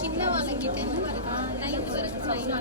చిన్న వాళ్ళకి 10th వరకు 9th వరకు ఫైన్.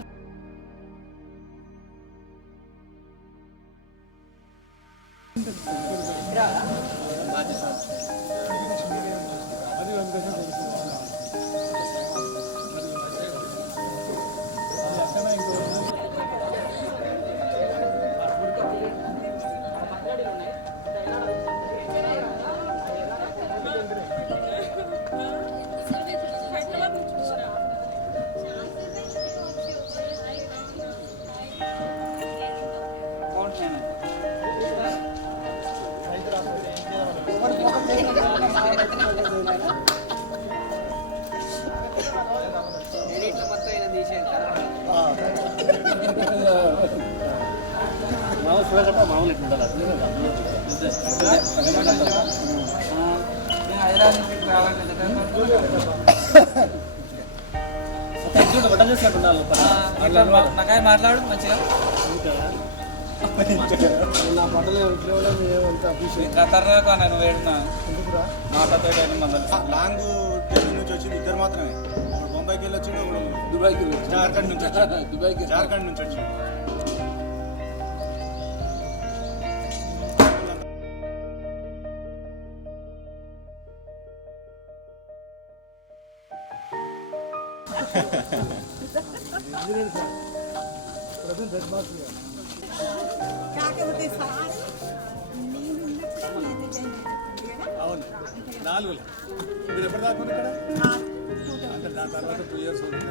మామూలు నాకాయ మాట్లాడు మంచిగా నా పంటలు ఖతర్నాక్ నువ్వు ఏడున్నా మాటతో లాంగ్ ఢిల్లీ నుంచి వచ్చింది ఇద్దరు మాత్రమే. బొంబాయికి వెళ్ళి వచ్చిండు, దుబాయ్కి జార్ఖండ్ నుంచి దుబాయ్కి జార్ఖండ్ నుంచి వచ్చిండు. అవును 4 మీరు ఎప్పుడు దాకా ఇక్కడ అంటే దాని తర్వాత 2 years వచ్చింది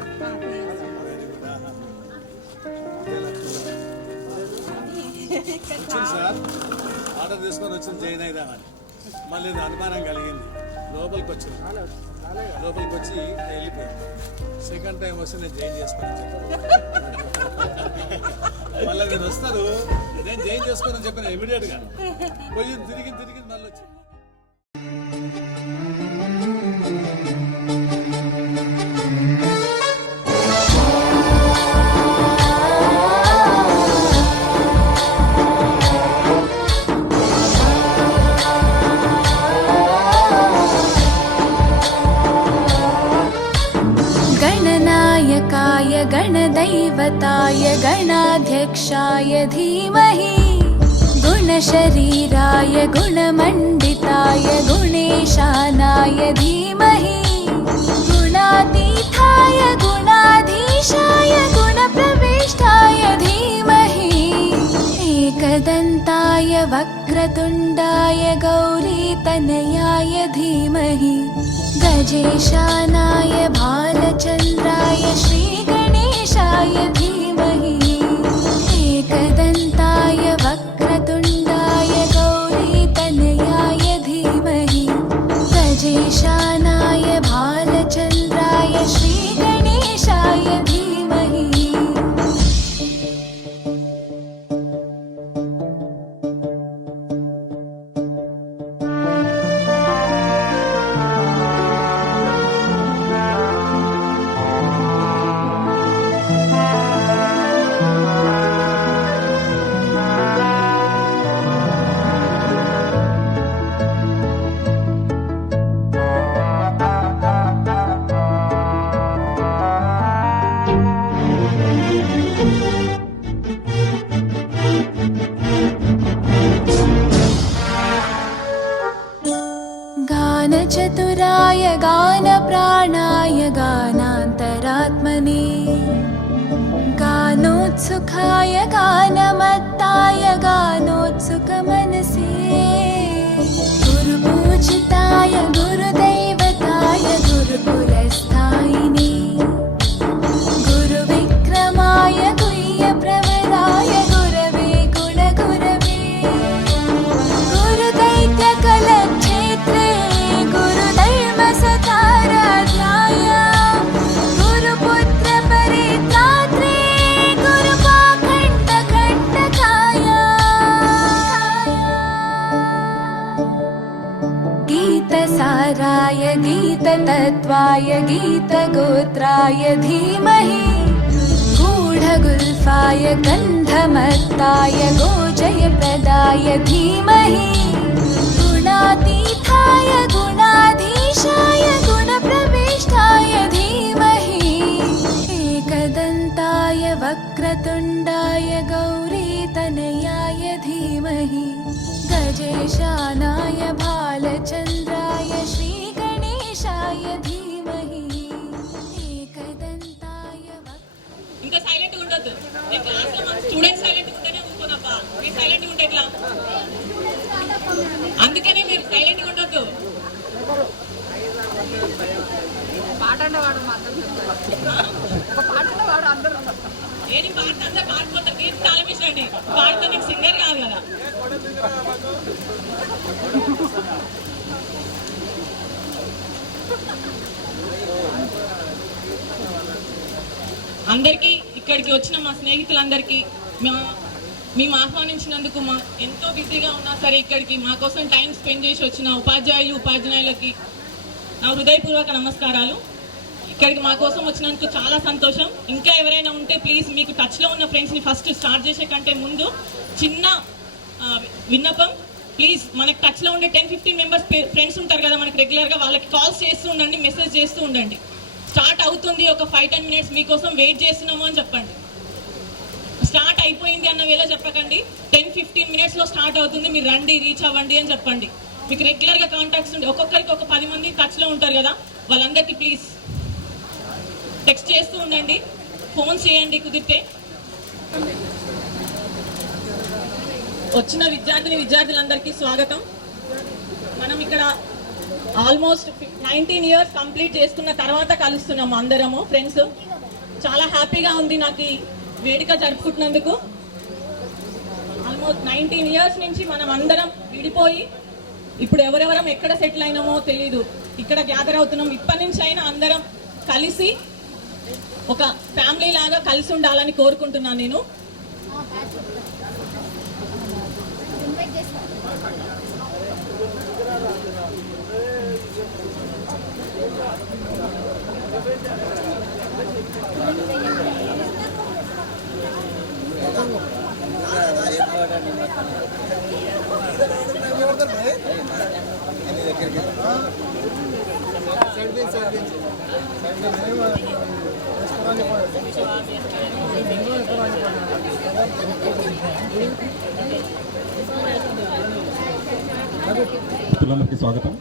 సార్. ఆర్డర్ తీసుకొని వచ్చింది జైన్ అయిదామని. మళ్ళీ అనుమానం కలిగింది. లోపలికి వచ్చింది. లోపలికి వచ్చి వెళ్ళిపోయింది. సెకండ్ టైం వస్తే నేను జైన్ చేసుకుని మళ్ళీ మీరు వస్తారు, నేను జైన్ చేసుకోనని చెప్పిన ఇమీడియట్గా పోయి తిరిగి మళ్ళీ వచ్చి गणनायकाय गणदैवताय गणाध्यक्षाय धीमहि गुणशरीराय गुणमण्डिताय गुणेशानाय धीमहि गुणातीताय गुणाधीशाय गुणप्रविष्टाय धीमहि एकदन्ताय वक्रतुण्डाय गौरीतनयाय धीमहि गजेशानाय भालचन्द्राय श्रीगणेशाय धीमहि एकदन्ताय वक्रतुण्डाय गौरीतनयाय धीमहि गजेशानाय भालचन्द्राय श्रीगणेशाय धीमहि गानचतुराय गानप्राणाय गानान्तरात्मने गानोत्सुकाय गानमत्ताय गानोत्सुकमनसे गुरुपूजिताय गुरुदैवताय गुरुकुलस्थायिने गुरुविक्रमाय गुह्यप्रवराय गुरवे गुणगुरवे गुरुदैत्यकलक्षेत्रे गुरुधर्मसताराध्याय गुरुपुत्रपरित्रात्रे गुरुपाखण्डखण्डकाय गीतसाराय गीततत्त्वाय गीतगोत्राय धीमहि गूढगुल्फाय गन्धमत्ताय गोजयप्रदाय धीमहि गुणातीताय गुणाधीशाय गुणप्रविष्टाय धीमहि ईशानाय भालचन्द्राय श्रीगणेशाय धीमहि एकदन्ताय ఇంకా సైలెంట్ ఉండొద్దు. నేను క్లాస్ లో మన స్టూడెంట్స్ సైలెంట్ ఉంటేనే ఊరుకోనప్పా. మీరు సైలెంట్ ఉంటే ఎట్లా? అందుకనే మీరు సైలెంట్ ఉండొద్దు. ఏది పాట అంతా పాడిపోతారు. మీరు తాళమిసండి. పాడితే నేను సింగర్ కాదు కదా. అందరికీ ఇక్కడికి వచ్చిన మా స్నేహితులందరికీ మేము ఆహ్వానించినందుకు మా ఎంతో బిజీగా ఉన్నా సరే ఇక్కడికి మా కోసం టైం స్పెండ్ చేసి వచ్చిన ఉపాధ్యాయులకి నా హృదయపూర్వక నమస్కారాలు. ఇక్కడికి మా కోసం వచ్చినందుకు చాలా సంతోషం. ఇంకా ఎవరైనా ఉంటే ప్లీజ్ మీకు టచ్లో ఉన్న ఫ్రెండ్స్ని ఫస్ట్ స్టార్ట్ చేసే కంటే ముందు చిన్న విన్నపం, ప్లీజ్ మనకు టచ్లో ఉండే 10-15 మెంబర్స్ ఫ్రెండ్స్ ఉంటారు కదా మనకి రెగ్యులర్గా, వాళ్ళకి కాల్స్ చేస్తూ ఉండండి, మెసేజ్ చేస్తూ ఉండండి. స్టార్ట్ అవుతుంది, ఒక 5-10 మినిట్స్ మీకోసం వెయిట్ చేస్తున్నాము అని చెప్పండి. స్టార్ట్ అయిపోయింది అన్న వేళ చెప్పకండి. 10-15 మినిట్స్లో స్టార్ట్ అవుతుంది, మీరు రండి, రీచ్ అవ్వండి అని చెప్పండి. మీకు రెగ్యులర్గా కాంటాక్ట్స్ ఉండే ఒక్కొక్కరికి ఒక 10 మంది టచ్లో ఉంటారు కదా, వాళ్ళందరికీ ప్లీజ్ టెక్స్ట్ చేస్తూ ఉండండి, ఫోన్ చేయండి కుదిరితే. వచ్చిన విద్యార్థులందరికీ స్వాగతం. మనం ఇక్కడ ఆల్మోస్ట్ 19 ఇయర్స్ కంప్లీట్ చేసుకున్న తర్వాత కలుస్తున్నాము అందరము ఫ్రెండ్స్. చాలా హ్యాపీగా ఉంది నాకు ఈ వేడుక జరుపుకుంటున్నందుకు. ఆల్మోస్ట్ 19 ఇయర్స్ నుంచి మనం అందరం విడిపోయి ఇప్పుడు ఎవరెవరం ఎక్కడ సెటిల్ అయినామో తెలీదు, ఇక్కడ గ్యాదర్ అవుతున్నాం. ఇప్పటి నుంచి అయినా అందరం కలిసి ఒక ఫ్యామిలీ లాగా కలిసి ఉండాలని కోరుకుంటున్నాను నేను. పిల్లలకి స్వాగతం.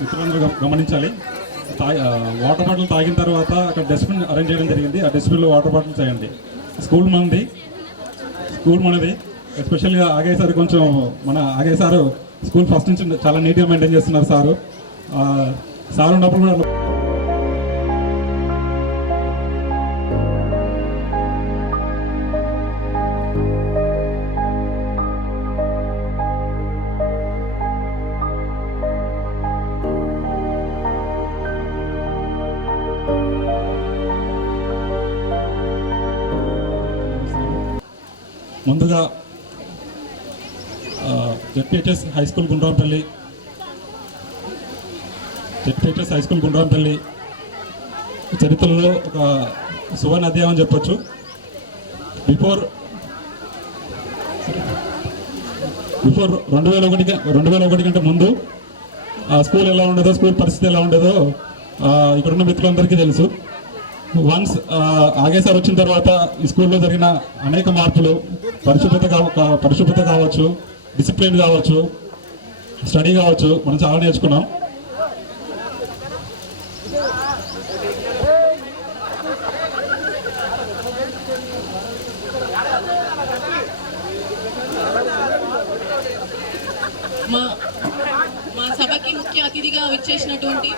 మిత్రులందరూ గమనించాలి, వాటర్ బాటిల్ తాగిన తర్వాత అక్కడ డస్ట్బిన్ అరేంజ్ చేయడం జరిగింది. ఆ డస్ట్బిన్లో వాటర్ బాటిల్ చేయండి. స్కూల్ మనది. ఎస్పెషల్గా ఆగే సార్, కొంచెం మన ఆగే సారు స్కూల్ ఫస్ట్ నుంచి చాలా నీట్గా మెయింటైన్ చేస్తున్నారు సార్ ఉన్నప్పుడు కూడా. ముందుగా జెడ్పిహెచ్ఎస్ హై స్కూల్ గుండ్రాంపల్లి చరిత్రలో ఒక సువర్ణ అధ్యాయం అని చెప్పొచ్చు. బిఫోర్ 2001 కంటే ముందు స్కూల్ ఎలా ఉండేదో, స్కూల్ పరిస్థితి ఎలా ఉండేదో ఇక్కడున్న మిత్రులందరికీ తెలుసు. వన్స్ ఆగే సార్ వచ్చిన తర్వాత ఈ స్కూల్లో జరిగిన అనేక మార్పులు, పరిశుభ్రత కావచ్చు, డిసిప్లిన్ కావచ్చు, స్టడీ కావచ్చు, మనం చాలా నేర్చుకున్నాం. మా సభకి ముఖ్య అతిథిగా వచ్చేసినటువంటి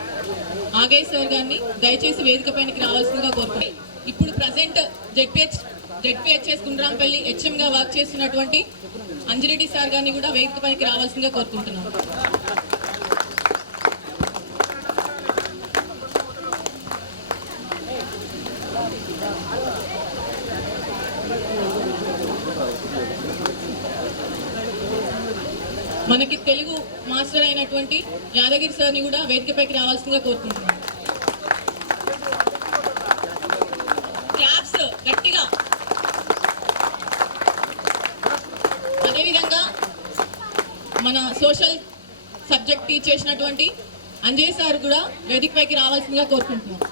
ఆగయ్య సార్ గారిని దయచేసి వేదిక పైనకి రావాల్సిందిగా కోరుకుంటున్నాను. ఇప్పుడు ప్రజెంట్ జెడ్పిహెచ్ఎస్ గుండ్రాంపల్లి హెచ్ఎంగా వర్క్ చేస్తున్నటువంటి అంజిరెడ్డి సార్ గారిని కూడా వేదిక పైనకి రావాల్సిందిగా కోరుకుంటున్నాను. మనకి తెలుగు మాస్టర్ అయినటువంటి యాదగిరి సార్ని కూడా వేదికపైకి రావాల్సిందిగా కోరుకుంటున్నాను. క్లాప్స్ గట్టిగా. అదేవిధంగా మన సోషల్ సబ్జెక్ట్ టీచ్ చేసినటువంటి అంజయ్ సార్ కూడా వేదికపైకి రావాల్సిందిగా కోరుకుంటున్నాం.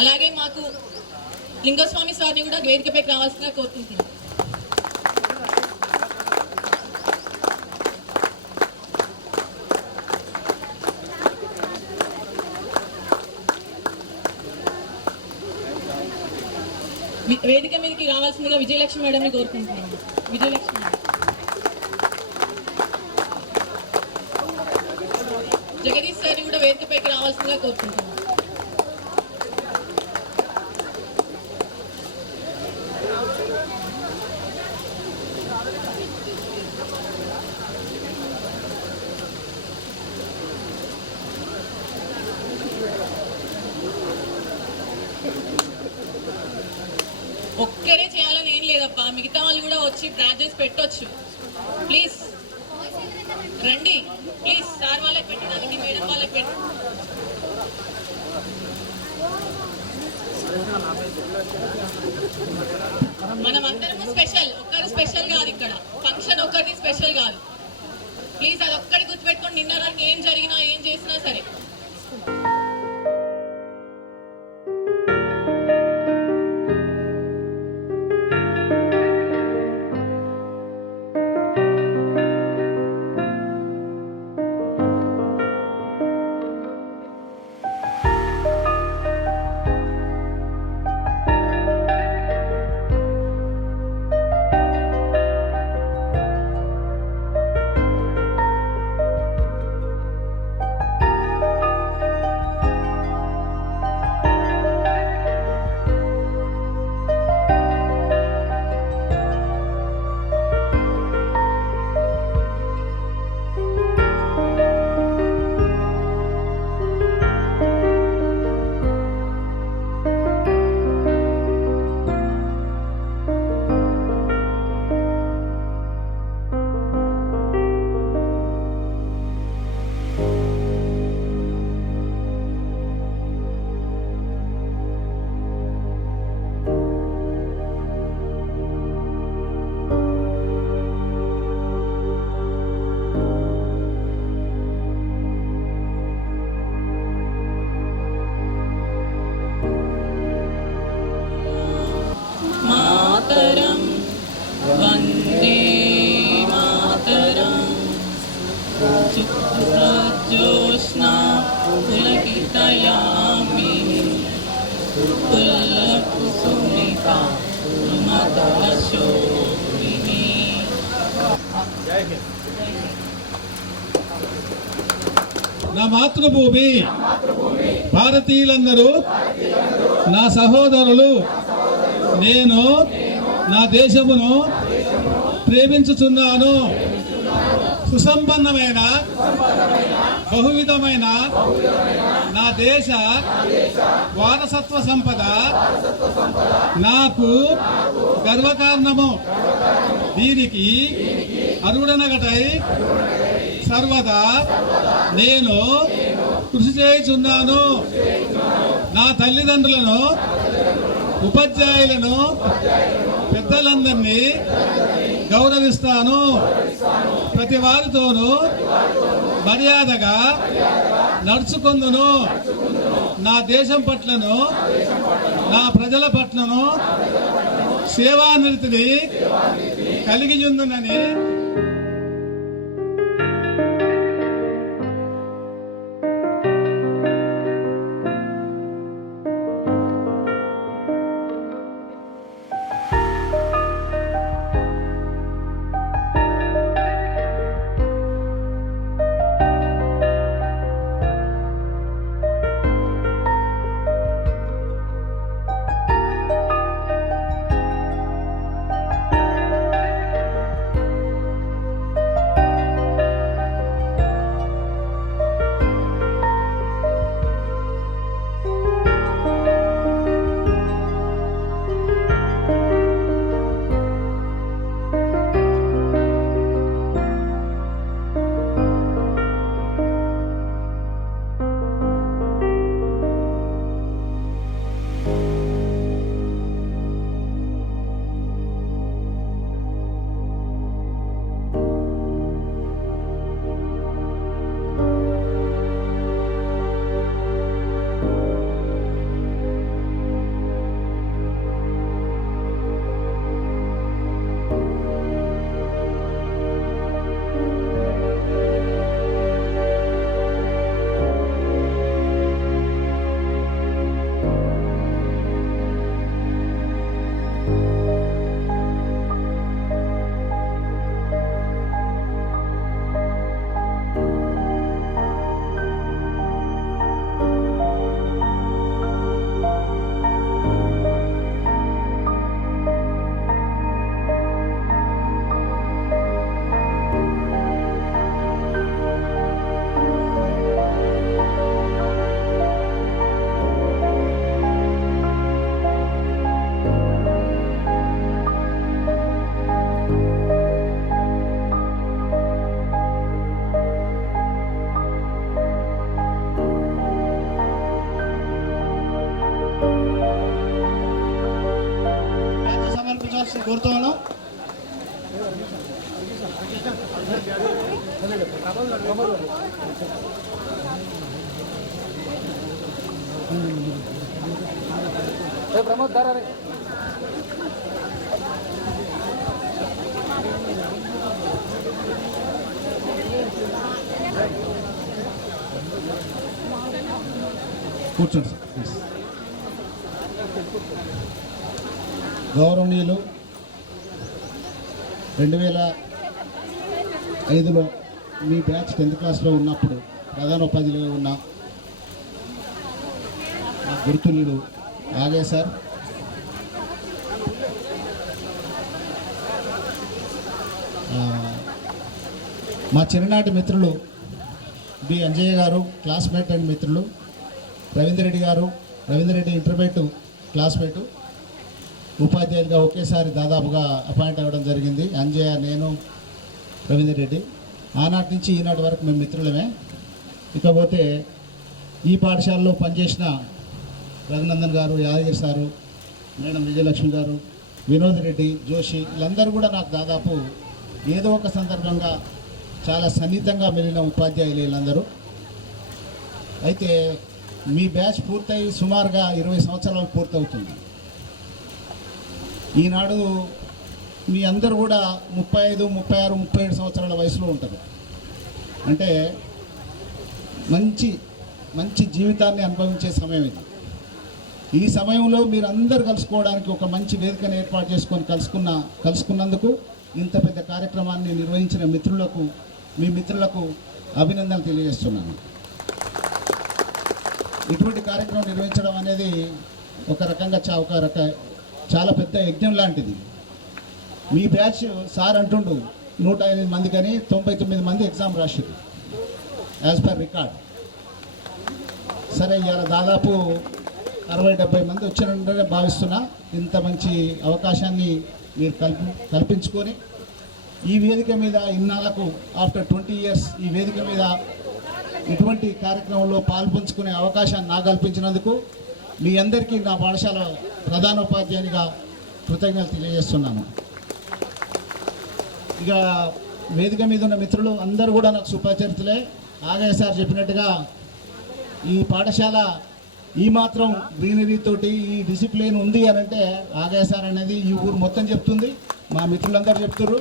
అలాగే మాకు లింగస్వామి సార్ని కూడా వేదికపైకి రావాల్సిందిగా కోరుకుంటున్నాం. వేదిక మీదకి రావాల్సిందిగా విజయలక్ష్మి మేడంని కోరుకుంటున్నాను. విజయలక్ష్మి జగదీష్ సార్ని కూడా వేదికపైకి రావాల్సిందిగా కోరుకుంటున్నాను. ఒక్కరే చేయాలని ఏం లేదప్పా, మిగతా వాళ్ళు కూడా వచ్చి బ్రాంచెస్ పెట్టొచ్చు. ప్లీజ్ రండి, ప్లీజ్. సార్ వాళ్ళకి పెట్టడానికి, మేడం వాళ్ళకి పెట్ట. మనం అందరము స్పెషల్, ఒక్కరు స్పెషల్ కాదు. ఇక్కడ ఫంక్షన్ ఒక్కరిది స్పెషల్ కాదు. ప్లీజ్ అది ఒక్కడి గుర్తుపెట్టుకోండి. నిన్న నాకు ఏం జరిగినా ఏం చేసినా సరే. మాతరం వందే మాతరం జ్యోత్స్నా పులకితయామి పుల్లకుసుమితా మదశోభిని. నా మాతృభూమి భారతీయులందరూ నా సహోదరులు. నేను నా దేశమును ప్రేమించుచున్నాను. సుసంపన్నమైన బహువిధమైన నా దేశ వారసత్వ సంపద నాకు గర్వకారణము. దీనికి అరుడనగటై సర్వదా నేను కృషి చేయుచున్నాను. నా తల్లిదండ్రులను, ఉపాధ్యాయులను, పెద్దలందరినీ గౌరవిస్తాను. ప్రతి వారితోనూ మర్యాదగా నడుచుకుందును. నా దేశం పట్లను, నా ప్రజల పట్లను సేవానిరతిని కలిగి ఉందునని కోరుతా ఉన్నాం. ప్రమోద్ ధారా కూర్చోండి సార్ ప్లీజ్. గౌరవనీయులు 2005లో మీ బ్యాచ్ 10th క్లాస్లో ఉన్నప్పుడు ప్రధానోపాధ్యాయులుగా ఉన్న మా గురుతుల్యుడు ఆగే సార్, మా చిన్ననాటి మిత్రులు బి అంజయ్య గారు, క్లాస్మేట్ అండ్ మిత్రులు, రవీందర్ రెడ్డి గారు, రవీందర్ రెడ్డి ఇంటర్మీడియట్ క్లాస్మేటు, ఉపాధ్యాయులుగా ఒకేసారి దాదాపుగా అపాయింట్ అవ్వడం జరిగింది. అంజయ్య, నేను, రవీందర్ రెడ్డి. ఆనాటి నుంచి ఈనాటి వరకు మేము మిత్రులమే. ఇకపోతే ఈ పాఠశాలలో పనిచేసిన రఘునందన్ గారు, యాదగిరి సారు, మేడం విజయలక్ష్మి గారు, వినోద్ రెడ్డి, జోషి, వీళ్ళందరూ కూడా నాకు దాదాపు ఏదో ఒక సందర్భంగా చాలా సన్నిహితంగా మెలిగిన ఉపాధ్యాయులు వీళ్ళందరూ. అయితే మీ బ్యాచ్ పూర్తయి సుమారుగా 20 సంవత్సరాలు పూర్తవుతుంది. ఈనాడు మీ అందరూ కూడా 35, 36, 37 సంవత్సరాల వయసులో ఉంటారు. అంటే మంచి మంచి జీవితాన్ని అనుభవించే సమయం ఇది. ఈ సమయంలో మీరు అందరు కలుసుకోవడానికి ఒక మంచి వేదికను ఏర్పాటు చేసుకొని కలుసుకున్నందుకు, ఇంత పెద్ద కార్యక్రమాన్ని నిర్వహించిన మీ మిత్రులకు అభినందనలు తెలియజేస్తున్నాను. ఇటువంటి కార్యక్రమం నిర్వహించడం అనేది ఒక రకంగా చాలా పెద్ద యజ్ఞం లాంటిది. మీ బ్యాచ్ సార్ అంటుండు 108 మంది కానీ 99 మంది ఎగ్జామ్ రాశారు యాజ్ పర్ రికార్డ్. సరే, ఇవాళ దాదాపు 60-70 మంది వచ్చినట్టే భావిస్తున్నా. ఇంత మంచి అవకాశాన్ని మీరు కల్పించుకొని ఈ వేదిక మీద ఇన్నాళ్లకు ఆఫ్టర్ 20 years ఈ వేదిక మీద ఇటువంటి కార్యక్రమంలో పాల్పంచుకునే అవకాశాన్ని నాకు కల్పించినందుకు మీ అందరికీ నా పాఠశాల ప్రధానోపాధ్యాయునిగా కృతజ్ఞతలు తెలియజేస్తున్నాను. ఇక వేదిక మీద ఉన్న మిత్రులు అందరూ కూడా నాకు సుపరిచితులే. ఆగయ్య సార్ చెప్పినట్టుగా ఈ పాఠశాల ఈ మాత్రం గ్రీనరీ తోటి ఈ డిసిప్లిన్ ఉంది అని అంటే ఆగయ్య సార్ అనేది ఈ ఊరు మొత్తం చెప్తుంది, మా మిత్రులందరూ చెప్తున్నారు.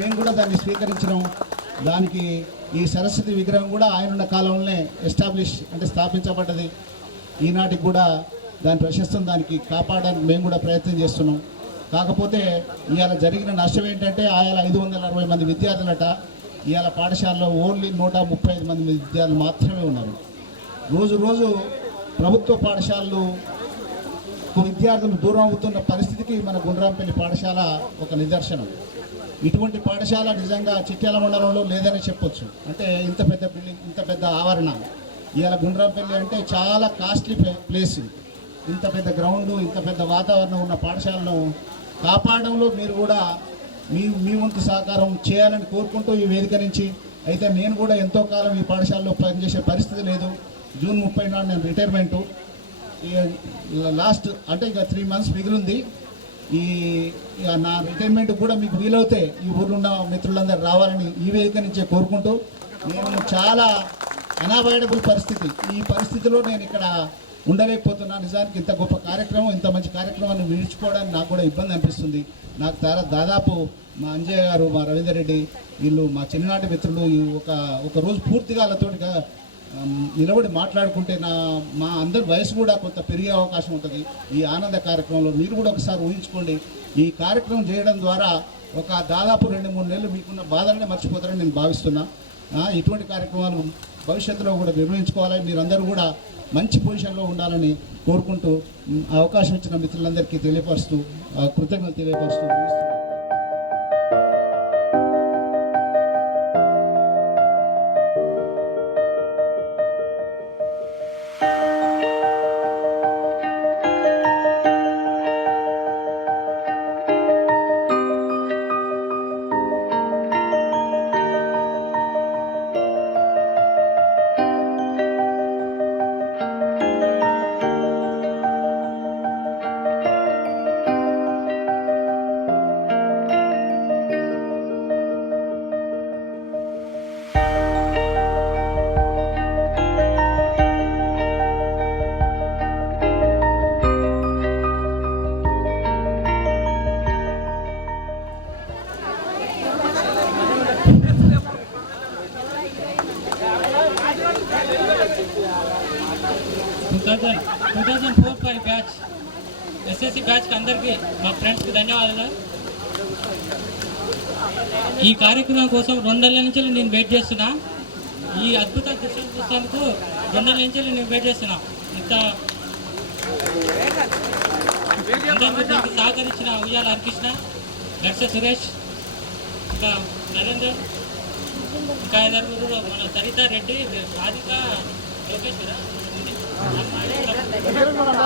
మేము కూడా దాన్ని స్వీకరించినాం. దానికి ఈ సరస్వతి విగ్రహం కూడా ఆయన ఉన్న కాలంలోనే స్థాపించబడ్డది. ఈనాటికి కూడా దాని ప్రశస్తం దానికి కాపాడడానికి మేము కూడా ప్రయత్నం చేస్తున్నాం. కాకపోతే ఇవాళ జరిగిన నష్టం ఏంటంటే ఆయా 560 మంది విద్యార్థులట. ఇవాళ పాఠశాలలో ఓన్లీ 135 మంది విద్యార్థులు మాత్రమే ఉన్నారు. రోజు ప్రభుత్వ పాఠశాలలు విద్యార్థులు దూరం అవుతున్న పరిస్థితికి మన గుండ్రాంపల్లి పాఠశాల ఒక నిదర్శనం. ఇటువంటి పాఠశాల నిజంగా చిట్యాల మండలంలో లేదని చెప్పొచ్చు. అంటే ఇంత పెద్ద బిల్డింగ్, ఇంత పెద్ద ఆవరణ. ఇవాళ గుండ్రాంపల్లి అంటే చాలా కాస్ట్లీ ప్లేస్. ఇంత పెద్ద గ్రౌండ్, ఇంత పెద్ద వాతావరణం ఉన్న పాఠశాలను కాపాడడంలో మీరు కూడా మీ వంతు సహకారం చేయాలని కోరుకుంటూ ఈ వేదిక నుంచి. అయితే నేను కూడా ఎంతో కాలం ఈ పాఠశాలలో పనిచేసే పరిస్థితి లేదు. జూన్ 30 నాడు నేను రిటైర్మెంటు. లాస్ట్ అంటే ఇక 3 months మిగిలింది. నా రిటైర్మెంట్ కూడా మీకు వీలవుతే ఈ ఊర్లో ఉన్న మిత్రులందరూ రావాలని ఈ వేదిక నుంచే కోరుకుంటూ, నేను చాలా అనావాయిడబుల్ పరిస్థితి, ఈ పరిస్థితిలో నేను ఇక్కడ ఉండలేకపోతున్నా. నిజానికి ఇంత గొప్ప కార్యక్రమం, ఇంత మంచి కార్యక్రమాన్ని విడిచిపోవడానికి నాకు కూడా ఇబ్బంది అనిపిస్తుంది. నాకు దాదాపు మా అంజయ్య గారు, మా రవీందర్ రెడ్డి, వీళ్ళు మా చిన్ననాటి మిత్రులు ఒక రోజు పూర్తిగా వాళ్ళతోటిగా నిలబడి మాట్లాడుకుంటే మా అందరి వయసు కూడా కొంత పెరిగే అవకాశం ఉంటుంది. ఈ ఆనంద కార్యక్రమంలో మీరు కూడా ఒకసారి ఊహించుకోండి. ఈ కార్యక్రమం చేయడం ద్వారా ఒక దాదాపు 2-3 నెలలు మీకున్న బాధలనే మర్చిపోతారని నేను భావిస్తున్నా. ఇటువంటి కార్యక్రమాలు భవిష్యత్తులో కూడా నిర్వహించుకోవాలని, మీరందరూ కూడా మంచి పొజిషన్లో ఉండాలని కోరుకుంటూ అవకాశం ఇచ్చిన మిత్రులందరికీ తెలియపరుస్తూ కృతజ్ఞతలు తెలియపరుస్తూ 2004-5 బ్యాచ్ ఎస్ఎస్సి బ్యాచ్కి అందరికీ మా ఫ్రెండ్స్కి ధన్యవాదాలు. ఈ కార్యక్రమం కోసం 2 నెలల నుంచి నేను వెయిట్ చేస్తున్నా. ఈ అద్భుత దృశ్యం చూసేందుకు 2 నెలల నుంచి నేను వెయిట్ చేస్తున్నా. ఇంత అందరికీ దీనికి సహకరించిన ఉయ్యాల హరికృష్ణ, గడ్స సురేష్, ఇంకా నరేందర్, ఇంకా 5 మన సరిత రెడ్డి, రాధిక, లోకేశ్వర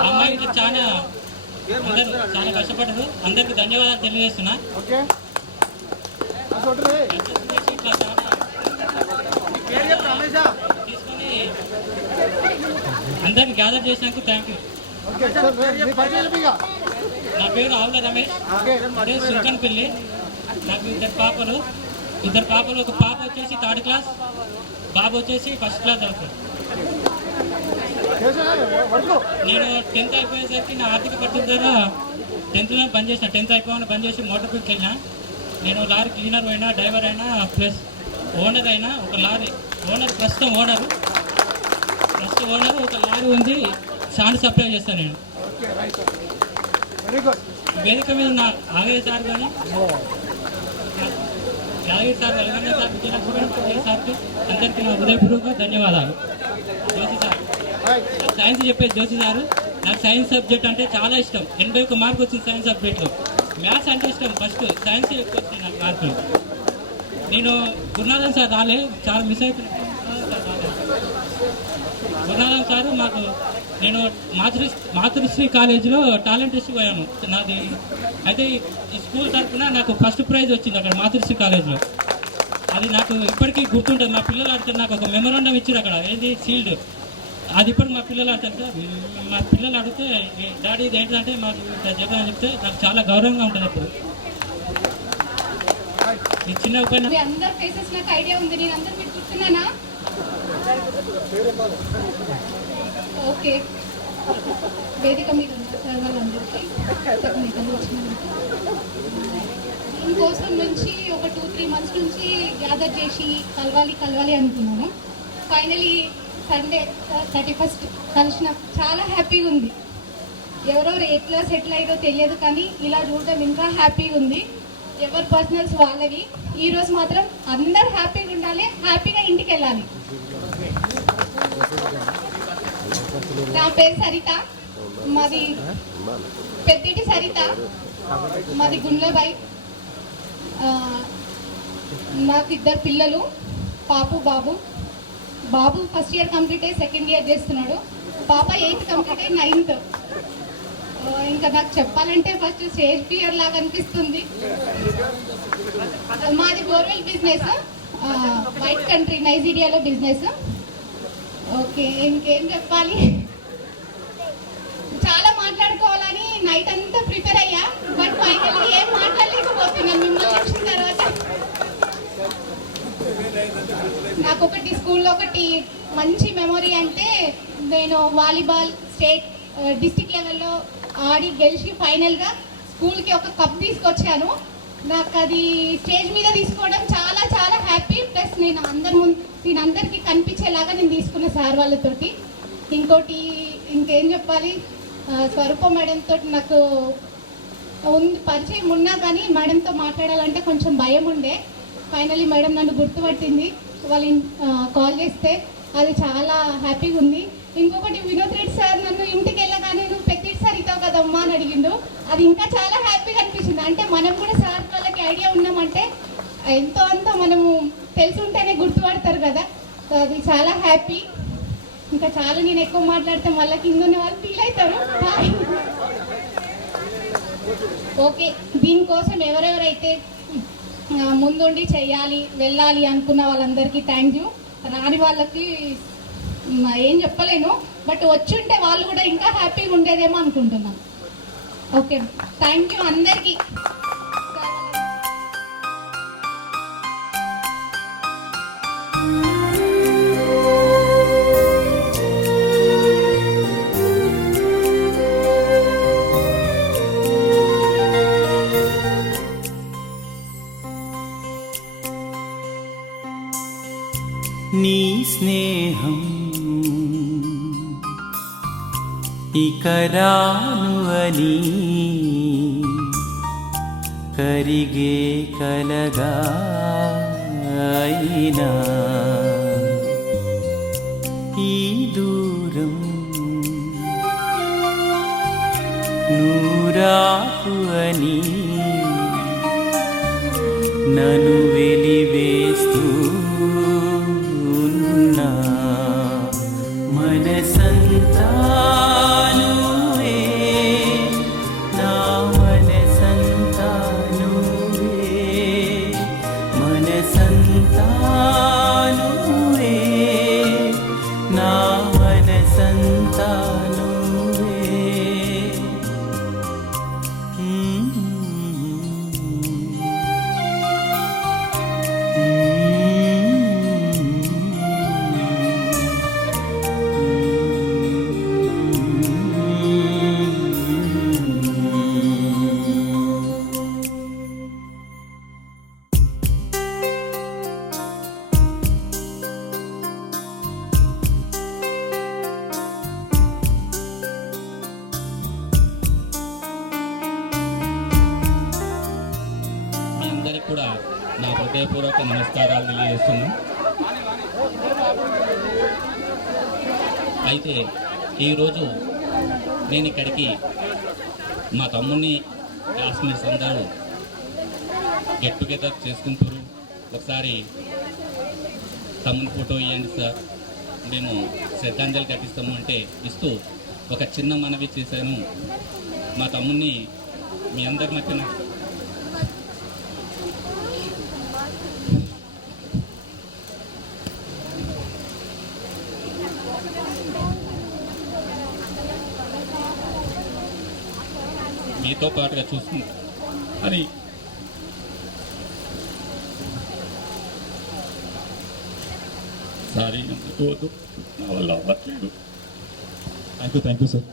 అమ్మాయి చాలా అందరూ చాలా కష్టపడ్డారు. అందరికీ ధన్యవాదాలు తెలియజేస్తున్నా. తీసుకొని అందరిని గ్యాదర్ చేసినందుకు థ్యాంక్ యూ. నా పేరు ఆవుల రమేష్, అదే సుల్కన్పల్లి. నాకు 2 పాపలు. ఒక పాప వచ్చేసి 3rd క్లాస్, బాబు వచ్చేసి 1st క్లాస్ అవుతాడు. నేను 10th అయిపోయేసరికి నా ఆర్థిక పరిస్థితి ద్వారా 10th బంద్ చేసిన. 10th అయిపోయిన బంద్ చేసి మోటార్ బైక్ వెళ్ళినా. నేను లారీ క్లీనర్ అయినా, డ్రైవర్ అయినా, ప్లస్ ఓనర్ అయినా. ఒక లారీ ఓనర్, ప్రస్తుతం ఓనర్ ఒక లారీ ఉంది, శాండ్ సప్లై చేస్తాను నేను. వేదిక మీద నా ఆగయ్య సార్ కానీ, యాదగిరి సార్, వెలగన్న సార్, విజయలక్ష్మి సార్కి అందరికీ నా హృదయపూర్వక ధన్యవాదాలు. జోషి సార్, సైన్స్ చెప్పేది జోషి సారు. నాకు సైన్స్ సబ్జెక్ట్ అంటే చాలా ఇష్టం. 81 మార్కులు వచ్చింది సైన్స్ సబ్జెక్ట్లో. మ్యాథ్స్ అంటే ఇష్టం, ఫస్ట్ సైన్స్ ఎక్కువ వచ్చింది నాకు మార్కులు. నేను గురునాథన్ సార్ రాలే, చాలా మిస్ అయిపోయింది. గురునాథన్ సారు మాకు, నేను మాతృశ్రీ కాలేజీలో టాలెంట్ టెస్ట్ పోయాను నాది. అయితే ఈ స్కూల్ తరఫున నాకు ఫస్ట్ ప్రైజ్ వచ్చింది అక్కడ మాతృశ్రీ కాలేజీలో. అది నాకు ఇప్పటికీ గుర్తుంటుంది. మా పిల్లలు ఆడుతారు, నాకు ఒక మెమోరాండం ఇచ్చారు అక్కడ, ఏది షీల్డ్. అది ఇప్పటికి మా పిల్లలు ఆడతారు సార్. మా పిల్లలు అడిగితే డాడీ ఇది ఏంటంటే మాకు జగన్ అని చెప్తే నాకు చాలా గౌరవంగా ఉంటుంది. అప్పుడు ఈ చిన్న పైన అందరి ఫేసెస్ నాకు ఐడియా ఉంది. నేను అందరు మీకు చూస్తున్నానా? ఓకే, వేదిక మీద ఉన్న సార్ వాళ్ళందరికీ దీనికోసం నుంచి ఒక 2-3 మంత్స్ నుంచి గ్యాదర్ చేసి కలవాలి అనుకున్నాను. ఫైనలీ సండే 31st కలిసిన. చాలా హ్యాపీగా ఉంది. ఎవరెవరు ఎట్లా సెటిల్ అయ్యో తెలియదు, కానీ ఇలా చూడడం ఇంకా హ్యాపీగా ఉంది. ఎవరి పర్సనల్స్ వాళ్ళవి. ఈరోజు మాత్రం అందరు హ్యాపీగా ఉండాలి, హ్యాపీగా ఇంటికి వెళ్ళాలి. నా పేరు సరిత, మాది పెద్దిటి సరిత, మాది గుండ్లబాయి. నాకు 2 పిల్లలు, పాపు బాబు. బాబు ఫస్ట్ ఇయర్ కంప్లీట్ అయ్యి 2nd ఇయర్ చేస్తున్నాడు. పాప 8th కంప్లీట్ అయ్యి 9th. ఇంకా నాకు చెప్పాలంటే ఫస్ట్ స్టేజ్ ఫియర్ లాగా అనిపిస్తుంది. మాది బోర్వెల్ బిజినెస్, వైట్ కంట్రీ నైజీరియాలో బిజినెస్. ఓకే, ఇంకేం చెప్పాలి, చాలా మాట్లాడుకోవాలని నైట్ అంతా ప్రిపేర్ అయ్యా. బట్ ఫైనల్లీ ఏం మాట్లాడలేకపోతున్నాను మిమ్మల్ని వచ్చిన తర్వాత. నాకు ఒకటి స్కూల్లో ఒకటి మంచి మెమొరీ అంటే, నేను వాలీబాల్ స్టేట్ డిస్ట్రిక్ట్ లెవెల్లో ఆడి గెలిచి ఫైనల్గా స్కూల్కి ఒక కప్ తీసుకొచ్చాను. నాకు అది స్టేజ్ మీద తీసుకోవడం చాలా చాలా హ్యాపీ. ప్లస్ నేను అందరికీ కనిపించేలాగా నేను తీసుకున్న సార్ వాళ్ళతోటి. ఇంకోటి ఇంకేం చెప్పాలి, స్వరూప మేడంతో నాకు పరిచయం ఉన్నా కానీ మేడంతో మాట్లాడాలంటే కొంచెం భయం ఉండే. ఫైనల్లీ మేడం నన్ను గుర్తుపట్టింది, వాళ్ళు కాల్ చేస్తే. అది చాలా హ్యాపీగా ఉంది. ఇంకొకటి వినోద్ రెడ్డి సార్ నన్ను ఇంటికి వెళ్ళగానే నువ్వు పెద్దిటి సార్ ఇతావు కదమ్మా అని అడిగిండు. అది ఇంకా చాలా హ్యాపీగా అనిపించింది. అంటే మనం కూడా సార్ వాళ్ళకి ఐడియా ఉన్నామంటే ఎంతో అంతో మనము తెలుసుంటేనే గుర్తుపడతారు కదా. సో అది చాలా హ్యాపీ. ఇంకా చాలా నేను ఎక్కువ మాట్లాడితే మళ్ళీ కింద ఉన్న వాళ్ళు ఫీల్ అవుతారు. ఓకే, దీనికోసం ఎవరెవరైతే ముందుండి చెయ్యాలి వెళ్ళాలి అనుకున్న వాళ్ళందరికీ థ్యాంక్ యూ. రాని వాళ్ళకి ఏం చెప్పలేను, బట్ వచ్చుంటే వాళ్ళు కూడా ఇంకా హ్యాపీగా ఉండేదేమో అనుకుంటున్నాను. ఓకే, థ్యాంక్ యూ అందరికీ. నీ స్నేహం ఇక రాను అని కరిగే కలగా అయినా ఈ దూరం నూరాకు అని నన్ను వెలివేస్తూ ఉన్నా మనసంతా నువ్వే, నా మనసంతా నువ్వే, మనసంతా నువ్వే, నా మనసంతా నువ్వే. మీ అందరికి కూడా నా హృదయపూర్వక నమస్కారాలు తెలియజేస్తున్నాను. అయితే ఈరోజు నేను ఇక్కడికి మా తమ్ముని క్లాస్మేట్స్ అందరూ గెట్ టుగెదర్ చేసుకుంటారు. ఒకసారి తమ్ముని ఫోటో ఇవ్వండి సార్, మేము శ్రద్ధాంజలి ఘటిస్తాము అంటే ఇస్తూ ఒక చిన్న మనవి చేశాను. మా తమ్ముని మీ అందరి మధ్యన మీతో పాటుగా చూసుకుంటాం అని సారీ అనుకోవద్దు, నా వల్ల అవ్వట్లేదు. Thank you sir.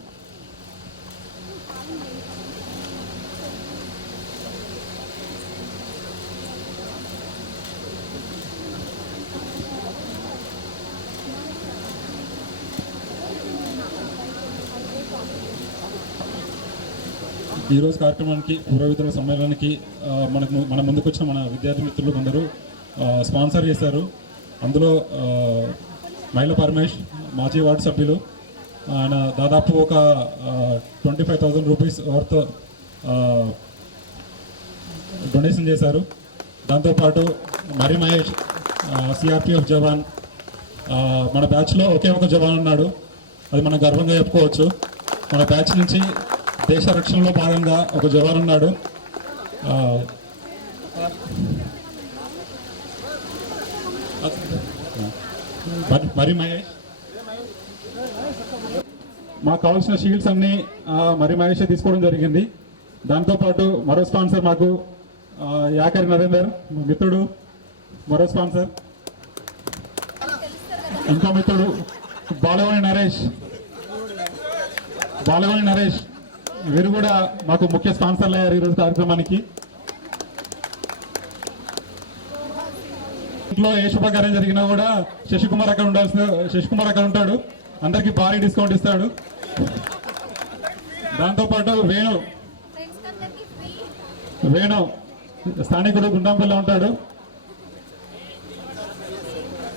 ఈరోజు కార్యక్రమానికి పూర్వ విద్యార్థుల సమ్మేళనానికి మన ముందుకు వచ్చిన మన విద్యార్థి మిత్రులు కొందరు స్పాన్సర్ చేశారు. అందులో మైల పరమేష్ మాజీ వార్డు సభ్యులు, ఆయన దాదాపు ఒక 25,000 రూపీస్ వర్త్ డొనేషన్ చేశారు. దాంతోపాటు మరి మహేష్ సిఆర్పిఎఫ్ జవాన్, మన బ్యాచ్లో ఒకే ఒక జవాన్ ఉన్నాడు, అది మనం గర్వంగా చెప్పుకోవచ్చు. మన బ్యాచ్ నుంచి దేశ రక్షణలో భాగంగా ఒక జవాన్ ఉన్నాడు. మరి మహేష్, మాకు కావాల్సిన షీల్డ్స్ అన్నీ మరి మహేష్ తీసుకోవడం జరిగింది. దాంతోపాటు మరో స్పాన్సర్ మాకు యాకరి నరేందర్ మిత్రుడు, మరో స్పాన్సర్. ఇంకో మిత్రుడు బాలవాణి నరేష్, వీరు కూడా మాకు ముఖ్య స్పాన్సర్లు అయ్యారు ఈరోజు కార్యక్రమానికి. ఇంట్లో ఏ శుభకార్యం జరిగినా కూడా శశికుమార్ అక్కడ ఉంటాడు, అందరికి భారీ డిస్కౌంట్ ఇస్తాడు. దాంతోపాటు వేణు స్థానికుడు గుండాంపల్లి ఉంటాడు.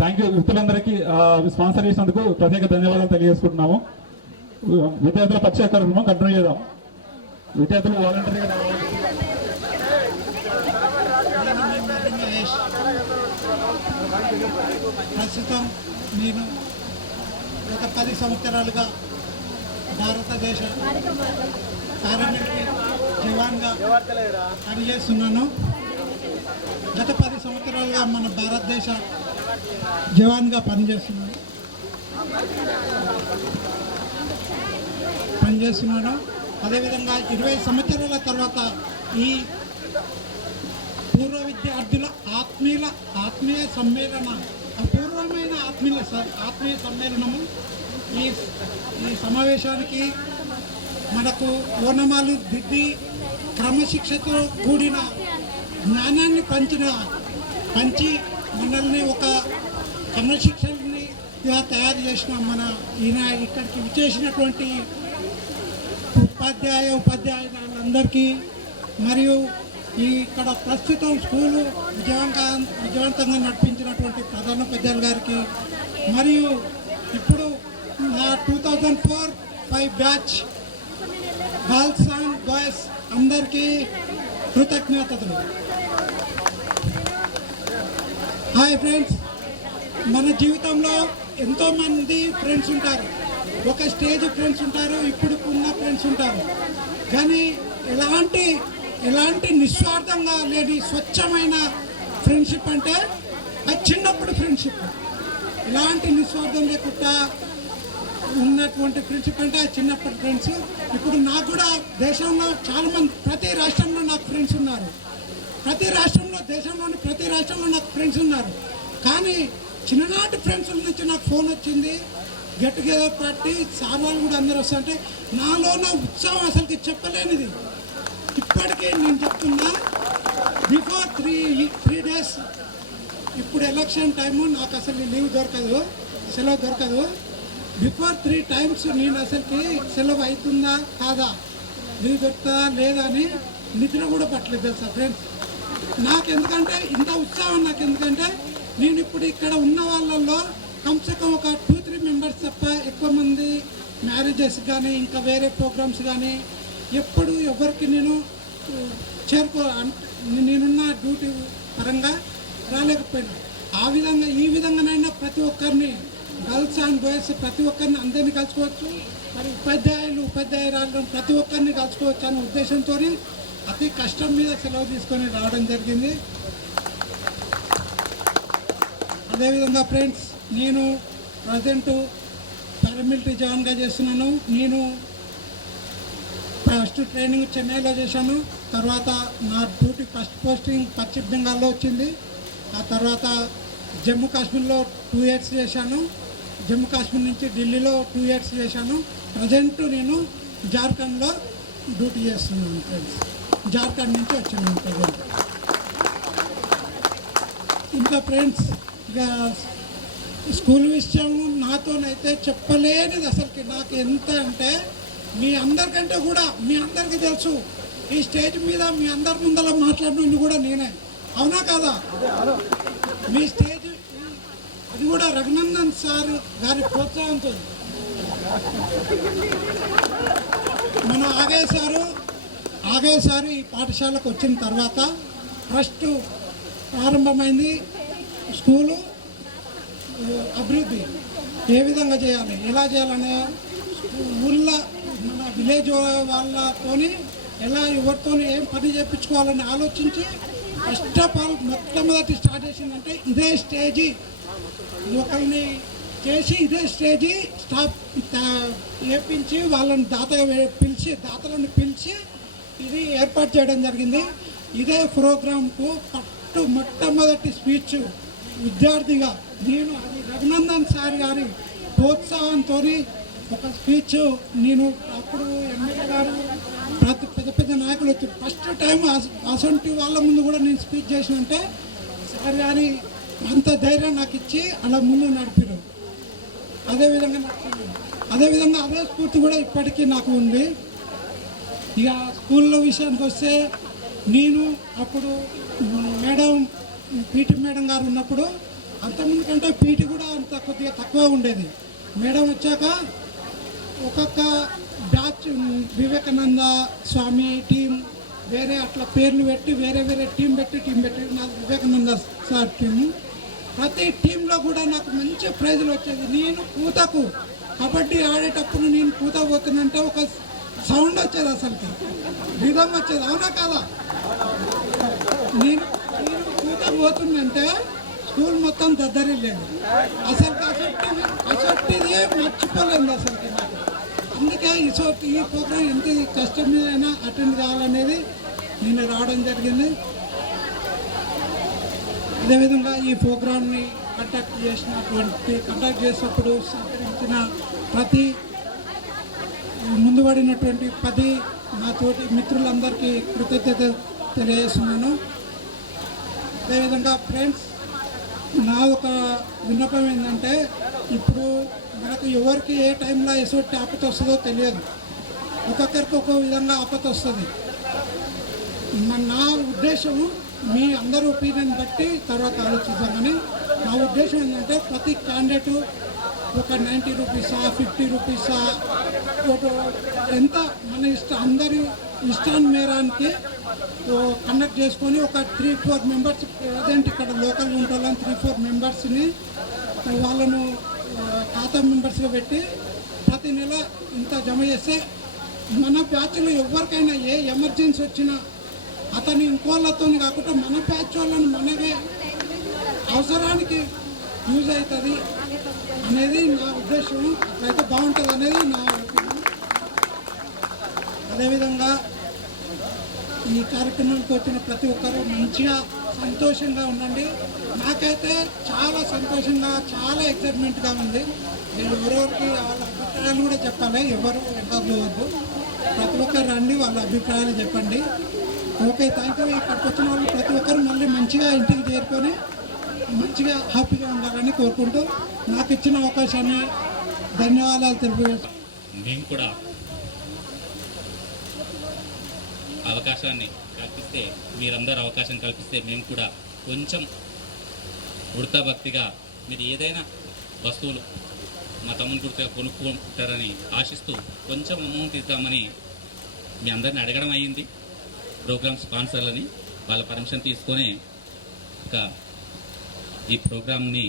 Thank you. వ్యక్తులందరికీ స్పాన్సర్ చేసినందుకు ప్రత్యేక ధన్యవాదాలు తెలియజేసుకుంటున్నాము. విద్యార్థుల పరిచయ కార్యక్రమం కంటిన్యూ చేద్దాం. విద్యార్థులు వాలంటీర్గా ప్రస్తుతం నేను గత 10 సంవత్సరాలుగా భారతదేశ పారామిలిటరీ జవాన్గా పనిచేస్తున్నాను. గత 10 సంవత్సరాలుగా మన భారతదేశ జవాన్గా పనిచేస్తున్నాను. అదేవిధంగా 20 సంవత్సరాల తర్వాత ఈ పూర్వ విద్యార్థుల ఆత్మీయ సమ్మేళన, అపూర్వమైన ఆత్మీయ సమ్మేళనము. ఈ సమావేశానికి మనకు ఓనమాలు దిద్ది క్రమశిక్షతో కూడిన జ్ఞానాన్ని పంచి మనల్ని ఒక క్రమశిక్షణగా తయారు చేసిన ఈయన ఇక్కడికి విచ్చేసినటువంటి ఉపాధ్యాయులందరికీ మరియు ఇక్కడ ప్రస్తుతం స్కూలు విజయవంతంగా నడిపించినటువంటి ప్రధానోపాధ్యాయులు గారికి మరియు ఇప్పుడు నా 2004-5 బ్యాచ్ గర్ల్స్ అండ్ బాయ్స్ అందరికీ కృతజ్ఞతలు. హాయ్ ఫ్రెండ్స్, మన జీవితంలో ఎంతోమంది ఫ్రెండ్స్ ఉంటారు. ఒక స్టేజ్ ఫ్రెండ్స్ ఉంటారు, ఇప్పుడు ఉన్న ఫ్రెండ్స్ ఉంటారు. కానీ ఎలాంటి నిస్వార్థంగా లేని స్వచ్ఛమైన ఫ్రెండ్షిప్ అంటే అది చిన్నప్పుడు ఫ్రెండ్షిప్. ఎలాంటి నిస్వార్థం లేకుండా ఉన్నటువంటి ఫ్రెండ్షిప్ అంటే అది చిన్నప్పటి ఫ్రెండ్స్. ఇప్పుడు నాకు కూడా దేశంలో చాలామంది, ప్రతి రాష్ట్రంలో నాకు ఫ్రెండ్స్ ఉన్నారు. దేశంలోని ప్రతి రాష్ట్రంలో నాకు ఫ్రెండ్స్ ఉన్నారు. కానీ చిన్ననాటి ఫ్రెండ్స్ నుంచి నాకు ఫోన్ వచ్చింది, గెట్ టుగెదర్ పార్టీ, సార్ వాళ్ళు కూడా అందరూ వస్తుంటే నాలో నా ఉత్సాహం అసలుకి చెప్పలేనిది. ఇప్పటికీ నేను చెప్తున్నా, బిఫోర్ త్రీ డేస్, ఇప్పుడు ఎలక్షన్ టైము, నాకు అసలు లీవ్ దొరకదు, సెలవు దొరకదు. బిఫోర్ 3 times నేను అసలుకి సెలవు అవుతుందా కాదా, లీవ్ దొరుకుతుందా లేదా అని నిద్ర కూడా పట్టలేదు తెలుసా ఫ్రెండ్స్. ఎందుకంటే ఇంత ఉత్సాహం ఎందుకంటే నేను ఇప్పుడు ఇక్కడ ఉన్న వాళ్ళల్లో కమ్సే ఒక 2-3 మెంబర్స్ తప్ప ఎక్కువ మంది మ్యారేజెస్ కానీ ఇంకా వేరే ప్రోగ్రామ్స్ కానీ ఎప్పుడు ఎవరికి నేను నేనున్న డ్యూటీ పరంగా రాలేకపోయినా. ఈ విధంగానైనా ప్రతి ఒక్కరిని, గర్ల్స్ అండ్ బాయ్స్ ప్రతి ఒక్కరిని అందరినీ కలుసుకోవచ్చు, మరి ఉపాధ్యాయురాలను ప్రతి ఒక్కరిని కలుసుకోవచ్చు అనే ఉద్దేశంతో అతి కష్టం మీద సెలవు తీసుకొని రావడం జరిగింది. అదేవిధంగా ఫ్రెండ్స్, నేను ప్రజెంట్ పారామిలిటరీ జవాన్గా చేస్తున్నాను. నేను ఫస్ట్ ట్రైనింగ్ చెన్నైలో చేశాను. తర్వాత నా డ్యూటీ ఫస్ట్ పోస్టింగ్ పశ్చిమ బెంగాల్లో వచ్చింది. ఆ తర్వాత జమ్మూ కాశ్మీర్లో 2 years చేశాను. జమ్మూ కాశ్మీర్ నుంచి ఢిల్లీలో 2 years చేశాను. ప్రజెంట్ నేను జార్ఖండ్లో డ్యూటీ చేస్తున్నాను ఫ్రెండ్స్. జార్ఖండ్ నుంచి వచ్చాను ప్రజెంట్. ఇంకా ఫ్రెండ్స్, ఇక స్కూల్ విషయం నాతోనైతే చెప్పలేనిది అసలుకి. నాకు ఎంత అంటే మీ అందరికంటే కూడా, మీ అందరికీ తెలుసు, ఈ స్టేజ్ మీద మీ అందరి ముందర మాట్లాడినది కూడా నేనే, అవునా కాదా? మీ స్టేజ్ అది కూడా రఘునందన్ సార్ గారి ప్రోత్సాహంతో. మన ఆగయ్య సారు ఈ పాఠశాలకు వచ్చిన తర్వాత ఫస్ట్ ప్రారంభమైంది స్కూలు అభివృద్ధి ఏ విధంగా చేయాలి, ఎలా చేయాలనే ఊళ్ళో మన విలేజ్ వాళ్ళతోని ఎలా ఎవరితో ఏం పని చేయించుకోవాలని ఆలోచించి ఫస్ట్ ఆఫ్ ఆల్ మొట్టమొదటి స్టార్ట్ చేసిందంటే ఇదే స్టేజీ, ఒకరిని చేసి ఇదే స్టేజీ స్టాప్ వేయించి వాళ్ళని దాతలను పిలిచి ఇది ఏర్పాటు చేయడం జరిగింది. ఇదే ప్రోగ్రాంకు మొట్టమొదటి స్పీచ్ విద్యార్థిగా నేను, అది రఘునందన్ సార్ గారి ప్రోత్సాహంతో ఒక స్పీచ్ నేను, అప్పుడు ఎమ్మెల్యే గారు పెద్ద నాయకులు వచ్చి ఫస్ట్ టైం అసొంటి వాళ్ళ ముందు కూడా నేను స్పీచ్ చేసినంటే సార్ గారి అంత ధైర్యం నాకు ఇచ్చి అలా ముందు నడిపారు. అదేవిధంగా అదే స్ఫూర్తి కూడా ఇప్పటికీ నాకు ఉంది. ఇక స్కూల్లో విషయానికి వస్తే, నేను అప్పుడు పీటీ మేడం గారు ఉన్నప్పుడు అంతకుముందు కంటే పీటీ కూడా అంత కొద్దిగా తక్కువ ఉండేది. మేడం వచ్చాక ఒక్కొక్క బ్యాచ్ వివేకానంద స్వామి టీం వేరే అట్లా పేర్లు పెట్టి వేరే టీం పెట్టి నాకు వివేకానంద సార్ టీము, ప్రతి టీంలో కూడా నాకు మంచి ప్రైజులు వచ్చేది. నేను కూతకు కబడ్డీ ఆడేటప్పుడు నేను కూత పోతున్నంటే ఒక సౌండ్ వచ్చేది, అసలుకి విధంగా వచ్చేది, అవునా కాదా? నేను కూత పోతుందంటే స్కూల్ మొత్తం దద్దరిల్లేదు. అసలుకి మర్చిపోలేదు అసలుకి నాకు. అందుకే ఈ ప్రోగ్రాం ఎంత కష్టం మీదైనా అటెండ్ కావాలనేది నేను రావడం జరిగింది. అదేవిధంగా ఈ ప్రోగ్రామ్ని కండక్ట్ చేసినప్పుడు సహకరించిన ప్రతి ముందుపడినటువంటి 10 నా తోటి మిత్రులందరికీ కృతజ్ఞత తెలియజేస్తున్నాను. అదేవిధంగా ఫ్రెండ్స్, నా ఒక విన్నపం ఏంటంటే, ఇప్పుడు మనకు ఎవరికి ఏ టైంలో ఎసోటి ఆపత వస్తుందో తెలియదు. ఒక్కొక్కరికి ఒక్కో విధంగా ఆపత వస్తుంది. నా ఉద్దేశం మీ అందరి ఒపీనియన్ బట్టి తర్వాత ఆలోచిద్దామని. నా ఉద్దేశం ఏంటంటే ప్రతి క్యాండిడేటు ఒక 90 రూపీసా 50 రూపీసా ఎంత మన అందరి ఇష్టాన్ని మేరానికి కండక్ట్ చేసుకొని ఒక 3-4 మెంబర్స్ ప్రజెంట్ ఇక్కడ లోకల్ ఉంటాం 3-4 మెంబర్స్ని వాళ్ళను ఖాతా మెంబర్స్గా పెట్టి ప్రతి నెల ఇంత జమ చేస్తే మన బ్యాచ్లో ఎవరికైనా ఏ ఎమర్జెన్సీ వచ్చినా అతని ఇంకోళ్ళతో కాకుండా మన బ్యాచ్ వాళ్ళని మనమే అవసరానికి యూజ్ అవుతుంది అనేది నా ఉద్దేశం. అట్లయితే బాగుంటుంది అనేది నా ఒపీనియన్. అదేవిధంగా ఈ కార్యక్రమానికి వచ్చిన ప్రతి ఒక్కరూ మంచిగా సంతోషంగా ఉండండి. నాకైతే చాలా సంతోషంగా చాలా ఎక్సైట్మెంట్గా ఉంది. నేను ఎవరెవరికి వాళ్ళ అభిప్రాయాలు కూడా చెప్పాలి, ఎవరు వెనకపోవద్దు. ప్రతి ఒక్కరు రండి, వాళ్ళ అభిప్రాయాలు చెప్పండి. Okay, thank you. ఇక్కడికి వచ్చిన వాళ్ళు ప్రతి ఒక్కరు మళ్ళీ మంచిగా ఇంటికి చేరుకొని మంచిగా హ్యాపీగా ఉండాలని కోరుకుంటూ నాకు ఇచ్చిన అవకాశాన్ని ధన్యవాదాలు తెలియజేస్తాను. మేము కూడా అవకాశాన్ని కల్పిస్తే, మీరందరూ అవకాశం కల్పిస్తే మేము కూడా కొంచెం ఉడతా భక్తిగా మీరు ఏదైనా వస్తువులు మా తమ్ముని గుర్తుగా కొనుక్కుంటారని ఆశిస్తూ కొంచెం అమౌంట్ ఇద్దామని మీ అందరిని అడగడం అయ్యింది. ప్రోగ్రామ్ స్పాన్సర్లని వాళ్ళ పర్మిషన్ తీసుకొని ఈ ప్రోగ్రామ్ని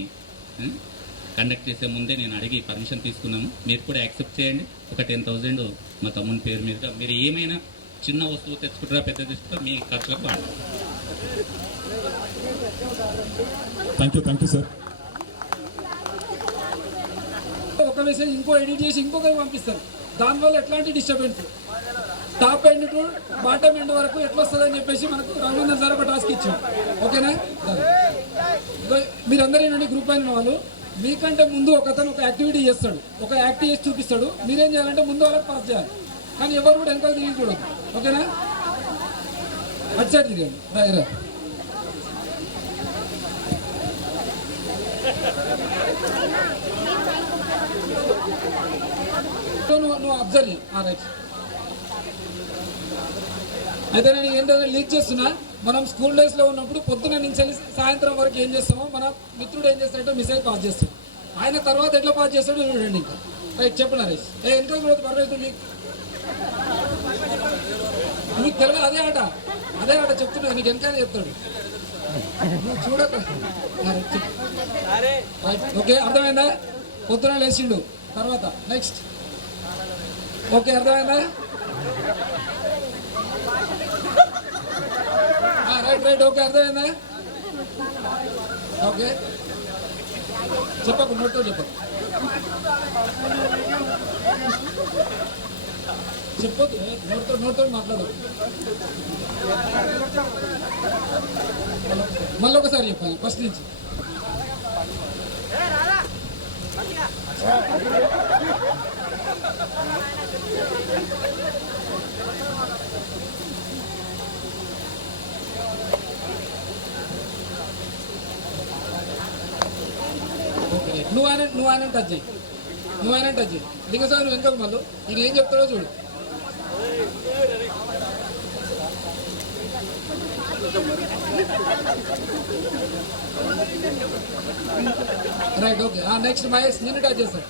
కండక్ట్ చేసే ముందే నేను అడిగి పర్మిషన్ తీసుకున్నాను. మీరు కూడా యాక్సెప్ట్ చేయండి. ఒక 10,000 మా తమ్ముని పేరు మీదుగా మీరు ఏమైనా చిన్న వస్తువు తెచ్చుకుంటారా పెద్ద తెచ్చుకుంటారా మీ ఖర్చులకు వాడండి. Thank you sir. ఒక మెసేజ్ ఇంకో ఎడిట్ చేసి ఇంకొకరికి పంపిస్తారు. దానివల్ల ఎట్లాంటి disturbance top end to bottom end వరకు ఎట్లా వస్తుందని చెప్పేసి మనకు రఘునందన్ సార్ ఒక టాస్క్ ఇచ్చాం. ఓకేనా? మీరందరూ ఏంటంటే గ్రూప్ అయిన వాళ్ళు మీకంటే ముందు ఒకతను ఒక యాక్టివిటీ చేస్తాడు, ఒక యాక్ట్ చేసి చూపిస్తాడు. మీరేం చేయాలంటే ముందు వాళ్ళకి పాస్ చేయాలి, కానీ ఎవరు కూడా వెనకాల తిరిగి చూడదు. ఓకేనా? అటు సైడ్ తిరిగాను దగ్గర. నువ్వు అబ్జర్వ్ చేయి. రైట్. అయితే నేను ఏంటంటే లీక్ చేస్తున్నా. మనం స్కూల్ డేస్లో ఉన్నప్పుడు పొద్దున నుంచి సాయంత్రం వరకు ఏం చేస్తామో మన మిత్రుడు ఏం చేస్తాడంటే మెసేజ్ పాస్ చేస్తాడు. ఆయన తర్వాత ఎట్లా పాస్ చేస్తాడో చూడండి. ఇంకా రైట్ చెప్పు నరేష్. వెనక కూడా పర్వాలేదు, నీకు తెలియదు. అదే ఆట చెప్తున్నా, నీకు వెనకాల చెప్తాడు. నువ్వు చూడక. ఓకే, అర్థమైందా? పొద్దున లేచిండు తర్వాత నెక్స్ట్. ఓకే, అర్థమైందా? రైట్. ఓకే, అర్థమైందా? ఓకే, చెప్పకు, నోట్తో చెప్పకు. చెప్పొద్దు, నోట్తో మాట్లాడు. మళ్ళీ ఒకసారి చెప్పాలి ఫస్ట్ నుంచి. నువ్వు ఆయన టచ్ చేయి. లింగసారి నువ్వు వెనకాల మళ్ళీ నేను ఏం చెప్తాడో చూడు. రైట్. ఓకే, నెక్స్ట్ మహేష్ నిన్ను టచ్ చేస్తాను.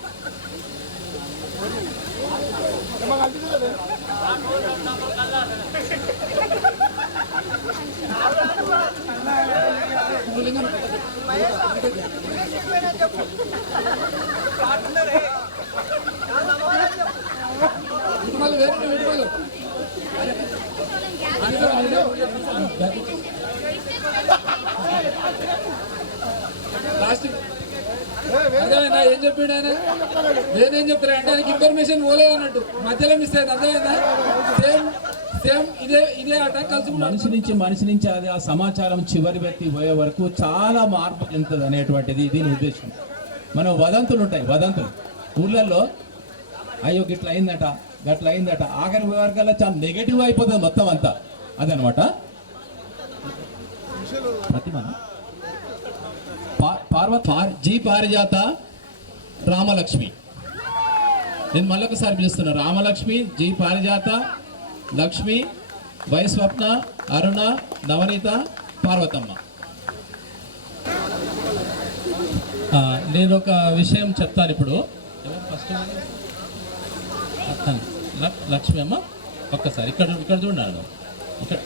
లింగం ఇటుమలు వేరే ఇటుమలు ప్లాస్టిక్. అర్థమైందా ఏం చెప్పాడు ఆయన? నేనేం చెప్తాను అంటే ఆయనకి ఇన్ఫర్మేషన్ పోలేదు అన్నట్టు మధ్యలో మిస్ అయింది. అర్థమైందా? సేమ్ ఇదే ఆట కలిసి మనిషి నుంచి అది ఆ సమాచారం చివరి వ్యక్తి పోయే వరకు చాలా మార్పు చెందుతుంది అనేటువంటిది దీని ఉద్దేశం. మనం వదంతులు ఉంటాయి, వదంతులు ఊళ్ళల్లో అయ్యో గిట్ల అయిందట గట్ల అయిందట, ఆఖరి వర్గాల్లో చాలా నెగటివ్ అయిపోతుంది మొత్తం అంతా. అదనమాట ప్రతిమ. జి పారిజాత రామలక్ష్మి నేను మళ్ళొకసారి పిలుస్తున్నా. రామలక్ష్మి, జి పారిజాత, లక్ష్మి, వై స్వప్న, అరుణ, నవనీత, పార్వతమ్మ. నేను ఒక విషయం చెప్తాను ఇప్పుడు. ఫస్ట్ లక్ష్మి అమ్మ ఒక్కసారి ఇక్కడ చూడండి, ఇక్కడ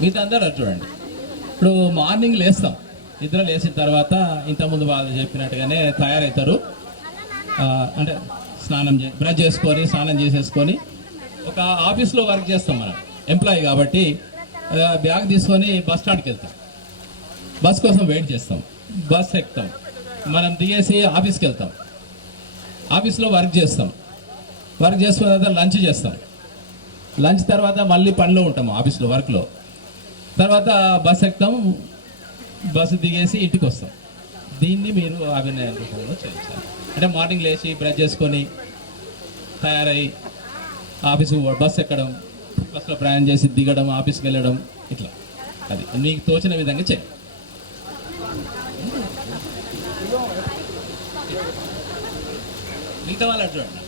మిగతా అందరూ చూడండి. ఇప్పుడు మార్నింగ్ లేస్తాం, నిద్ర లేచిన తర్వాత ఇంతకుముందు వాళ్ళు చెప్పినట్టుగానే తయారవుతారు. అంటే బ్రష్ చేసుకొని స్నానం చేసేసుకొని ఒక ఆఫీస్లో వర్క్ చేస్తాం. మనం ఎంప్లాయీ కాబట్టి బ్యాగ్ తీసుకొని బస్ స్టాండ్కి వెళ్తాం. బస్ కోసం వెయిట్ చేస్తాం, బస్ ఎక్కుతాం, మనం దిగేసి ఆఫీస్కి వెళ్తాం. ఆఫీస్లో వర్క్ చేస్తాం, వర్క్ చేసుకున్న తర్వాత లంచ్ చేస్తాం. లంచ్ తర్వాత మళ్ళీ పనిలో ఉంటాము ఆఫీస్లో వర్క్లో. తర్వాత బస్ ఎక్కుతాం, బస్సు దిగేసి ఇంటికి వస్తాం. దీన్ని మీరు అభినయ రూపంలో చేయించాలి. అంటే మార్నింగ్ లేచి బ్రష్ చేసుకొని తయారై ఆఫీసు బస్ ఎక్కడం, బస్సులో ప్రయాణం చేసి దిగడం, ఆఫీస్కి వెళ్ళడం, ఇట్లా అది మీకు తోచిన విధంగా చేయండి. మిగతా వాళ్ళు చూడండి.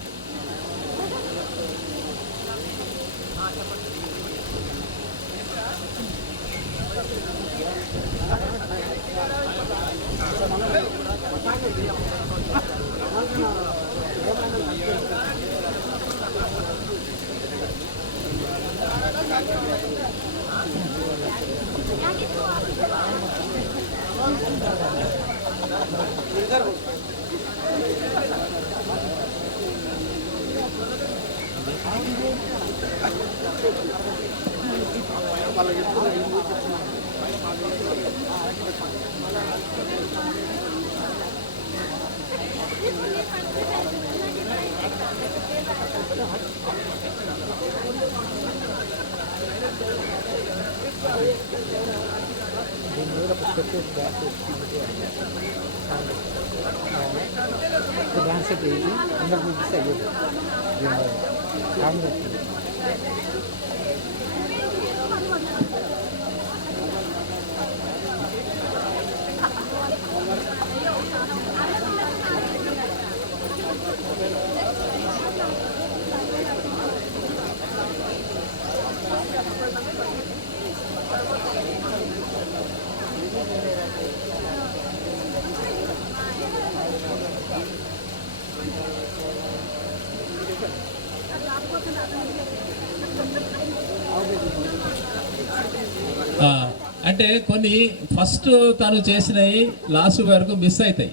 అంటే కొన్ని ఫస్ట్ తను చేసినవి లాస్ట్ వరకు మిస్ అవుతాయి.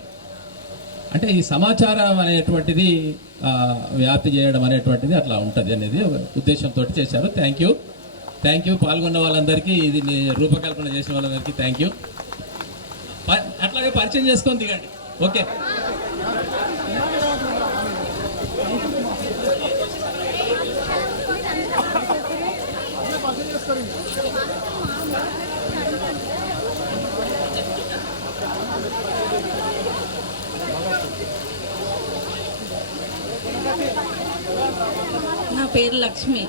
అంటే ఈ సమాచారం అనేటువంటిది వ్యాప్తి చేయడం అనేటువంటిది అట్లా ఉంటుంది అనేది ఉద్దేశంతో చేశారు. థ్యాంక్ యూ పాల్గొన్న వాళ్ళందరికీ, ఇది రూపకల్పన చేసిన వాళ్ళందరికీ థ్యాంక్ యూ. అట్లాగే పరిచయం చేసుకొని దిగండి. ఓకే. నా పేరు లక్ష్మి,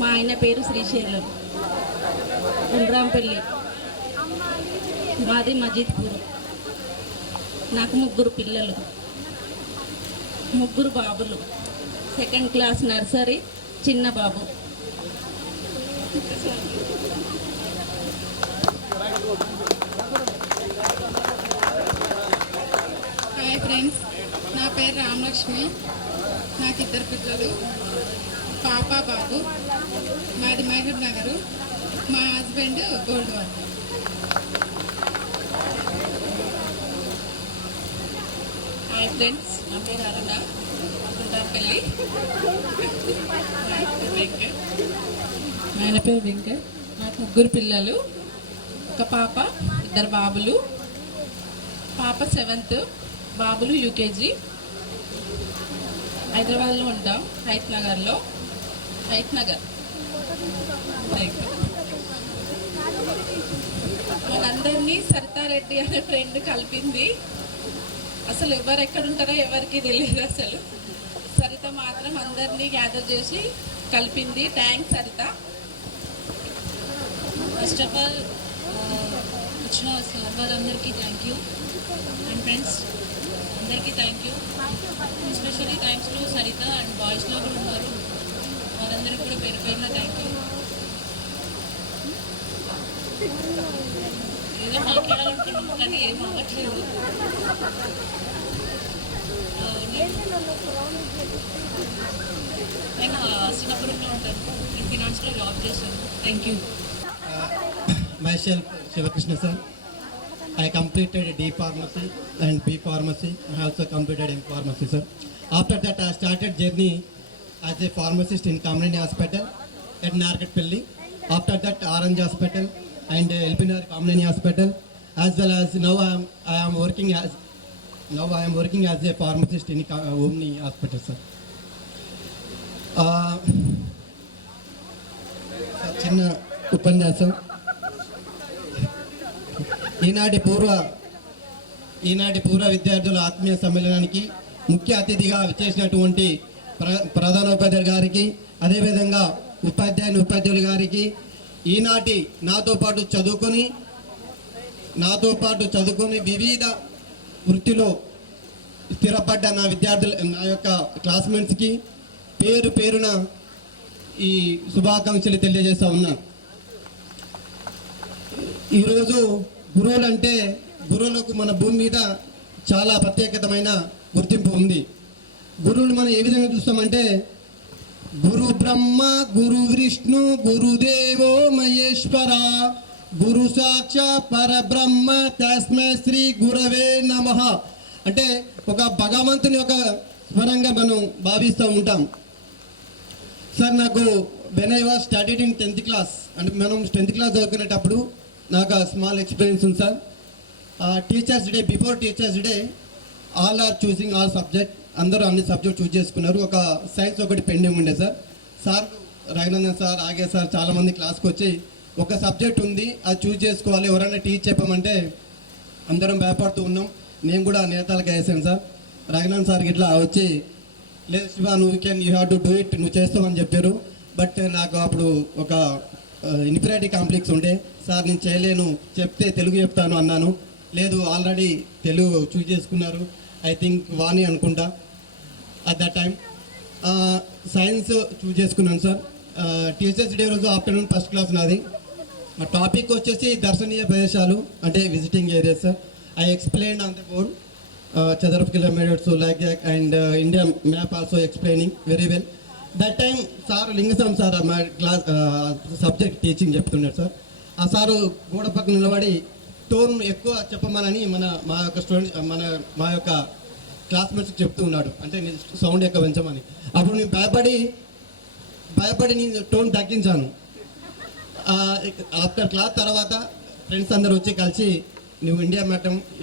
మా ఆయన పేరు శ్రీశైలం, ఉండ్రాంపల్లి, మాది మజీద్పూర్. నాకు 3 పిల్లలు, 3 బాబులు. 2nd క్లాస్ నర్సరీ, చిన్న బాబు. హాయ్ ఫ్రెండ్స్, నా పేరు రామలక్ష్మి, నాకు 2 పిల్లలు, పాప బాబు. మాది మహబూబ్ నగర్, మా husband gold work. Hi friends, నా పేరు అరుణ, కుంటాపల్లి. ఆయన పేరు వెంకట్. నాకు 3 పిల్లలు, ఒక పాప, 2 బాబులు. పాప 7th, బాబులు యూకేజీ. హైదరాబాద్లో ఉంటాం, హైత్ నగర్. మనందరినీ సరితారెడ్డి అనే ఫ్రెండ్ కలిపింది. అసలు ఎవరు ఎక్కడ ఉంటారో ఎవరికి తెలియదు. అసలు సరిత మాత్రం అందరినీ గ్యాదర్ చేసి కలిపింది. Thanks Saritha. First of all వచ్చిన వాళ్ళందరికీ థ్యాంక్ యూ. అండ్ ఫ్రెండ్స్, అందరికీ thank you. Especially thanks to Saritha and బాయ్స్లో కూడా ఉన్నారు, వారందరికీ కూడా పేరు పేరున థ్యాంక్ యూ. ఏదో మాట్లాడాలనుకుంటున్నాం కానీ ఏం అవ్వట్లేదు. నేను సింగపూర్లో ఉంటాను, నేను ఫినాన్స్లో జాబ్ చేస్తాను. Thank you. Myself, Shivakrishna sir. I completed D pharmacy and B pharmacy. I also completed M pharmacy, sir. After that, I started journey as a pharmacist in Kamini Hospital at Narkatpalli. After that, Orange Hospital and Elbinar Kamini Hospital, as well as now I am working as a pharmacist in Omni Hospital, sir. చిన్న ఉపన్యాసం. ఈనాటి పూర్వ విద్యార్థుల ఆత్మీయ సమ్మేళనానికి ముఖ్య అతిథిగా విచ్చేసినటువంటి ప్రధానోపాధ్యాయులు గారికి, అదేవిధంగా ఉపాధ్యాయులు గారికి, ఈనాటి నాతో పాటు చదువుకొని వివిధ వృత్తిలో స్థిరపడ్డ నా విద్యార్థులు, నా యొక్క క్లాస్మేట్స్కి పేరున ఈ శుభాకాంక్షలు తెలియజేస్తా ఉన్నా. ఈరోజు గురువులకు మన భూమి మీద చాలా ప్రత్యేకతమైన గుర్తింపు ఉంది. గురువుని మనం ఏ విధంగా చూస్తామంటే, గురు బ్రహ్మ, గురు విష్ణు, గురుదేవో మహేశ్వర, గురు సాక్షాత్ పరబ్రహ్మ తస్మై శ్రీ గురవే నమః. అంటే ఒక భగవంతుని ఒక స్వరంగా మనం భావిస్తూ ఉంటాం. సార్, నాకు when I was studied in 10th class, అంటే మనం 10th క్లాస్ చదువుకునేటప్పుడు నాకు స్మాల్ ఎక్స్పీరియన్స్ ఉంది sir. Before teachers day all are choosing all subject, అందరూ అన్ని సబ్జెక్ట్ చూస్ చేసుకున్నారు. ఒక సైన్స్ ఒకటి పెండింగ్ ఉండే సార్. రఘునందన్ సార్, ఆగే సార్ చాలామంది క్లాస్కి వచ్చి ఒక సబ్జెక్ట్ ఉంది, అది చూస్ చేసుకోవాలి, ఎవరైనా టీచ్ చెప్పమంటే అందరం భయపడుతూ ఉన్నాం. నేను కూడా నేతాలకు వేసాను సార్. రఘునందన్ సార్కి ఇట్లా వచ్చి, లేదు Shiva, you have to do it, నువ్వు చేస్తావని చెప్పారు. బట్ నాకు అప్పుడు ఒక ఇన్ఫీరియారిటీ కాంప్లెక్స్ ఉండే. సార్, నేను చేయలేను, చెప్తే తెలుగు చెప్తాను అన్నాను. లేదు, ఆల్రెడీ తెలుగు చూస్ చేసుకున్నారు, ఐ థింక్ వాణి అనుకుంటా. At that time science choose చేసుకున్నాను సార్. టీచర్స్ డే రోజు ఆఫ్టర్నూన్ ఫస్ట్ క్లాస్ నాది. ఆ టాపిక్ వచ్చేసి దర్శనీయ ప్రదేశాలు, అంటే visiting areas sir. I explain on the board చదరపు kilometres like that, and India map also explaining very well. That time sir Lingaswamy sir మా క్లాస్ సబ్జెక్ట్ టీచింగ్ చెప్తున్నాడు సార్. ఆ సారు గోడ పక్కన నిలబడి టోన్ ఎక్కువ చెప్పమని మా యొక్క స్టూడెంట్స్ మా యొక్క క్లాస్మేట్స్కి చెప్తూ ఉన్నాడు, అంటే నీ సౌండ్ ఎక్కువ పెంచమని. అప్పుడు నేను భయపడి నేను టోన్ తగ్గించాను. ఆఫ్టర్ క్లాస్ తర్వాత ఫ్రెండ్స్ అందరూ వచ్చి కలిసి, నువ్వు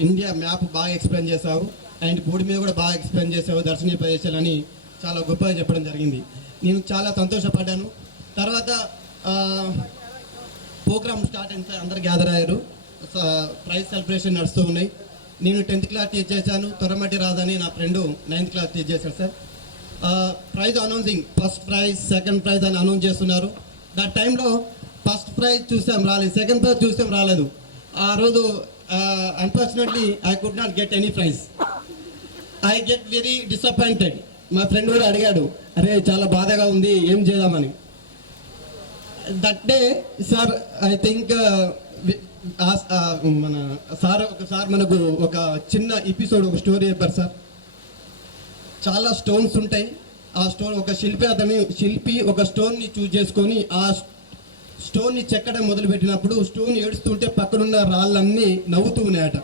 ఇండియా మ్యాప్ బాగా ఎక్స్ప్లెయిన్ చేసావు, అండ్ బోర్డు మీద కూడా బాగా ఎక్స్ప్లెయిన్ చేసావు దర్శనీయ ప్రదేశాలని చాలా గొప్పగా చెప్పడం జరిగింది. నేను చాలా సంతోషపడ్డాను. తర్వాత ప్రోగ్రామ్ స్టార్ట్ అయింది సార్, అందరు గ్యాదర్ అయ్యారు, ప్రైజ్ సెలబ్రేషన్ నడుస్తూ ఉన్నాయి. నేను 10th క్లాస్ టీచ్ చేశాను, తొరమటి రాదని నా ఫ్రెండు 9th క్లాస్ టీచ్ చేశాడు sir. Prize announcing, first prize, second prize అని అనౌన్స్ చేస్తున్నారు. దట్ టైంలో ఫస్ట్ ప్రైజ్ చూసాం రాలేదు, సెకండ్ ప్రైజ్ చూసాం రాలేదు. ఆ రోజు unfortunately I could not get any prize. I get very disappointed. మా ఫ్రెండ్ కూడా అడిగాడు, అరే చాలా బాధగా ఉంది, ఏం చేద్దామని. That day sir, I think మన సార్ ఒకసారి మనకు ఒక చిన్న ఎపిసోడ్, ఒక స్టోరీ చెప్పారు సార్. చాలా స్టోన్స్ ఉంటాయి, ఆ స్టోన్ ఒక శిల్పి ఒక స్టోన్ని చూస్ చేసుకొని ఆ స్టోన్ని చెక్కడం మొదలుపెట్టినప్పుడు స్టోన్ ఏడుస్తుంటే పక్కనున్న రాళ్ళన్నీ నవ్వుతూ ఉన్నాయట.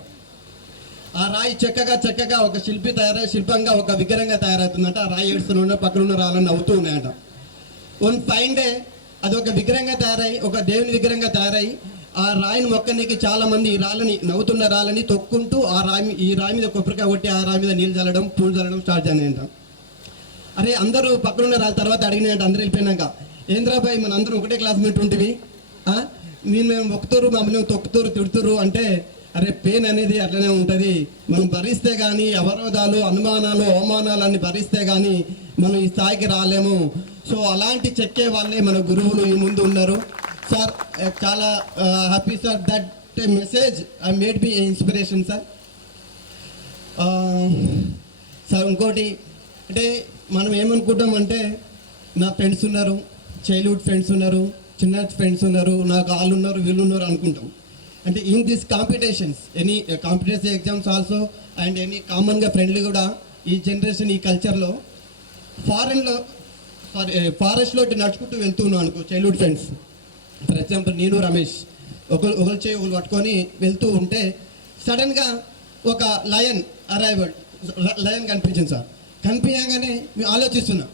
ఆ రాయి చెక్కగా ఒక శిల్పంగా ఒక విగ్రహంగా తయారవుతుందంట. ఆ రాయి ఏడుస్తున్న పక్కనున్న రాళ్ళని నవ్వుతూ ఉన్నాయట. వన్ ఫైన్ డే అది ఒక విగ్రహంగా తయారై, ఒక దేవుని విగ్రహంగా తయారై, ఆ రాయిని మొక్కనికి చాలా మంది నవ్వుతున్న రాళ్ళని తొక్కుంటూ ఈ రాయి మీద కొబ్బరికాయ కొట్టి ఆ రాయి మీద నీళ్ళు చల్లడం, పూలు చల్లడం స్టార్ట్ చేయండి. అరే అందరూ పక్కనున్న రాళ్ళ తర్వాత అడిగినాయంట, అందరూ వెళ్ళిపోయినాక, ఏంద్రాబాయ్ మన అందరూ ఒకటే క్లాస్మేట్ ఉంటివి, మేము మొక్కుతారు, మమ్మల్ని తొక్కుతారు, తిడుతురు అంటే, అరే పెయిన్ అనేది అట్లనే ఉంటుంది, మనం భరిస్తే కానీ అవరోధాలు, అనుమానాలు, అవమానాలు అన్ని భరిస్తే కానీ మనం ఈ స్థాయికి రాలేము. సో అలాంటి చెక్కే వాళ్ళే మన గురువులు ఈ ముందు ఉన్నారు సార్. చాలా happy sir, that message I made be inspiration sir. Sir ఇంకోటి అంటే మనం ఏమనుకుంటామంటే నా ఫ్రెండ్స్ ఉన్నారు, చైల్డ్హుడ్ ఫ్రెండ్స్ ఉన్నారు, చిన్న ఫ్రెండ్స్ ఉన్నారు, నాకు వాళ్ళు ఉన్నారు వీళ్ళు ఉన్నారు అనుకుంటాం. అంటే in this competitions any competitive exams also and any కామన్గా ఫ్రెండ్లీ కూడా ఈ జనరేషన్ ఈ కల్చర్లో ఫారెస్ట్లో నడుచుకుంటూ వెళ్తున్నాను అనుకో చైల్డ్హుడ్ ఫ్రెండ్స్. ఫర్ ఎగ్జాంపుల్ నేను రమేష్ ఒకరు చేయి ఒకరు పట్టుకొని వెళ్తూ ఉంటే సడన్గా ఒక లయన్ లయన్ కనిపించింది సార్. కనిపించగానే మేము ఆలోచిస్తున్నాం,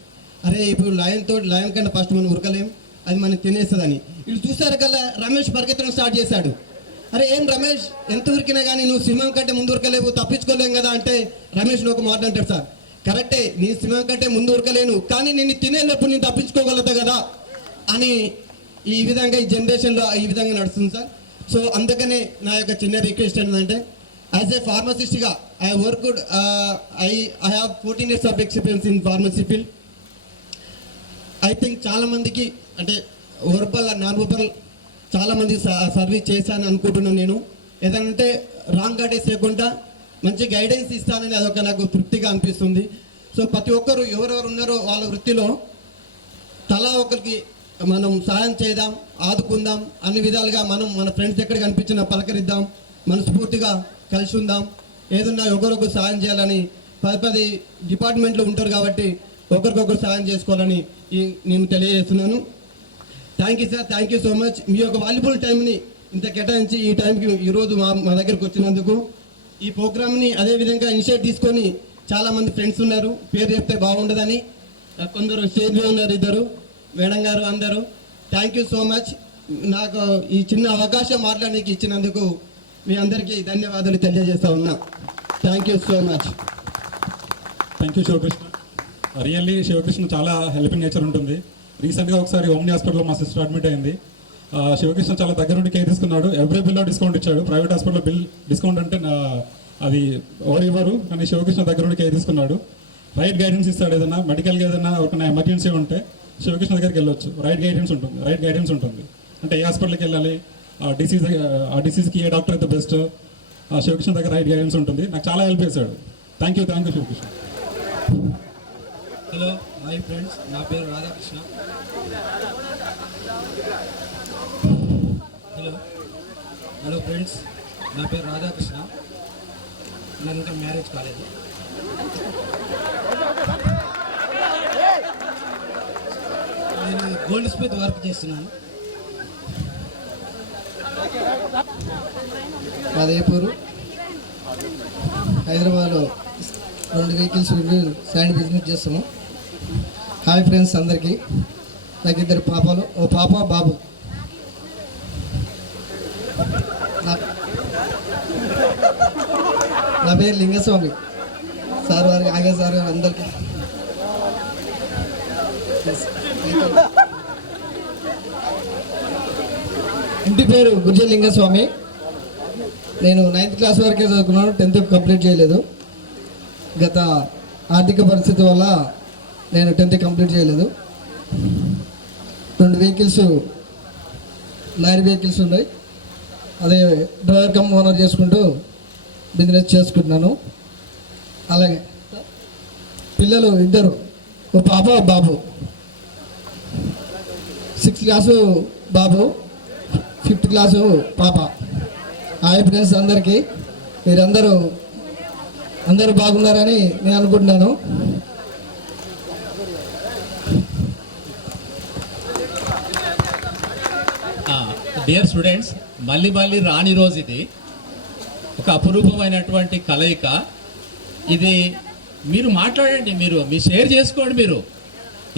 అరే ఇప్పుడు లయన్ కన్నా ఫస్ట్ మనం ఉరకలేం, అది మనం తినేస్తుందని. వీళ్ళు చూసారు కల్లా రమేష్ పరిగెత్తడం స్టార్ట్ చేశాడు. అరే ఏం రమేష్ ఎంత ఉరికినా కానీ నువ్వు సింహం కంటే ముందు ఉరకలేవు, తప్పించుకోలేం కదా అంటే రమేష్ ఒక మాట అంటాడు, సార్ కరెక్టే నీ సింహం కంటే ముందు ఉరకలేను కానీ నేను తినేటప్పుడు నేను తప్పించుకోగలుగుతా కదా అని. ఈ విధంగా ఈ జనరేషన్లో ఈ విధంగా నడుస్తుంది సార్. సో అందుకనే నా యొక్క చిన్న రిక్వెస్ట్ ఏంటంటే యాజ్ ఏ ఫార్మసిస్ట్గా I worked I have 14 years of experience in pharmacy field. I think చాలామందికి అంటే వర్బల్ నాన్ వర్బల్ చాలామంది సర్వీస్ చేశాను అనుకుంటున్నాను నేను. ఏదంటే రాంగ్ గైడెన్స్ లేకుండా మంచి గైడెన్స్ ఇస్తానని అదొక నాకు తృప్తిగా అనిపిస్తుంది. సో ప్రతి ఒక్కరు ఎవరెవరు ఉన్నారో వాళ్ళ వృత్తిలో తలా ఒకరికి మనం సహాయం చేద్దాం, ఆదుకుందాం, అన్ని విధాలుగా మనం మన ఫ్రెండ్స్ ఎక్కడ కనిపించినా పలకరిద్దాం, మనస్ఫూర్తిగా కలిసి ఉందాం, ఏదన్నా ఒకరొకరు సహాయం చేయాలని 10 డిపార్ట్మెంట్లు ఉంటారు కాబట్టి ఒకరికొకరు సహాయం చేసుకోవాలని నేను తెలియజేస్తున్నాను. Thank you sir, thank you so much. మీ యొక్క వాల్యుబుల్ టైంని ఇంత కేటాయించి ఈ టైంకి ఈరోజు మా దగ్గరికి వచ్చినందుకు, ఈ ప్రోగ్రామ్ని అదేవిధంగా ఇనిషియేట్ తీసుకొని చాలామంది ఫ్రెండ్స్ ఉన్నారు, పేరు చెప్తే బాగుండదని కొందరు స్టేజ్లో ఉన్నారు, ఇద్దరు మేడం గారు అందరూ. Thank you so much. నాకు ఈ చిన్న అవకాశం మాట్లాడడానికి ఇచ్చినందుకు మీ అందరికీ ధన్యవాదాలు తెలియజేస్తా ఉన్నా. Thank you so much. Thank you Sivakrishna. Really Sivakrishna చాలా హెల్పింగ్ నేచర్ ఉంటుంది. రీసెంట్గా ఒకసారి ఓమ్ని హాస్పిటల్లో మా సిస్టర్ అడ్మిట్ అయింది. శివకృష్ణ చాలా దగ్గర నుండి కేర్ తీసుకున్నాడు. ఎవ్రీ బిల్లో డిస్కౌంట్ ఇచ్చాడు. ప్రైవేట్ హాస్పిటల్లో బిల్ డిస్కౌంట్ అంటే అది ఎవరు ఇవ్వరు, కానీ శివకృష్ణ దగ్గర నుండి కేర్ తీసుకున్నాడు. రైట్ గైడెన్స్ ఇస్తాడు. ఏదైనా మెడికల్గా ఏదైనా ఒక ఎమర్జెన్సీ ఉంటే శివకృష్ణ దగ్గరికి వెళ్ళొచ్చు. రైట్ గైడెన్స్ ఉంటుంది. అంటే ఏ హాస్పిటల్కి వెళ్ళాలి, ఆ డిసీజ్కి ఏ డాక్టర్ అయితే బెస్ట్, శివకృష్ణ దగ్గర రైట్ గైడెన్స్ ఉంటుంది. నాకు చాలా హెల్ప్ చేశాడు. Thank you Sivakrishna. Hello my friends, నా పేరు రాధాకృష్ణ. హలో ఫ్రెండ్స్, నా పేరు రాధాకృష్ణ. నేను ఇంకా మ్యారేజ్ కాలేదు. నేను గోల్డ్ స్మిత్ వర్క్ చేస్తున్నాను. మాదేపూరు హైదరాబాద్లో 2 వెహికల్స్ శాండ్ బిజినెస్ చేస్తాము. హాయ్ ఫ్రెండ్స్ అందరికీ. నాకు 2 పాపలు, ఓ పాప బాబు. నా పేరు లింగస్వామి. సార్ వారికి ఆగే సార్ గారు అందరికీ ఇంటి పేరు గుర్జ లింగస్వామి. నేను 9th క్లాస్ వరకే చదువుకున్నాను, 10th కంప్లీట్ చేయలేదు. గత ఆర్థిక పరిస్థితి వల్ల నేను 10th కంప్లీట్ చేయలేదు. 2 వెహికల్స్ లారీ వెహికల్స్ ఉన్నాయి. అదే డ్రైవర్ కమ్ ఓనర్ చేసుకుంటూ బిజినెస్ చేసుకుంటున్నాను. అలాగే పిల్లలు 2, ఓ పాప బాబు. 6th క్లాసు బాబు, 5th క్లాసు పాప. హాయ్ ఫ్రెండ్స్ అందరికీ. అందరూ బాగున్నారని నేను అనుకుంటున్నాను. డియర్ స్టూడెంట్స్, మళ్ళీ రాని రోజు ఇది ఒక అపురూపమైనటువంటి కలయిక. ఇది మీరు మాట్లాడండి, మీ షేర్ చేసుకోండి. మీరు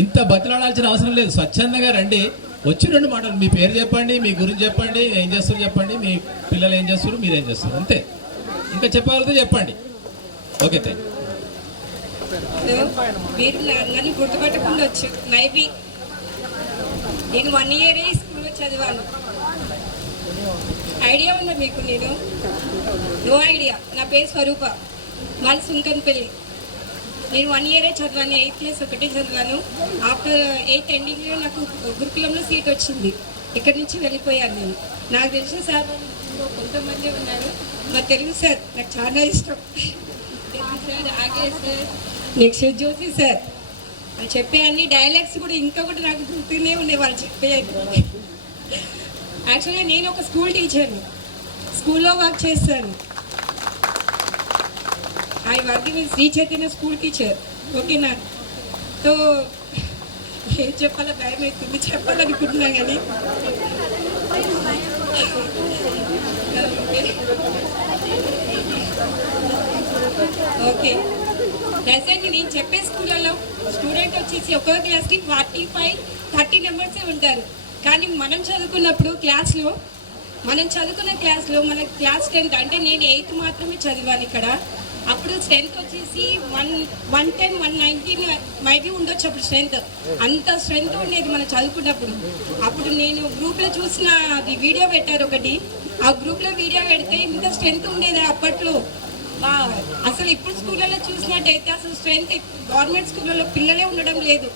ఇంత బతిలాడాల్సిన అవసరం లేదు. స్వచ్ఛందంగా రండి, వచ్చి 2 మాటలు మీ పేరు చెప్పండి, మీ గురించి చెప్పండి, ఏం చేస్తారు చెప్పండి, మీ పిల్లలు ఏం చేస్తారు, మీరేం చేస్తారు, అంతే. ఇంకా చెప్పగలిగితే చెప్పండి. ఓకే, థ్యాంక్ మీరు నన్ను గుర్తుపెట్టకుండా వచ్చు. మైబీ నేను 1 year స్కూల్లో చదివాను. ఐడియా ఉందా మీకు? నేను నో ఐడియా. నా పేరు స్వరూప, మాది సుంకన్పల్లి. నేను 1 year చదివాను. 8th class ఒకటే చదివాను. ఆఫ్టర్ 8th ఎండింగ్లో నాకు గురుకులంలో సీట్ వచ్చింది. ఇక్కడి నుంచి వెళ్ళిపోయాను నేను. నాకు తెలిసిన సార్ కొంతమంది ఉన్నారు. మా తెలుగు సార్ నాకు చాలా ఇష్టం. తెలుగు సార్, ఆగే సార్, నెక్స్ట్ జోసి సార్ వాళ్ళు చెప్పే అన్ని డైలాగ్స్ కూడా ఇంకా కూడా నాకు గుర్తునే ఉన్నాయి వాళ్ళు చెప్పే. యాక్చువల్గా నేను ఒక స్కూల్ టీచర్ని, స్కూల్లో వర్క్ చేస్తాను. I work with Shri Chaitanya school teacher. ఓకేనా? సో ఏం చెప్పాలో భయం అవుతుంది, చెప్పాలనుకుంటున్నా కానీ ఓకే. ప్రెసెంట్ నేను చెప్పే స్కూళ్ళలో స్టూడెంట్ వచ్చేసి ఒక్కొక్క క్లాస్కి 45-30 మెంబర్సే ఉంటారు. కానీ మనం చదువుకున్నప్పుడు మన క్లాస్ 10th అంటే నేను 8th మాత్రమే చదివాను ఇక్కడ. అప్పుడు స్ట్రెంత్ వచ్చేసి 110-119 మైబీ ఉండొచ్చు అప్పుడు స్ట్రెంత్. అంత స్ట్రెంత్ ఉండేది మనం చదువుకున్నప్పుడు. అప్పుడు నేను గ్రూప్లో చూసిన అది వీడియో పెట్టారు ఒకటి, ఆ గ్రూప్లో వీడియో పెడితే ఇంత స్ట్రెంత్ ఉండేది అప్పట్లో. అసలు ఇప్పుడు స్కూళ్ళలో చూసినట్టయితే అసలు స్ట్రెంత్ గవర్నమెంట్ స్కూళ్ళలో పిల్లలే ఉండడం లేదు.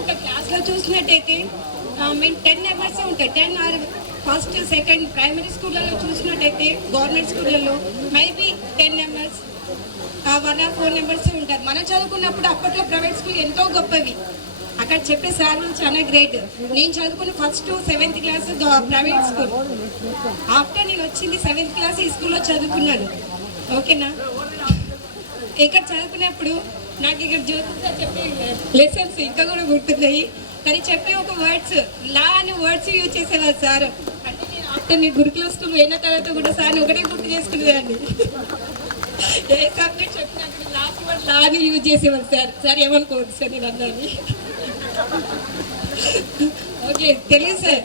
ఒక క్లాస్లో చూసినట్టయితే మేము 10 మెంబర్సే ఉంటాయి. 10 ఆర్ ఫస్ట్ సెకండ్ ప్రైమరీ స్కూళ్ళలో చూసినట్టయితే గవర్నమెంట్ స్కూళ్ళలో మైబీ 10 మెంబర్స్ 1 or 4 మెంబర్సే ఉంటారు. మనం చదువుకున్నప్పుడు అప్పట్లో ప్రైవేట్ స్కూల్ ఎంతో గొప్పవి. అక్కడ చెప్పే సార్లు చాలా గ్రేట్. నేను చదువుకున్న first 7th class private school. After నేను వచ్చింది 7th క్లాస్ ఈ స్కూల్లో చదువుకున్నాను. ఓకేనా? ఇక్కడ చదువుకున్నప్పుడు నాకు ఇక్కడ జ్యోతిగా చెప్పే లెసన్స్ ఇంకా కూడా గుర్తున్నాయి. కానీ చెప్పే ఒక వర్డ్స్ లా అనే వర్డ్స్ యూజ్ చేసేవారు సార్. అంటే నేను ఆఫ్టర్ నేను గురుకుల స్కూల్ అయిన తర్వాత కూడా సార్ ఒకటే గుర్తు చేసుకునేదాన్ని. ఏ సబ్జెక్ట్ చెప్పినా కూడా లాస్ట్ వర్డ్ లా అని యూజ్ చేసేవారు సార్. సార్ ఏమనుకోవద్దు సార్ నేను అన్నాను. ఓకే, తెలుసు సార్.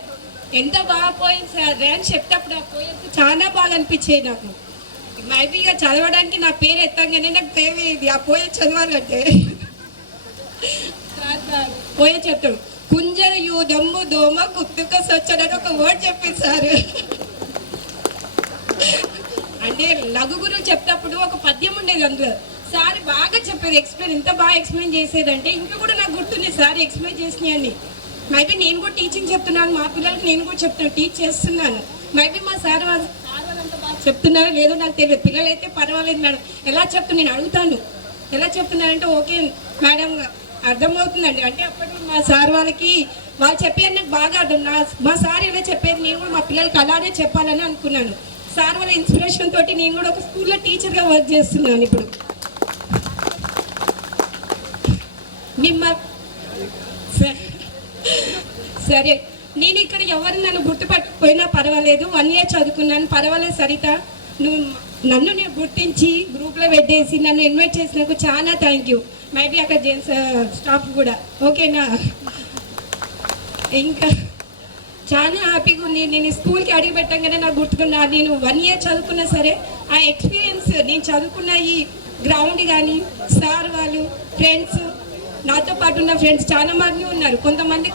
ఎంత బాగా పోయింది సార్ ర్యాంక్ చెప్తేప్పుడు ఆ పోయేది చాలా బాగా అనిపించేది నాకు. మైబీగా చదవడానికి నా పేరు ఎత్తంగానే నాకు తెలియదు ఆ పోయే చదవాలంటే. పోయే చెప్తాడు కుంజర యూ దమ్ము దోమ గుర్తుక సొచ్చడని ఒక వర్డ్ చెప్పింది సార్. అంటే లఘు గురువు చెప్తేప్పుడు ఒక పద్యం ఉండేది అందులో. సార్ బాగా చెప్పేది ఎక్స్ప్లెయిన్, ఎంత బాగా ఎక్స్ప్లెయిన్ చేసేదంటే ఇంకా కూడా నాకు గుర్తుంది సార్ ఎక్స్ప్లెయిన్ చేసినాయని. మైబీ నేను కూడా టీచింగ్ చెప్తున్నాను, మా పిల్లలకి నేను కూడా చెప్తున్నాను, టీచ్ చేస్తున్నాను. మైబీ మా సార్ వాళ్ళంతా బాగా చెప్తున్నారో లేదో నాకు తెలియదు. పిల్లలైతే పర్వాలేదు మేడం, ఎలా చెప్తున్నా నేను అడుగుతాను, ఎలా చెప్తున్నారంటే ఓకే మేడం అర్థమవుతుందండి. అంటే అప్పటి మా సార్ వాళ్ళకి వాళ్ళు చెప్పేది నాకు బాగా అర్థం. మా సార్ ఎలా చెప్పేది నేను కూడా మా పిల్లలకి అలానే చెప్పాలని అనుకున్నాను. సార్ వాళ్ళ ఇన్స్పిరేషన్ తోటి నేను కూడా ఒక స్కూల్లో టీచర్గా వర్క్ చేస్తున్నాను ఇప్పుడు. సరే, నేను ఇక్కడ ఎవరు నన్ను గుర్తుపట్టకపోయినా పర్వాలేదు, 1 year చదువుకున్నాను పర్వాలేదు. సరిత నువ్వు నన్ను నేను గుర్తించి గ్రూప్లో పెట్టేసి నన్ను ఇన్వైట్ చేసినందుకు చాలా థ్యాంక్ యూ. మైబీ అక్కడ జెంట్స్ స్టాఫ్ కూడా. ఓకేనా? ఇంకా చాలా హ్యాపీగా ఉంది. నేను స్కూల్కి అడిగి పెట్టగానే నాకు గుర్తుకున్నా. నేను 1 year చదువుకున్నా సరే ఆ ఎక్స్పీరియన్స్, నేను చదువుకున్న ఈ గ్రౌండ్ కానీ సార్ వాళ్ళు ఫ్రెండ్స్, నాతో పాటు ఉన్న ఫ్రెండ్స్ చాలా మంది ఉన్నారు. కొంతమంది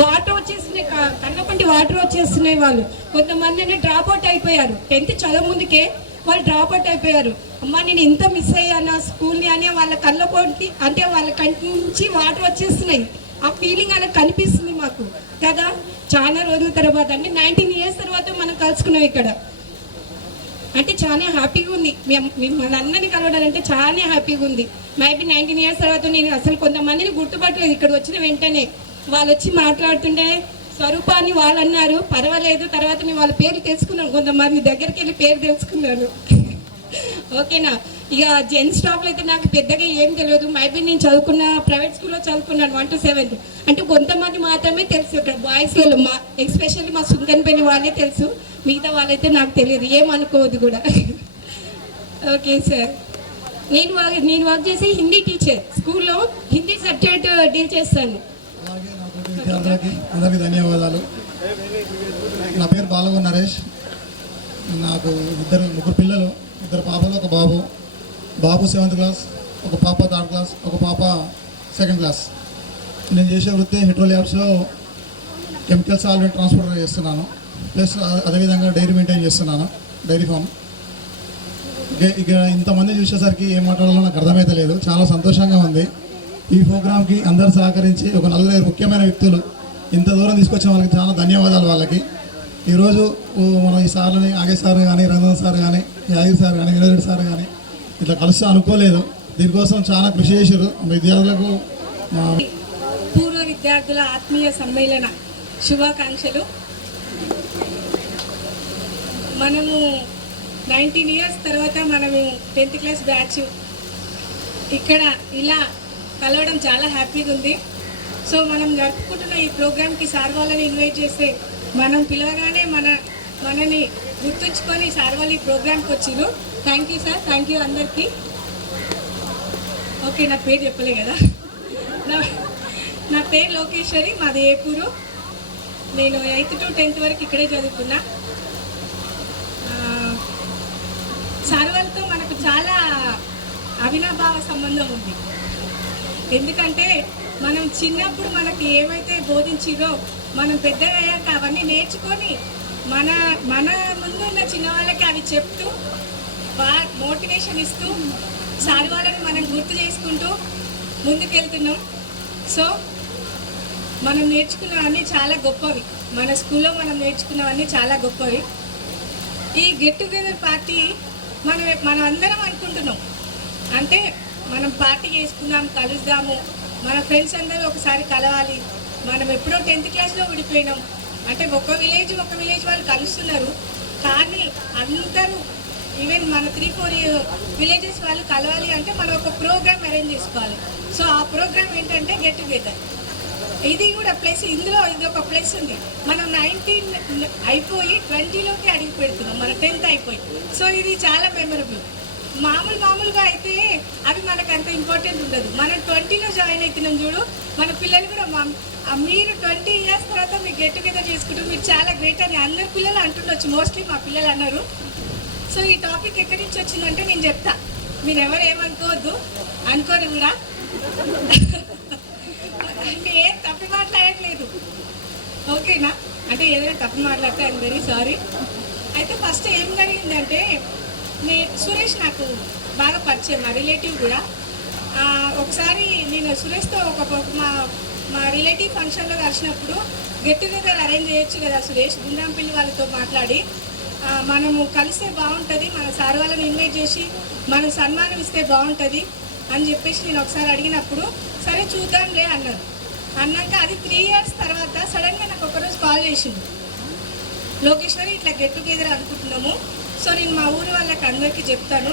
వాటర్ వచ్చేస్తున్నాయి, కళ్ళపంటి వాటర్ వచ్చేస్తున్నాయి వాళ్ళు. కొంతమంది డ్రాప్ అవుట్ అయిపోయారు. 10th చదువు ముందుకే వాళ్ళు డ్రాప్ అవుట్ అయిపోయారు. అమ్మ నేను ఇంత మిస్ అయ్యాను నా స్కూల్ని అనే వాళ్ళ కళ్ళపంటి, అంటే వాళ్ళ కంటి నుంచి వాటర్ వచ్చేస్తున్నాయి. ఆ ఫీలింగ్ అలా కనిపిస్తుంది మాకు కదా. చాలా రోజుల తర్వాత అంటే 19 years తర్వాత మనం కలుసుకున్నాం ఇక్కడ. అంటే చాలా హ్యాపీగా ఉంది. మిమ్మల్ని అందరినీ కలవడాలంటే చాలా హ్యాపీగా ఉంది. మైబీ 19 years తర్వాత నేను అసలు కొంతమందిని గుర్తుపట్టలేదు. ఇక్కడ వచ్చిన వెంటనే వాళ్ళు వచ్చి మాట్లాడుతుంటే స్వరూపాన్ని వాళ్ళు అన్నారు, పర్వాలేదు. తర్వాత నేను వాళ్ళ పేర్లు తెలుసుకున్నాను, కొంతమంది దగ్గరికి వెళ్ళి పేరు తెలుసుకున్నాను. ఓకేనా? ఇక జెంట్స్ స్టాఫ్లో అయితే నాకు పెద్దగా ఏం తెలియదు. మైబీ నేను చదువుకున్న ప్రైవేట్ స్కూల్లో చదువుకున్నాను 1 to 7th. అంటే కొంతమంది మాత్రమే తెలుసు ఇక్కడ బాయ్స్లో, ఎస్పెషల్లీ మా సుంకన్పల్లి వాళ్ళే తెలుసు, మిగతా వాళ్ళైతే నాకు తెలియదు, ఏమనుకోవద్దు కూడా. ఓకే సార్, నేను వర్క్ చేసి హిందీ టీచర్, స్కూల్లో హిందీ సబ్జెక్ట్ డీల్ చేస్తాను. అందరికీ ధన్యవాదాలు. నా పేరు బాలగో నరేష్. నాకు ముగ్గురు పిల్లలు, 2 పాపలు 1 బాబు. బాబు 7th క్లాస్, ఒక పాప 3rd క్లాస్, ఒక పాప 2nd క్లాస్. నేను చేసే వృత్తి హెడ్రో ల్యాబ్స్లో కెమికల్ సాల్వెంట్ ట్రాన్స్పోర్టర్ చేస్తున్నాను. ప్లస్ అదేవిధంగా డైరీ మెయింటైన్ చేస్తున్నాను, డైరీ ఫామ్. ఇక ఇంతమంది చూసేసరికి ఏం మాట్లాడాలో నాకు అర్థమైతే లేదు. చాలా సంతోషంగా ఉంది. ఈ ప్రోగ్రామ్కి అందరూ సహకరించి ఒక 4-5 ముఖ్యమైన వ్యక్తులు ఇంత దూరం తీసుకొచ్చిన వాళ్ళకి చాలా ధన్యవాదాలు. వాళ్ళకి ఈరోజు మనం ఈ సార్లని ఆగే సార్ కానీ, రంగన్ సార్ కానీ, యాదగిరి సార్ కానీ, వినోద్ సార్ కానీ ఇట్లా కలుస్తూ అనుకోలేదు. దీనికోసం చాలా కృషి చేశారు విద్యార్థులకు. పూర్వ విద్యార్థుల ఆత్మీయ సమ్మేళన శుభాకాంక్షలు. మనము 19 years తర్వాత మనము 10th class బ్యాచ్ ఇక్కడ ఇలా కలవడం చాలా హ్యాపీగా ఉంది. సో మనం జరుపుకుంటున్న ఈ ప్రోగ్రామ్కి సార్ వాళ్ళని ఇన్వైట్ చేస్తే మనం పిలవగానే మనని గుర్తుంచుకొని సార్ వాళ్ళు ఈ ప్రోగ్రామ్కి వచ్చిర్రు. Thank you sir, thank you అందరికీ. ఓకే, నా పేరు చెప్పలే కదా. నా పేరు లోకేశ్వరి, మాది ఏపూరు. నేను 8th to 10th వరకు ఇక్కడే చదువుకున్నా. సార్ వాళ్ళతో మనకు చాలా అవినాభావ సంబంధం ఉంది. ఎందుకంటే మనం చిన్నప్పుడు మనకి ఏమైతే బోధించిరో మనం పెద్దగా అయ్యాక అవన్నీ నేర్చుకొని మన ముందున్న చిన్నవాళ్ళకి అవి చెప్తూ మోటివేషన్ ఇస్తూ సార్ వాళ్ళని మనం గుర్తు చేసుకుంటూ ముందుకెళ్తున్నాం. సో మనం నేర్చుకున్నవన్నీ చాలా గొప్పవి. మన స్కూల్లో మనం నేర్చుకున్నవన్నీ చాలా గొప్పవి. ఈ గెట్ టుగెదర్ పార్టీ మనం అందరం అనుకుంటున్నాం, అంటే మనం పార్టీ చేసుకుందాం, కలుద్దాము, మన ఫ్రెండ్స్ అందరూ ఒకసారి కలవాలి. మనం ఎప్పుడో 10th classలో విడిపోయినాం, అంటే ఒక విలేజ్ వాళ్ళు కలుస్తున్నారు, కానీ అందరూ ఈవెన్ మన 3-4 villages వాళ్ళు కలవాలి అంటే మనం ఒక ప్రోగ్రామ్ అరేంజ్ చేసుకోవాలి. సో ఆ ప్రోగ్రామ్ ఏంటంటే గెట్ టుగెదర్. ఇది కూడా ప్లస్, ఇందులో ఇది ఒక ప్లస్ ఉంది. మనం 19 అయిపోయి 20లోకి అడిగి పెడుతున్నాం, మన 10th అయిపోయి. సో ఇది చాలా మెమరబుల్. మామూలుగా అయితే అవి మనకు అంత ఇంపార్టెంట్ ఉండదు. మనం 20లో జాయిన్ అవుతున్నాం చూడు, మన పిల్లలు కూడా మీరు 20 years తర్వాత మీరు గెట్ టుగెదర్ చేసుకుంటూ మీరు చాలా గ్రేట్ అని అందరు పిల్లలు అంటుండొచ్చు, మోస్ట్లీ మా పిల్లలు అన్నారు. సో ఈ టాపిక్ ఎక్కడి నుంచి వచ్చిందంటే నేను చెప్తా, మీరు ఎవరు ఏమనుకోవద్దు, అనుకోరు కూడా. ఏం తప్పి మాట్లాడట్లేదు, ఓకేనా? అంటే ఏదైనా తప్పి మాట్లాడితే ఐఎమ్ వెరీ సారీ. అయితే ఫస్ట్ ఏం జరిగిందంటే, సురేష్ నాకు బాగా పరిచయం, మా రిలేటివ్ కూడా. ఒకసారి నేను సురేష్తో మా రిలేటివ్ ఫంక్షన్లో కలిసినప్పుడు గెట్ టుగెదర్ అరేంజ్ చేయొచ్చు కదా సురేష్, గుండాంపల్లి వాళ్ళతో మాట్లాడి మనము కలిస్తే బాగుంటుంది, మన సార్ వాళ్ళని ఇన్వైట్ చేసి మనం సన్మానం ఇస్తే బాగుంటుంది అని చెప్పేసి నేను ఒకసారి అడిగినప్పుడు సరే చూద్దాంలే అన్నారు. అన్నాక అది 3 years తర్వాత సడన్గా నాకు ఒకరోజు కాల్ చేసింది, లోకేశ్వరి ఇట్లా గెట్ టుగెదర్ అనుకుంటున్నాము, సో నేను మా ఊరి వాళ్ళకి అందరికీ చెప్తాను,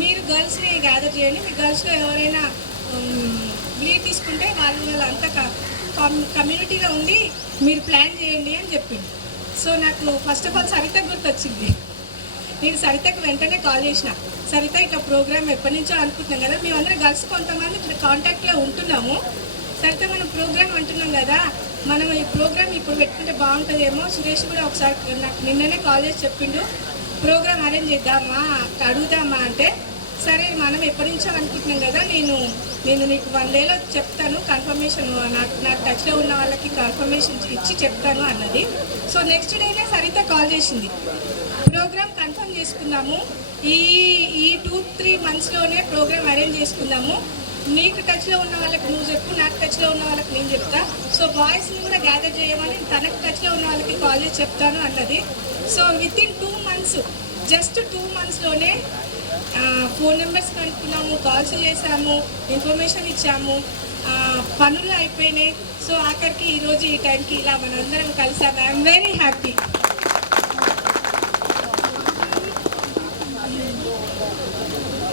మీరు గర్ల్స్ని గ్యాదర్ చేయండి, మీ గర్ల్స్లో ఎవరైనా లీడ్ తీసుకుంటే వాళ్ళంతా కమ్యూనిటీలో ఉండి మీరు ప్లాన్ చేయండి అని చెప్పింది. సో నాకు ఫస్ట్ ఆఫ్ ఆల్ సరిత గుర్తొచ్చింది. నేను సరితకు వెంటనే కాల్ చేసిన, సరిత ఇట్లా ప్రోగ్రామ్ ఎప్పటి నుంచో అనుకుంటున్నాం కదా, మేమందరం గర్ల్స్ కొంతమంది ఇప్పుడు కాంటాక్ట్లో ఉంటున్నాము, సరిత మనం ప్రోగ్రామ్ అంటున్నాం కదా, మనం ఈ ప్రోగ్రామ్ ఇప్పుడు పెట్టుకుంటే బాగుంటుందేమో. సురేష్ కూడా ఒకసారి నాకు నిన్ననే కాల్ చేసి చెప్పిండు, ప్రోగ్రామ్ అరేంజ్ చేద్దామా అడుగుదామా అంటే, సరే మనం ఎప్పటి నుంచో అనుకుంటున్నాం కదా, నేను నీకు 1 dayలో చెప్తాను, కన్ఫర్మేషన్ నాకు టచ్లో ఉన్న వాళ్ళకి కన్ఫర్మేషన్ ఇచ్చి చెప్తాను అన్నది. సో నెక్స్ట్ డేనే సరిత కాల్ చేసింది, ప్రోగ్రామ్ కన్ఫర్మ్ చేసుకుందాము, ఈ 2-3 monthsలోనే ప్రోగ్రామ్ అరేంజ్ చేసుకుందాము, నీకు టచ్లో ఉన్న వాళ్ళకి నువ్వు చెప్పు, నాకు టచ్లో ఉన్న వాళ్ళకి నేను చెప్తా, సో బాయ్స్ని కూడా గ్యాదర్ చేయమని తనకు టచ్లో ఉన్న వాళ్ళకి కాల్ చేసి చెప్తాను అన్నది. సో వితిన్ 2 months, జస్ట్ 2 monthsలోనే ఫోన్ నెంబర్స్ కనుక్కున్నాము, కాల్స్ చేసాము, ఇన్ఫర్మేషన్ ఇచ్చాము, పనులు అయిపోయినాయి. సో ఆఖరికి ఈరోజు ఈ టైంకి ఇలా మనందరం కలిసాము. I'm very happy.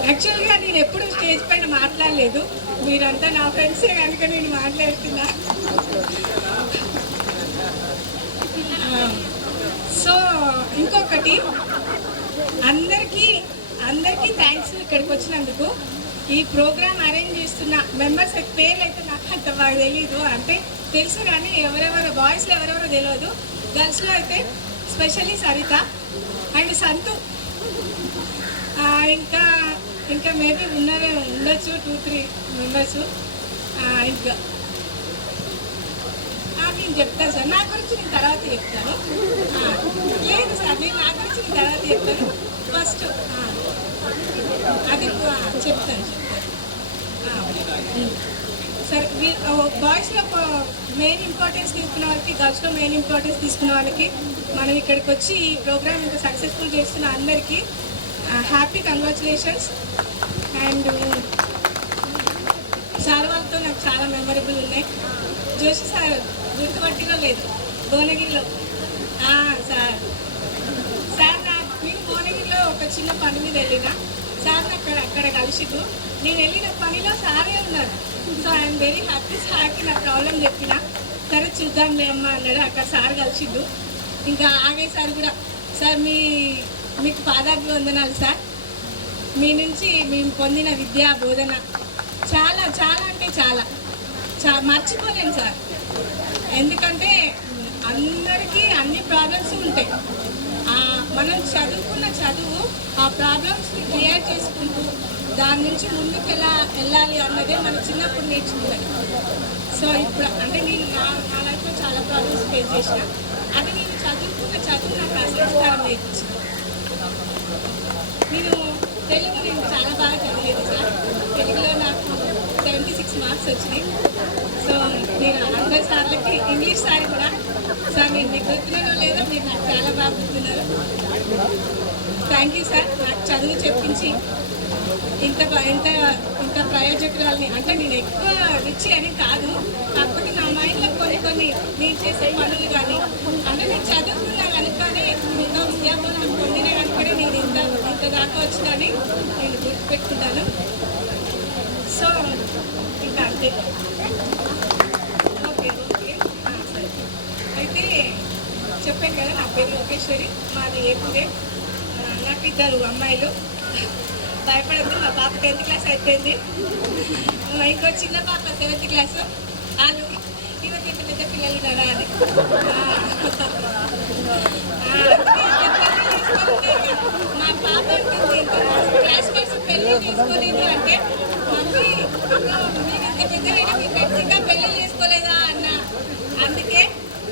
యాక్చువల్గా నేను ఎప్పుడు స్టేజ్ పైన మాట్లాడలేదు, మీరంతా నా ఫ్రెండ్సే కనుక నేను మాట్లాడుతున్నా. సో ఇంకొకటి, అందరికీ థ్యాంక్స్ ఇక్కడికి వచ్చినందుకు. ఈ ప్రోగ్రామ్ అరేంజ్ చేస్తున్న మెంబర్స్ పేర్లు అయితే నాకు అంత బాగా తెలీదు, అంటే తెలుసు కానీ ఎవరెవరు బాయ్స్లో ఎవరెవరో తెలియదు, గర్ల్స్లో అయితే స్పెషల్లీ సరిత అండ్ సంతు, ఇంకా మేబీ ఉండొచ్చు 2-3 members. ఇంకా నేను చెప్తాను సార్, నా గురించి నేను తర్వాత చెప్తాను. లేదు సార్, నేను నా గురించి నేను తర్వాత చెప్తాను, ఫస్ట్ అది చెప్తాను. సరే, బాయ్స్లో మెయిన్ ఇంపార్టెన్స్ తీసుకున్న వాళ్ళకి, గర్ల్స్లో మెయిన్ ఇంపార్టెన్స్ తీసుకున్న వాళ్ళకి, మనం ఇక్కడికి వచ్చి ఈ ప్రోగ్రామ్ ఇంత సక్సెస్ఫుల్ చేస్తున్న అందరికీ హ్యాపీ కంగ్రాచులేషన్స్. అండ్ సార్ వాళ్ళతో నాకు చాలా మెమరబుల్ ఉన్నాయి. జోషి సార్ గుర్తుపట్టినో లేదు, భువనగిరిలో సార్ నేను భువనగిరిలో ఒక చిన్న పని మీద వెళ్ళిన సార్ అక్కడ కలిసిడు. నేను వెళ్ళిన పనిలో సారే ఉన్నారు. So I'm very happy. సార్కి నా ప్రాబ్లం చెప్పిన, సరే చూద్దాంలే అమ్మ అన్నాడు. అక్కడ సార్ కలిసిడు. ఇంకా ఆగే సార్ కూడా, సార్ మీకు పాదాభివందనాలు సార్. మీ నుంచి మేము పొందిన విద్యా బోధన చాలా చాలా అంటే చాలా మర్చిపోలేను సార్. ఎందుకంటే అందరికీ అన్ని ప్రాబ్లమ్స్ ఉంటాయి. మనం చదువుకున్న చదువు ఆ ప్రాబ్లమ్స్ని క్లియర్ చేసుకుంటూ దాని నుంచి ముందుకు ఎలా వెళ్ళాలి అన్నదే మనం చిన్నప్పుడు నేర్చుకున్నాం. సో ఇప్పుడు అంటే నేను నా లైఫ్లో చాలా ప్రాబ్లమ్స్ ఫేస్ చేసిన, అది నేను చదువుకున్న చదువు నాకు ఆ సంస్కారం నేర్పించింది. నేను చాలా బాగా చదివేది సార్. తెలుగులో నాకు 76 మార్క్స్ వచ్చినాయి. సో నేను అందరి సార్లకి ఇంగ్లీష్ సార్ కూడా, సార్ నేను మీకు గుర్తున్నానో లేదో మీరు నాకు చాలా బాగా గుర్తున్నారు. Thank you sir. నాకు చదువు చెప్పించి ఇంత ప్రయోజకురాలని, అంటే నేను ఎక్కువ రిచ్ అని కాదు, కాకపోతే నా మైండ్లో కొన్ని నేను చేసే పనులు కానీ అంటే నేను చదువుకున్నా కనుకనే ఇంకా విద్యాబోధన పొందిన కనుకనే నేను ఇంత దాకా వచ్చినని నేను గుర్తుపెట్టుకుంటాను. సో ఇంకా అంతే. ఓకే సరే. అయితే చెప్పాను కదా, నా పేరు లోకేశ్వరి, మాది ఏపూరే. నాకు 2 అమ్మాయిలు. భయపడద్దు, మా పాప 10th క్లాస్ అయిపోయింది. ఇంకో చిన్న పాప 7th క్లాసు. వాళ్ళు ఈమెకి ఇంత పెద్ద పిల్లలు కదా అని మా పాప ఉంటుంది, క్లాస్మేట్స్ పెళ్లి చేసుకోలేదు అంటే, మమ్మీ మీరు ఇంత పెద్దగా మీ ఫ్రెండ్స్ ఇంకా పెళ్లి చేసుకోలేదా అన్న. అందుకే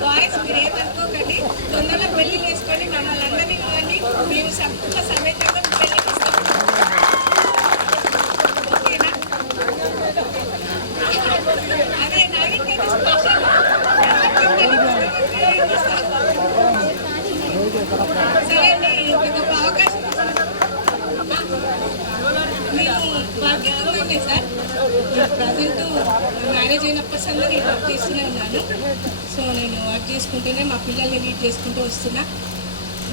బాయ్స్ మీరు ఏమనుకోకండి, తొందరగా పెళ్లి చేసుకోండి, మమ్మల్ని అందరినీ ఇవ్వండి, మేము సంపూర్ణ సమేతంగా పెళ్లి ఇస్తాం. ఓకేనా? అదే నాగరికత స్పెషల్. సరే అండి, ఇంకొక అవకాశం నేను వర్కింగ్ ఉన్నాను సార్. ప్రజెంట్ మ్యారేజ్ అయినప్పటి సంది నేను వర్క్ చేస్తూనే ఉన్నాను. సో నేను వర్క్ చేసుకుంటూనే మా పిల్లల్ని లీడ్ చేసుకుంటూ వస్తున్నా.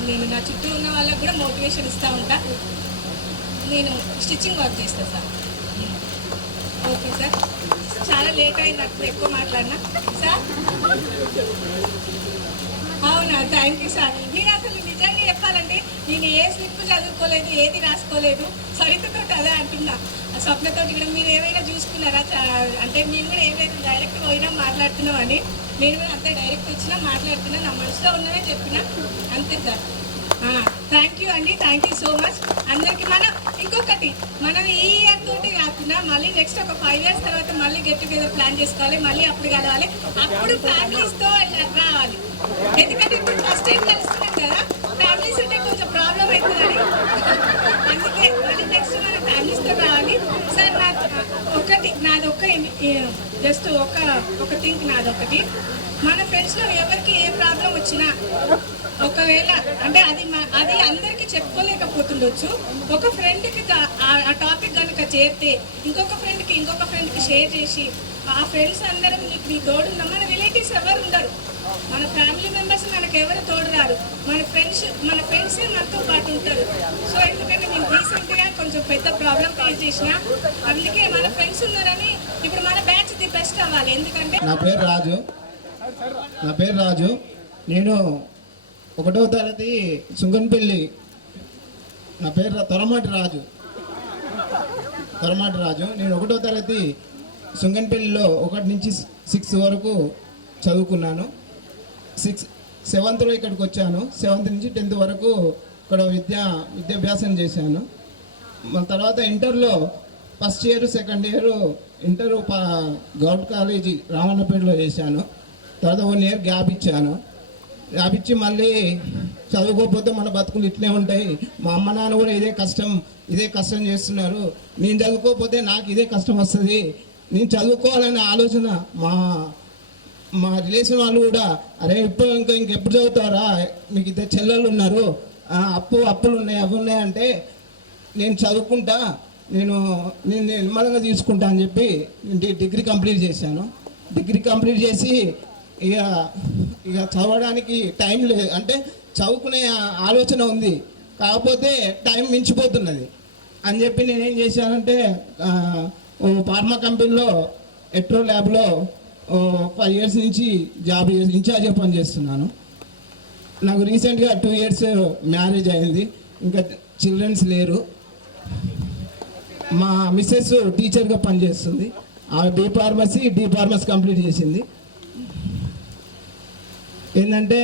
నేను నా చుట్టూ ఉన్న వాళ్ళకి కూడా మోటివేషన్ ఇస్తూ ఉంటా. నేను స్టిచ్చింగ్ వర్క్ చేస్తాను సార్. ఓకే సార్, చాలా లేట్ అయింది, నాకు ఎక్కువ మాట్లాడినా సార్. అవునా, థ్యాంక్ యూ సార్. నేను అసలు నిజంగా చెప్పాలంటే నేను ఏ స్లిప్ చదువుకోలేదు, ఏది రాసుకోలేదు. సరితతో అదే అంటున్నా, స్వప్నతో కూడా మీరు ఏమైనా చూసుకున్నారా అంటే మేము కూడా ఏమైనా డైరెక్ట్ పోయినా మాట్లాడుతున్నాం అని. నేను కూడా అంతే డైరెక్ట్ వచ్చినా మాట్లాడుతున్నా, నా మనసులో ఉన్నదే చెప్పిన, అంతే సార్. థ్యాంక్ యూ అండి, థ్యాంక్ యూ సో మచ్ అందరికి. ఇంకొకటి మనం ఈ ఇయర్ తోటి కాకుండా మళ్ళీ నెక్స్ట్ ఒక 5 years తర్వాత మళ్ళీ గెట్ టుగెదర్ ప్లాన్ చేసుకోవాలి, మళ్ళీ అప్పుడు కలవాలి, అప్పుడు ఫ్యామిలీస్తో రావాలి. ఎందుకంటే ఇప్పుడు ఫస్ట్ టైం కలుస్తున్నాం కదా, ఫ్యామిలీస్ ఉంటే కొంచెం ప్రాబ్లం అవుతుందని, అందుకే మళ్ళీ నెక్స్ట్ మన ఫ్యామిలీస్తో రావాలి సార్. నాది జస్ట్ ఒక థింక్ నాదొకటి, మన ఫ్రెండ్స్లో ఎవరికి ఏ ప్రాబ్లం వచ్చినా ఒకవేళ అంటే అది అందరికీ చెప్పుకోలేకపోతుండొచ్చు. ఒక ఫ్రెండ్కి ఆ టాపిక్ కనుక చేరితే ఇంకొక ఫ్రెండ్కి షేర్ చేసి ఆ ఫ్రెండ్స్ అందరం నీ తోడున్నాం. మన రిలేటివ్స్ ఎవరు ఉండరు, మన ఫ్యామిలీ మెంబర్స్ మనకు ఎవరు తోడు రారు, మన ఫ్రెండ్సే మనతో పాటు ఉంటారు. సో ఎందుకంటే నేను రీసెంట్గా కొంచెం పెద్ద ప్రాబ్లం ఫేస్ చేసిన, అందుకే మన ఫ్రెండ్స్ ఉన్నారని ఇప్పుడు మన బ్యాచ్ ది బెస్ట్ అవ్వాలి. ఎందుకంటే నా పేరు రాజు. నేను 1వ తరగతి సుంగన్పల్లి. నా పేరు తొరమాటి రాజు. నేను 1వ తరగతి సుంగన్పల్లిలో 1 నుంచి 6 వరకు చదువుకున్నాను. 7th ఇక్కడికి వచ్చాను. 7th నుంచి 10th వరకు ఇక్కడ విద్యాభ్యాసం చేశాను. మన తర్వాత ఇంటర్లో first year, second year inter government college రామన్నపేటలో చేశాను. తర్వాత 1 year గ్యాప్ ఇచ్చి మళ్ళీ చదువుకోకపోతే మన బతుకులు ఇట్లే ఉంటాయి. మా అమ్మ నాన్న కూడా ఇదే కష్టం చేస్తున్నారు. నేను చదువుకోకపోతే నాకు ఇదే కష్టం వస్తుంది. నేను చదువుకోవాలనే ఆలోచన మా రిలేషన్ వాళ్ళు కూడా, అరే ఇంకెప్పుడు చదువుతారా, మీకు 2 చెల్లెళ్ళు ఉన్నారు, అప్పులు ఉన్నాయి, అవి ఉన్నాయంటే నేను చదువుకుంటా, నేను నిర్మలంగా తీసుకుంటా అని చెప్పి డిగ్రీ కంప్లీట్ చేశాను. డిగ్రీ కంప్లీట్ చేసి ఇక చదవడానికి టైం లేదు, అంటే చదువుకునే ఆలోచన ఉంది, కాకపోతే టైం మించిపోతున్నది అని చెప్పి నేనేం చేశానంటే ఓ ఫార్మా కంపెనీలో ఎట్రో ల్యాబ్లో 5 years నుంచి జాబ్ ఇన్ఛార్జ్గా పనిచేస్తున్నాను. నాకు రీసెంట్గా 2 years మ్యారేజ్ అయింది, ఇంకా చిల్డ్రన్స్ లేరు. మా మిస్సెస్ టీచర్గా పనిచేస్తుంది. ఆ డి ఫార్మసీ కంప్లీట్ చేసింది. ఏంటంటే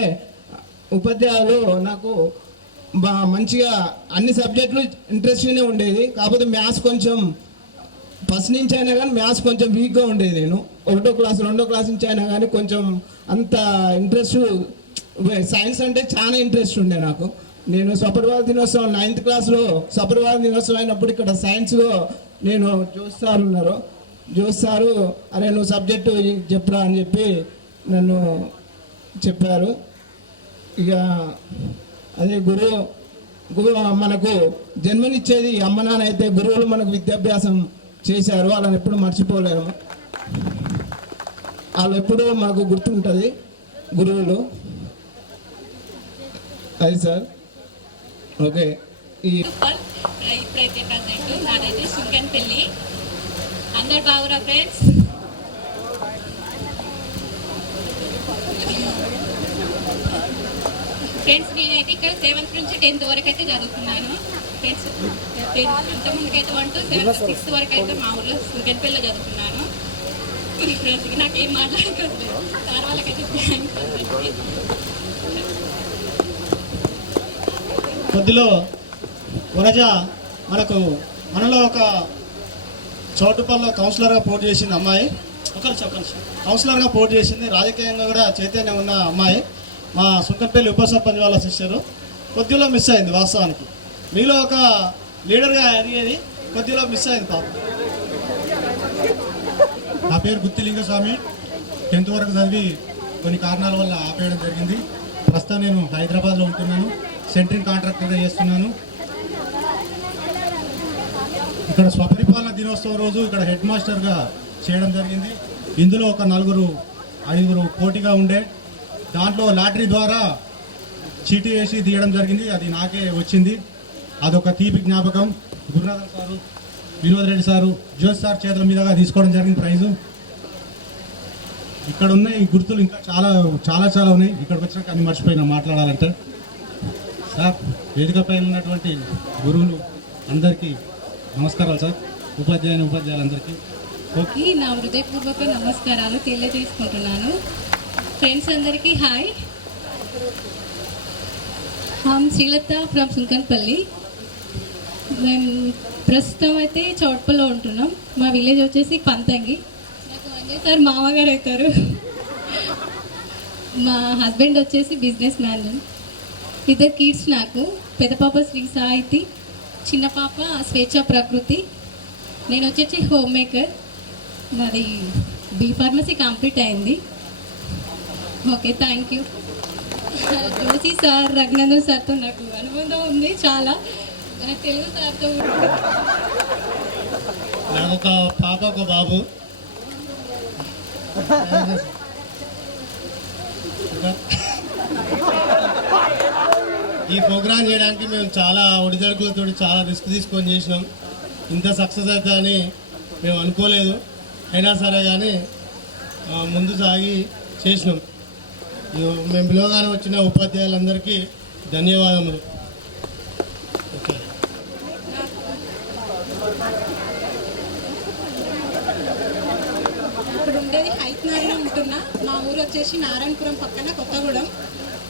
ఉపాధ్యాయులు నాకు మంచిగా అన్ని సబ్జెక్టులు ఇంట్రెస్ట్గానే ఉండేది, కాకపోతే మ్యాథ్స్ కొంచెం ఫస్ట్ నుంచి అయినా కానీ మ్యాథ్స్ కొంచెం వీక్గా ఉండేది. నేను 1వ క్లాస్ 2వ క్లాస్ నుంచి అయినా కానీ కొంచెం అంత ఇంట్రెస్ట్, సైన్స్ అంటే చాలా ఇంట్రెస్ట్ ఉండే నాకు. నేను స్వపరివార దినోత్సవం 9th క్లాస్లో స్వపరివార దినోత్సవం అయినప్పుడు ఇక్కడ సైన్స్లో నేను జోస్ సార్ ఉన్నారు. జోస్ సారు అరే నువ్వు సబ్జెక్టు చెప్పురా అని చెప్పి నన్ను చెప్పారు. ఇక అదే గురువు మనకు జన్మనిచ్చేది అమ్మ నాన్న అయితే గురువులు మనకు విద్యాభ్యాసం చేశారు, వాళ్ళని ఎప్పుడు మర్చిపోలేము. వాళ్ళు ఎప్పుడూ మాకు గుర్తుంటుంది గురువులు. అది సార్. ఓకే, ఇప్పుడైతే ప్రజెంట్ నాదైతే సుంకన్పల్లి. అందరు బాగురా ఫ్రెండ్స్? ఫ్రెండ్స్ నేనైతే ఇక్కడ 7th నుంచి 10th వరకు అయితే చదువుకున్నాను. ఫ్రెండ్స్ అంతకుముందుకైతే 1 to 7th 6th వరకు అయితే మా ఊళ్ళో సుంకన్పల్లిలో చదువుకున్నాను. ఫ్రెండ్స్కి నాకేం మాట్లాడుకోలేదు, సార్ వాళ్ళకైతే థ్యాంక్స్. కొద్దిలో వరజ మనలో ఒక చోటుపల్లిలో కౌన్సిలర్గా పోటీ చేసింది అమ్మాయి. కౌన్సిలర్గా పోటీ చేసింది, రాజకీయంగా కూడా చైతన్యం ఉన్న అమ్మాయి. మా సుంకన్పల్లి ఉప సర్పంచ్ వాళ్ళ సిస్టరు. కొద్దిలో మిస్ అయింది వాస్తవానికి. మీలో ఒక లీడర్గా అడిగేది, కొద్దిలో మిస్ అయింది పాప. నా పేరు గుత్తిలింగస్వామి. 10th వరకు చదివి కొన్ని కారణాల వల్ల ఆపేయడం జరిగింది. ప్రస్తుతం నేను హైదరాబాద్లో ఉంటున్నాను, సెంట్రింగ్ కాంట్రాక్టర్గా చేస్తున్నాను. ఇక్కడ స్వపరిపాలన దినోత్సవం రోజు ఇక్కడ హెడ్ మాస్టర్గా చేయడం జరిగింది. ఇందులో ఒక 4-5 పోటీగా ఉండే, దాంట్లో లాటరీ ద్వారా చీటీ వేసి తీయడం జరిగింది. అది నాకే వచ్చింది. అదొక తీపి జ్ఞాపకం. గురునాథన్ సారు, వినోద్ రెడ్డి సారు, జోష్ సార్ చేతుల మీదుగా తీసుకోవడం జరిగింది ప్రైజు. ఇక్కడ ఉన్న ఈ గుర్తులు ఇంకా చాలా ఉన్నాయి. ఇక్కడికి వచ్చినాక అన్ని మర్చిపోయినా మాట్లాడాలంటే. సార్, వేదికపై ఉన్నటువంటి గురువులు అందరికీ నమస్కారాలు సార్. ఉపాధ్యాయులందరికీ నా హృదయపూర్వక నమస్కారాలు తెలియజేసుకుంటున్నాను. ఫ్రెండ్స్ అందరికీ హాయ్. हम శ్రీలత ఫ్రమ్ సుంకన్పల్లి. మేము ప్రస్తుతం అయితే చౌట్పల్లో ఉంటున్నాం. మా విలేజ్ వచ్చేసి పంతంగి. నాకు అంజయ్ సార్ మామగారు అవుతారు. మా హస్బెండ్ వచ్చేసి బిజినెస్ మ్యాన్. 2 kids నాకు. పెద్ద పాప శ్రీ సాహితి, చిన్న పాప స్వేచ్ఛ ప్రకృతి. నేను వచ్చేసి హోమ్ మేకర్. మాది బి ఫార్మసీ కంప్లీట్ అయింది. Okay, thank you. Joshi sir, Raghunandan సార్తో నాకు అనుబంధం ఉంది చాలా. తెలుగు సార్తో నాకు ఒక పాప ఒక బాబు. ఈ ప్రోగ్రాం చేయడానికి మేము చాలా ఒడిదడుకులతో చాలా రిస్క్ తీసుకొని చేసినాం. ఇంత సక్సెస్ అవుతుందని మేము అనుకోలేదు. అయినా సరే కానీ ముందు సాగి చేసినాం. మేము పిలవగానే వచ్చిన ఉపాధ్యాయులందరికీ ధన్యవాదములు. ఇప్పుడు ఉండేది హైత్నారిలో ఉంటున్నా. మా ఊరు వచ్చేసి నారాయణపురం పక్కన కొత్తగూడెం.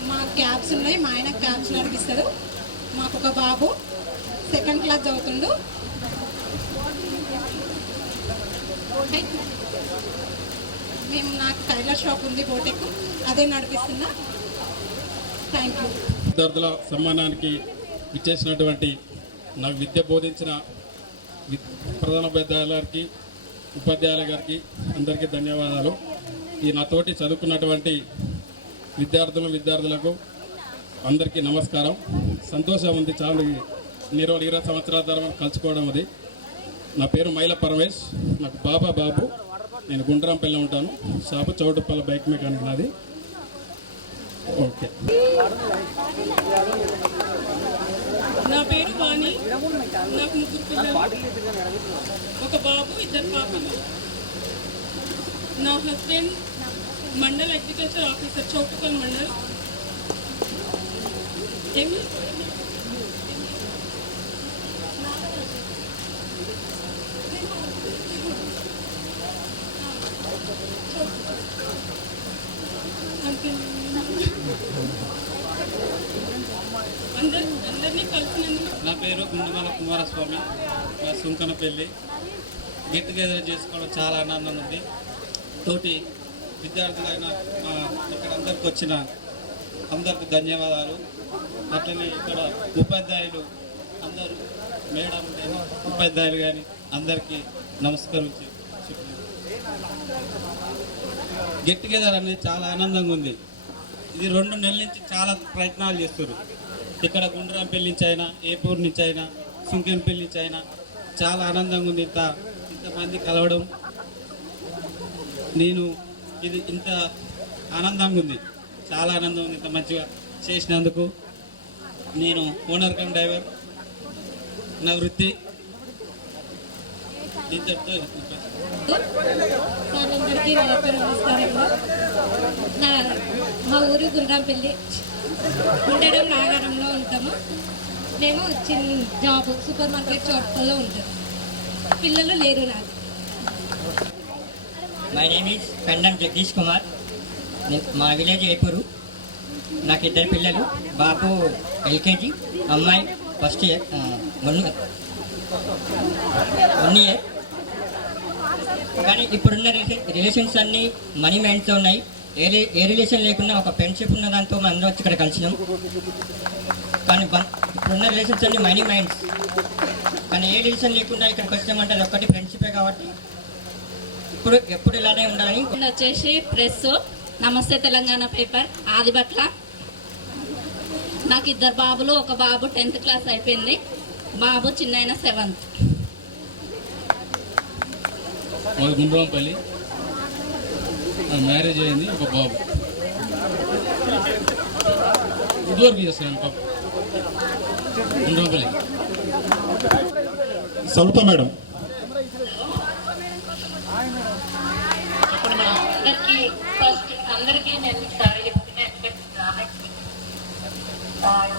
మా క్యాబ్స్ ఉన్నాయి, మా ఆయన క్యాబ్స్ నడిపిస్తాడు. మాకు ఒక బాబు 2nd class చదువుతుండు. నాకు టైలర్ షాప్ ఉంది బోటెక్, అదే నడిపిస్తున్నా. Thank you. విద్యార్థుల సన్మానానికి ఇచ్చేసినటువంటి నాకు విద్య బోధించిన ప్రధానోపాధ్యాయుల గారికి, ఉపాధ్యాయుల గారికి అందరికీ ధన్యవాదాలు. ఈ నాతోటి చదువుకున్నటువంటి విద్యార్థులకు అందరికీ నమస్కారం. సంతోషం ఉంది, చాలా 20 సంవత్సరాల తర్వాత కలుసుకోవడం. అది నా పేరు మైల పరమేష్, నాకు బాబు. నేను గుండ్రాంపల్లిలో ఉంటాను. షాపు చౌటుపల్లి బైక్ మెకానిక్ నాది. ఓకే. నా పేరు వాణి. నాకు 3 పిల్లలు, ఒక బాబు, 2 పాపలు. నా husband mandal agriculture officer, Choutupalli mandal. అందరినీ కలిసినందుకు. నా పేరు గుండుమల కుమారస్వామి, నా సుంకనపల్లి. గెట్ టుగెదర్ చేసుకోవడం చాలా ఆనందం ఉంది. తోటి విద్యార్థులైన మా ఇక్కడ అందరికి వచ్చిన అందరికి ధన్యవాదాలు. అట్లనే ఇక్కడ ఉపాధ్యాయులు అందరూ, మేడం ఉపాధ్యాయులు కానీ అందరికీ నమస్కరించి. గెట్ టుగెదర్ అనేది చాలా ఆనందంగా ఉంది. ఇది 2 నెలల నుంచి చాలా ప్రయత్నాలు చేస్తారు. ఇక్కడ గుండ్రాంపల్లి నుంచి అయినా, ఏపూర్ నుంచి అయినా, సుంకెనపల్లి నుంచి అయినా చాలా ఆనందంగా ఉంది. ఇంతమంది కలవడం, నేను ఇది ఇంత ఆనందంగా ఉంది, చాలా ఆనందం ఉంది. ఇంత మంచిగా చేసినందుకు నేను ఓనర్ కమ్ డ్రైవర్, నా వృత్తి ఇంతటితో. అందరికీ నమస్కారం. మా ఊరు గుండ్రాంపల్లి, ఉండడం నాగారంలో ఉంటాము. మేము చిన్న జాబ్ సూపర్ మార్కెట్ చోటులో ఉంటాము. పిల్లలు లేరు నాకు. My name is Kandam Jagadish Kumar. మా విలేజ్ ఏపూరు. నాకు 2 పిల్లలు, బాబు ఎల్కేజీ, అమ్మాయి ఫస్ట్ ఇయర్, 1 ఇయర్. కానీ ఇప్పుడున్న రిలేషన్స్ అన్నీ మనీ మైండ్తో ఉన్నాయి. ఏ రిలేషన్ లేకుండా ఒక ఫ్రెండ్షిప్ ఉన్న దాంతో మనం అందరూ వచ్చి ఇక్కడ కలిసినాం. కానీ ఇప్పుడున్న రిలేషన్స్ అన్నీ మనీ మైండ్స్. కానీ ఏ రిలేషన్ లేకుండా ఇక్కడికి వచ్చినామంటే అది ఒక్కటి ఫ్రెండ్షిపే కాబట్టి ఎప్పుడు ఇలానే ఉండాలని. వచ్చేసి ప్రెస్ నమస్తే తెలంగాణ పేపర్ ఆదిబట్ల. నాకు 2 బాబులు, ఒక బాబు 10th క్లాస్ అయిపోయింది, బాబు చిన్న 7th. గుండ్రాంపల్లి, మ్యారేజ్ అయింది, ఒక బాబు. ఇదివరకు చేస్తాను పాప. గుండ్రాంపల్లి. సవిత మేడం. అందరికీ నేను సారీ చెప్తున్నా.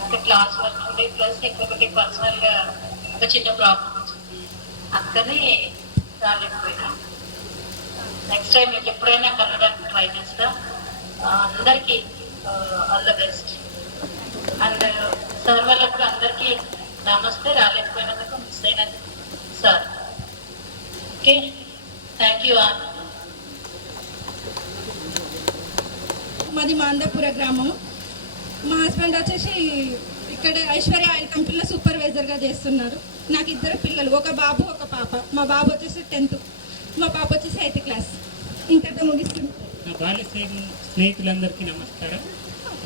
ఒక క్లాస్ వర్క్ ఉండే, ప్లస్ ఇంకొకటి పర్సనల్ గా ఒక చిన్న ప్రాబ్లం వచ్చింది, అందుకని రాలేకపోయినా. నెక్స్ట్ టైం మీకు ఎప్పుడైనా కలవడానికి ట్రై చేస్తా. అందరికీ all the best. And sir వాళ్ళకు అందరికీ నమస్తే. రాలేకపోయినందుకు మిస్ అయినందుకు sir. Okay, thank you all. మాది మాందాపుర గ్రామం. మా హస్బెండ్ వచ్చేసి ఇక్కడ ఐశ్వర్య ఆయిల్ కంపెనీలో సూపర్వైజర్గా చేస్తున్నారు. నాకు 2 పిల్లలు, ఒక బాబు, ఒక పాప. మా బాబు వచ్చేసి 10th, మా పాప వచ్చేసి 8th క్లాస్. ఇంతటితో ముగిస్తుంది. నా బాల్య స్నేహితులందరికీ నమస్కారం.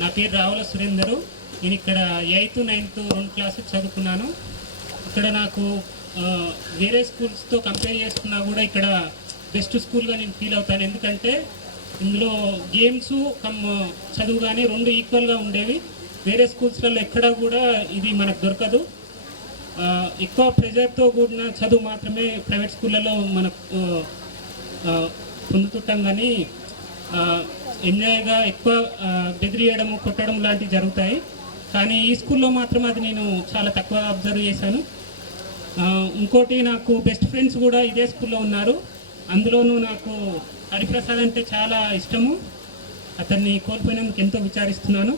నా పేరు రావుల సురేందరు. నేను ఇక్కడ 8th, 9th 2 క్లాసెస్ చదువుకున్నాను. ఇక్కడ నాకు వేరే స్కూల్స్తో కంపేర్ చేసుకున్నా కూడా ఇక్కడ బెస్ట్ స్కూల్గా నేను ఫీల్ అవుతాను. ఎందుకంటే ఇందులో గేమ్స్ చదువు కానీ 2 ఈక్వల్గా ఉండేవి. వేరే స్కూల్స్లలో ఎక్కడా కూడా ఇది మనకు దొరకదు. ఎక్కువ ప్రెజర్తో కూడిన చదువు మాత్రమే ప్రైవేట్ స్కూళ్ళలో మనకు పొందుతుంటాం. కానీ ఎంజాయ్గా ఎక్కువ బెదిరియడం, కొట్టడం లాంటివి జరుగుతాయి. కానీ ఈ స్కూల్లో మాత్రం అది నేను చాలా తక్కువ అబ్జర్వ్ చేశాను. ఇంకోటి, నాకు బెస్ట్ ఫ్రెండ్స్ కూడా ఇదే స్కూల్లో ఉన్నారు. అందులోనూ నాకు హరిప్రసాద్ అంటే చాలా ఇష్టము. అతన్ని కోల్పోయినందుకు ఎంతో విచారిస్తున్నాను.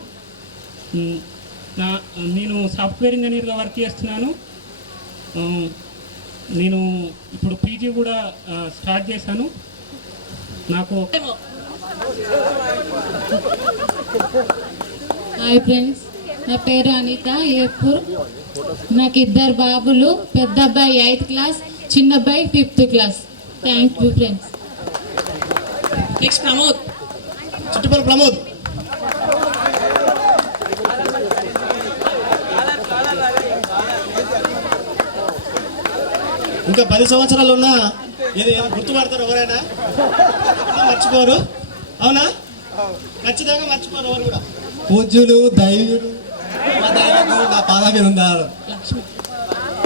నేను సాఫ్ట్వేర్ ఇంజనీర్గా వర్క్ చేస్తున్నాను. నేను ఇప్పుడు పీజీ కూడా స్టార్ట్ చేశాను. నాకు హాయ్ ఫ్రెండ్స్, నా పేరు అనిత, ఏపూర్. నాకు 2 బాబులు, పెద్ద అబ్బాయి 8th క్లాస్, చిన్న అబ్బాయి 5th class. Thank you friends. Next Pramod, చుట్టుపక్కల ప్రమోద్. ఇంకా 10 సంవత్సరాలు ఉన్నా ఇది గుర్తుపడతారు ఎవరైనా, మర్చిపోరు. అవునా? ఖచ్చితంగా మర్చిపోరు ఎవరు కూడా. పూజ్యులు దైవులు నా పాదాభి ఉన్నారు.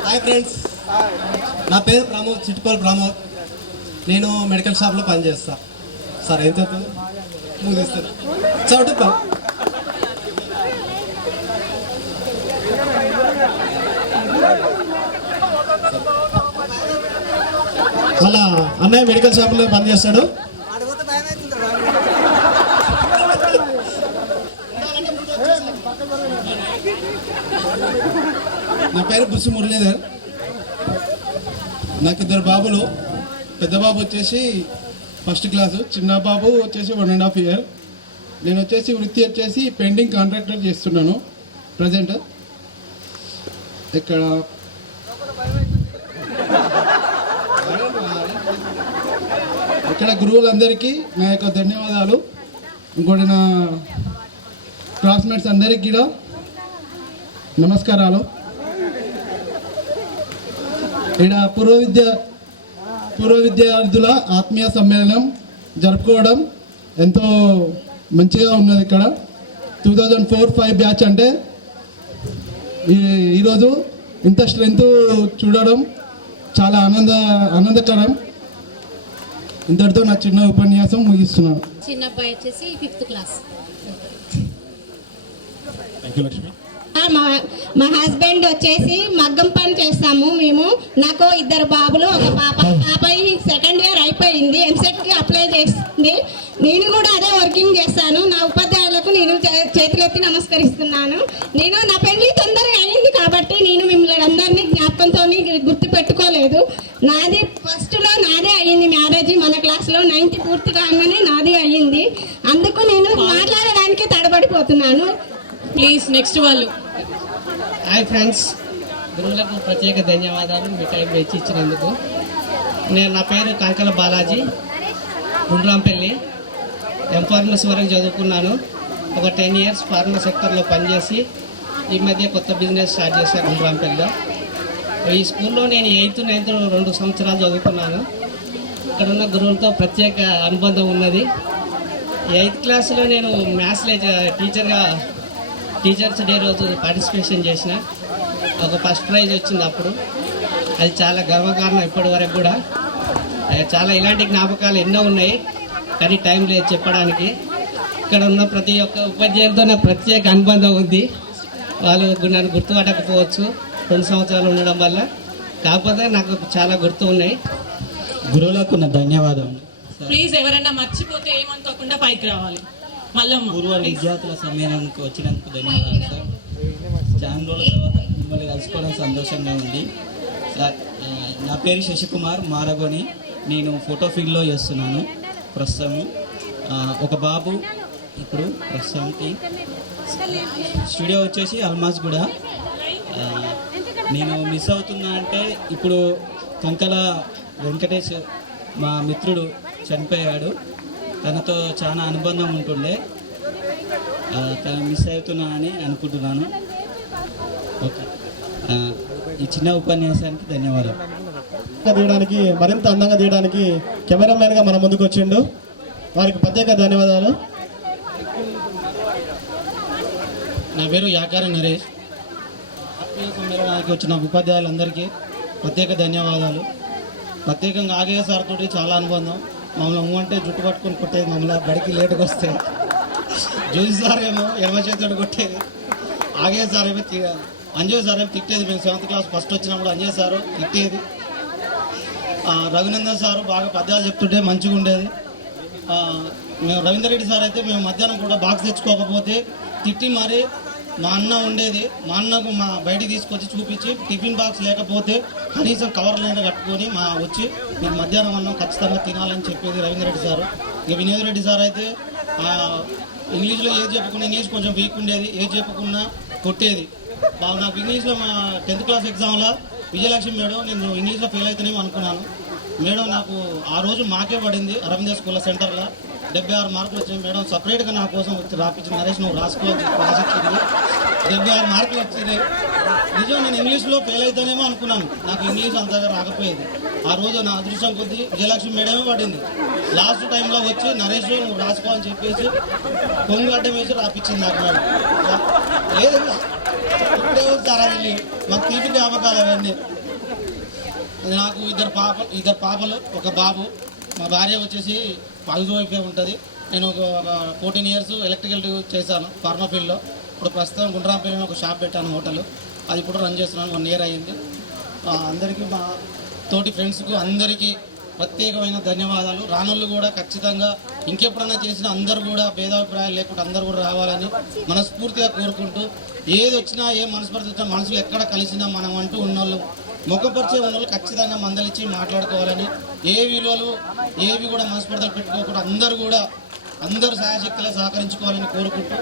హాయ్ ఫ్రెండ్స్, నా పేరు ప్రమోద్, చిట్టుకోల్ ప్రమోద్. నేను మెడికల్ షాప్లో పనిచేస్తా. సార్ ఎంత ముగిస్తారు చదువుతా. వాళ్ళ అన్నయ్య మెడికల్ షాప్లో పనిచేస్తాడు. నా పేరు బుస్సు మురళీధర్. నాకు 2 బాబులు. పెద్ద బాబు వచ్చేసి ఫస్ట్ క్లాసు, చిన్న బాబు వచ్చేసి 1.5 years. నేను వచ్చేసి వృత్తి వచ్చేసి పెయింటింగ్ కాంట్రాక్టర్ చేస్తున్నాను ప్రజెంట్. ఇక్కడ గురువులందరికీ నా యొక్క ధన్యవాదాలు. ఇంకోటి నా క్లాస్మేట్స్ అందరికీ కూడా నమస్కారాలు. ఇక్కడ పూర్వ విద్యార్థుల ఆత్మీయ సమ్మేళనం జరుపుకోవడం ఎంతో మంచిగా ఉన్నది. ఇక్కడ 2004-05 బ్యాచ్ అంటే ఈరోజు ఇంత స్ట్రెంత్ చూడడం చాలా ఆనందకరం. ఇంతటితో నా చిన్న ఉపన్యాసం ముగిస్తున్నాను. చిన్న అబ్బాయి వచ్చేసి 5th class. Thank you Lakshmi. మా హస్బెండ్ వచ్చేసి మగ్గం పని చేస్తాము మేము. నాకు 2 బాబులు, ఒక పాప. పాప సెకండ్ ఇయర్ అయిపోయింది, ఎంసెట్కి అప్లై చేస్తుంది. నేను కూడా అదే వర్కింగ్ చేస్తాను. నా ఉపాధ్యాయులకు నేను చేతులెత్తి నమస్కరిస్తున్నాను. నా పెళ్లి తొందరగా అయింది కాబట్టి నేను మిమ్మల్ని అందరినీ జ్ఞాపకంతో గుర్తు పెట్టుకోలేదు. నాది ఫస్ట్లో నాదే అయ్యింది మ్యారేజ్. మన క్లాస్లో 9th పూర్తి కాగానే నాది అయ్యింది. అందుకు నేను మాట్లాడడానికి తడబడిపోతున్నాను. ప్లీజ్ నెక్స్ట్ వాళ్ళు. హాయ్ ఫ్రెండ్స్, గురువులకు ప్రత్యేక ధన్యవాదాలు మీ టైం వేచి ఇచ్చినందుకు. నా పేరు కంకల బాలాజీ, గుండ్రాంపల్లి. ఎంఫార్మసీ వరకు చదువుకున్నాను. ఒక 10 years ఫార్మా సెక్టర్లో పనిచేసి ఈ మధ్య కొత్త బిజినెస్ స్టార్ట్ చేశాను గుండ్రాంపల్లిలో. ఈ స్కూల్లో నేను 8th, 9th 2 సంవత్సరాలు చదువుకున్నాను. ఇక్కడ ఉన్న గురువులతో ప్రత్యేక అనుబంధం ఉన్నది. 8th క్లాస్లో నేను మ్యాథ్స్ టీచర్స్ డే రోజు పార్టిసిపేషన్ చేసిన. ఒక ఫస్ట్ ప్రైజ్ వచ్చింది అప్పుడు. అది చాలా గర్వకారణం ఇప్పటి వరకు కూడా. చాలా ఇలాంటి జ్ఞాపకాలు ఎన్నో ఉన్నాయి కానీ టైం లేదు చెప్పడానికి. ఇక్కడ ఉన్న ప్రతి ఒక్క ఉపాధ్యాయులతో నాకు ప్రత్యేక అనుబంధం ఉంది. వాళ్ళు నన్ను గుర్తుపట్టకపోవచ్చు 2 సంవత్సరాలు ఉండడం వల్ల, కాకపోతే నాకు చాలా గుర్తు ఉన్నాయి. గురువులకు నా ధన్యవాదాలు. ప్లీజ్ ఎవరైనా మర్చిపోతే ఏమనుకోకుండా పైకి రావాలి. మల్లమ్మ. పూర్వ విద్యార్థుల సమ్మేళనానికి వచ్చినందుకు ధన్యవాదాలు సార్. చాలా రోజుల తర్వాత మిమ్మల్ని కలుసుకోవడం సంతోషంగా ఉంది సార్. నా పేరు శశికుమార్ మారగోని. నేను ఫోటో ఫీల్డ్లో చేస్తున్నాను ప్రస్తుతం. ఒక బాబు ఇప్పుడు ప్రస్తుతానికి. స్టూడియో వచ్చేసి అల్మాజ్ కూడా. నేను మిస్ అవుతున్నా అంటే ఇప్పుడు కంకల వెంకటేష్ మా మిత్రుడు చనిపోయాడు. తనతో చాలా అనుబంధం ఉంటుండే. తను మిస్ అవుతున్నానని అనుకుంటున్నాను. ఓకే, ఈ చిన్న ఉపన్యాసానికి ధన్యవాదాలు. తీయడానికి మరింత అందంగా తీయడానికి కెమెరామెన్గా మన ముందుకు వచ్చిండు. వారికి ప్రత్యేక ధన్యవాదాలు. నా పేరు యాకారి నరేష్. ఆత్మీయ సమ్మేళనానికి వచ్చిన ఉపాధ్యాయులందరికీ ప్రత్యేక ధన్యవాదాలు. ప్రత్యేకంగా ఆగయ్య సార్ తోటి చాలా అనుబంధం. మమ్మల్ని అంటే జుట్టు పట్టుకొని కొట్టేది, మమ్మల్ని బడికి లేటుగా వస్తే. జోజి సార్ ఏమో ఎడమ చేతితో కొట్టేది. ఆగయ్య సార్ ఏమో అంజయ్ సార్ ఏమో తిట్టేది. మేము 7th క్లాస్ ఫస్ట్ వచ్చినప్పుడు అంజయ్ సారు తిట్టేది. రఘునందన్ సారు బాగా పద్యాలు చెప్తుంటే మంచిగా ఉండేది. మేము రవీందర్ రెడ్డి సార్ అయితే మేము మధ్యాహ్నం కూడా బాక్స్ తెచ్చుకోకపోతే తిట్టి మరి మా అన్న ఉండేది. మా అన్నకు బయటికి తీసుకొచ్చి చూపించి టిఫిన్ బాక్స్ లేకపోతే కనీసం కవర్లైనా కట్టుకొని వచ్చి మీరు మధ్యాహ్నం అన్నం ఖచ్చితంగా తినాలని చెప్పేది రవీందర్ రెడ్డి సారు. ఇక వినోద్ రెడ్డి సార్ అయితే ఇంగ్లీష్లో ఏది చెప్పుకున్నా, ఇంగ్లీష్ కొంచెం వీక్ ఉండేది, ఏది చెప్పుకున్నా కొట్టేది. నాకు ఇంగ్లీష్లో మా 10th క్లాస్ ఎగ్జామ్లో విజయలక్ష్మి మేడం నేను ఇంగ్లీష్లో ఫెయిల్ అవుతానేమో అనుకున్నాను. మేడం నాకు ఆ రోజు మాకే పడింది అరవింద స్కూల్ సెంటర్లో. 76 మార్కులు వచ్చాయి. మేడం సపరేట్గా నా కోసం వచ్చి రాపించి నరేష్ నువ్వు రాసుకోవాలి రాసిచ్చింది. 76 మార్కులు వచ్చింది. నిజం నేను ఇంగ్లీష్లో ఫెయిల్ అవుతానేమో అనుకున్నాను. నాకు ఇంగ్లీష్ అంతగా రాకపోయేది. ఆ రోజు నా అదృష్టం కొద్దీ విజయలక్ష్మి మేడమే పడింది. లాస్ట్ టైంలో వచ్చి నరేష్ నువ్వు రాసుకోవాలని చెప్పేసి కొంగు అడ్డం వేసి రాపించింది నాకు మేడం. లేదు ఇప్పుడే వచ్చారా వెళ్ళి మాకు తీపి జ్ఞాపకాలు అవన్నీ. నాకు ఇద్దరు పాపలు ఒక బాబు. మా భార్య వచ్చేసి హౌస్ వైఫే ఉంటుంది. నేను ఒక 14 years ఎలక్ట్రికల్ చేశాను ఫార్మా ఫీల్డ్లో. ఇప్పుడు ప్రస్తుతం గుండ్రాంపల్లిలో ఒక షాప్ పెట్టాను, హోటల్. అది ఇప్పుడు రన్ చేస్తున్నాను. 1 year అయ్యింది. అందరికీ మా తోటి ఫ్రెండ్స్కు అందరికీ ప్రత్యేకమైన ధన్యవాదాలు. రానోళ్ళు కూడా ఖచ్చితంగా ఇంకెప్పుడైనా చేసిన అందరూ కూడా భేదాభిప్రాయాలు లేకుండా అందరూ కూడా రావాలని మనస్ఫూర్తిగా కోరుకుంటూ, ఏది వచ్చినా ఏ మనస్ఫూర్తి వచ్చినా మనసులు ఎక్కడ కలిసినా మనం అంటూ ఉన్నోళ్ళు ముఖపరిచే ఉన్నోళ్ళు ఖచ్చితంగా మందలిచ్చి మాట్లాడుకోవాలని, ఏ విలువలు ఏవి కూడా మనస్ఫూర్తిగా పెట్టుకోకుండా అందరూ సహాయశక్తిలో సహకరించుకోవాలని కోరుకుంటూ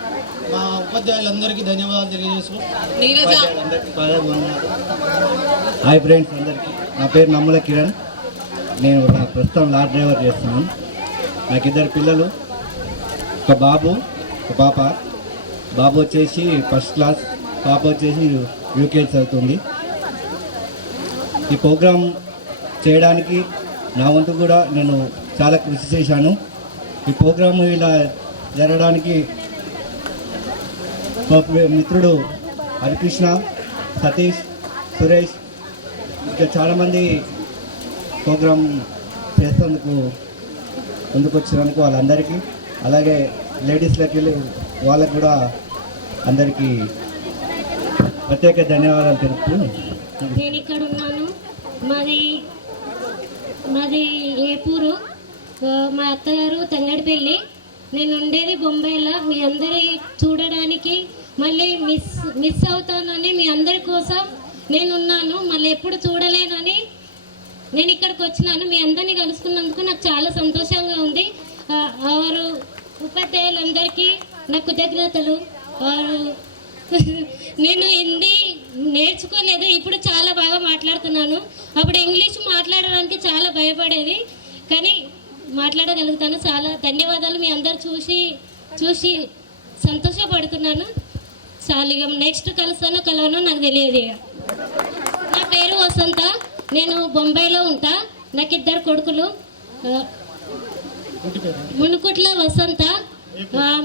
మా ఉపాధ్యాయులందరికీ ధన్యవాదాలు తెలియజేస్తూ హాయ్ ఫ్రెండ్స్ అందరికీ. నా పేరు నమ్మల కిరణ్. నేను ప్రస్తుతం లారీ డ్రైవర్ చేస్తున్నాను. నాకు 2 పిల్లలు, ఒక బాబు ఒక పాప. బాబు వచ్చేసి 1st class, పాప వచ్చేసి యూకేజీ చదువుతుంది. ఈ ప్రోగ్రాం చేయడానికి నా వంతు కూడా నేను చాలా కృషి చేశాను. ఈ ప్రోగ్రాము ఇలా జరగడానికి మిత్రుడు హరికృష్ణ, సతీష్, సురేష్ ఇంకా చాలామంది ప్రోగ్రాం చేసేందుకు ముందుకు వచ్చినందుకు వాళ్ళందరికీ, అలాగే లేడీస్లకి వాళ్ళకు కూడా అందరికీ ప్రత్యేక ధన్యవాదాలు తెలుపుతూ నేను ఇక్కడ ఉన్నాను. మాది ఏపూరు. మా అత్తగారు తంగడిపల్లి. నేను ఉండేది బొంబాయిలో. మీ అందరి చూడడానికి మళ్ళీ మిస్ అవుతానని మీ అందరి కోసం నేను ఉన్నాను. మళ్ళీ ఎప్పుడు చూడలేనని నేను ఇక్కడికి వచ్చినాను. మీ అందరినీ కలుసుకున్నందుకు నాకు చాలా సంతోషంగా ఉంది. వారు ఉపాధ్యాయులందరికీ నా కృతజ్ఞతలు. నేను హిందీ నేర్చుకోలేదు, ఇప్పుడు చాలా బాగా మాట్లాడుతున్నాను. అప్పుడు ఇంగ్లీష్ మాట్లాడడానికి చాలా భయపడేది, కానీ మాట్లాడగలుగుతాను. చాలా ధన్యవాదాలు. మీ అందరు చూసి సంతోషపడుతున్నాను. చాలు, నెక్స్ట్ కలవనో నాకు తెలియదు. నా పేరు వసంత. నేను బొంబాయిలో ఉంటా. నాకు 2 కొడుకులు. మునుకుట్ల వసంత,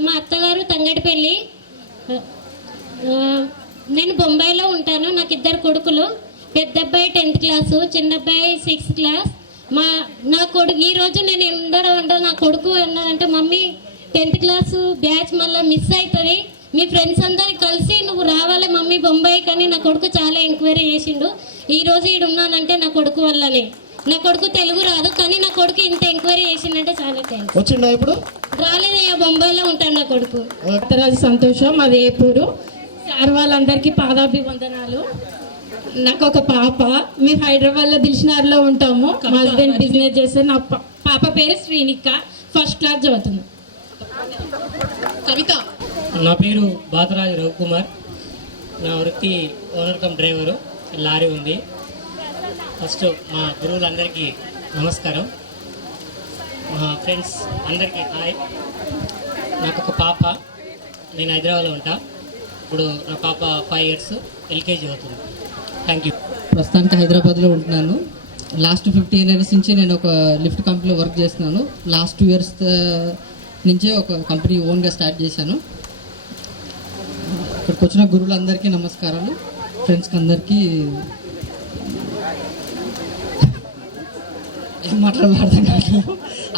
మా అత్తగారు తంగడిపల్లి. నేను బొంబాయిలో ఉంటాను. నాకు 2 కొడుకులు. పెద్ద అబ్బాయి 10th class, చిన్న అబ్బాయి 6th class. నా కొడుకు ఈరోజు నేను ఉండడం నా కొడుకు అన్నాడంటే, మమ్మీ 10th class బ్యాచ్ మళ్ళీ మిస్ అవుతుంది, మీ ఫ్రెండ్స్ అందరు కలిసి నువ్వు రావాలి మమ్మీ బొంబాయి. కానీ నా కొడుకు చాలా ఎంక్వైరీ చేసిండు. ఈరోజు ఈడున్నానంటే నా కొడుకు వల్లనే. నా కొడుకు తెలుగు రాదు, కానీ నా కొడుకు ఇంత ఎంక్వైరీ చేసిందంటే చాలా థ్యాంక్స్. వచ్చిండా ఇప్పుడు? రాలేదయ్యా, బొంబాయిలో ఉంటాను నా కొడుకు. ఉత్తరాది సంతోషం. అది ఏపూరు. సార్ వాళ్ళందరికీ పాదాభివందనాలు. నాకు ఒక పాప. మేము హైదరాబాద్లో దిల్షనార్లో ఉంటాము. మా హస్బెండ్ బిజినెస్ చేస్తే. నా పాప పేరు శ్రీనిక, 1st class చదువుతుంది. కవిత. నా పేరు బాతరాజు రవికుమార్. నా వృత్తి ఓనర్ కమ్ డ్రైవరు. లారీ ఉంది. ఫస్ట్ మా గురువులందరికీ నమస్కారం. మా ఫ్రెండ్స్ అందరికీ హాయ్. నాకు ఒక పాప. నేను హైదరాబాద్లో ఉంటా. ఇప్పుడు నా పాప 5 years, LKG అవుతుంది. Thank you. ప్రస్తుతానికి హైదరాబాద్లో ఉంటున్నాను. లాస్ట్ 15 years నుంచి నేను ఒక లిఫ్ట్ కంపెనీలో వర్క్ చేస్తున్నాను. లాస్ట్ 2 years నుంచే ఒక కంపెనీ ఓన్గా స్టార్ట్ చేశాను. ఇక్కడికి వచ్చిన గురువులందరికీ నమస్కారాలు. ఫ్రెండ్స్కి అందరికీ ఏం మాట్లాడడం కాదు.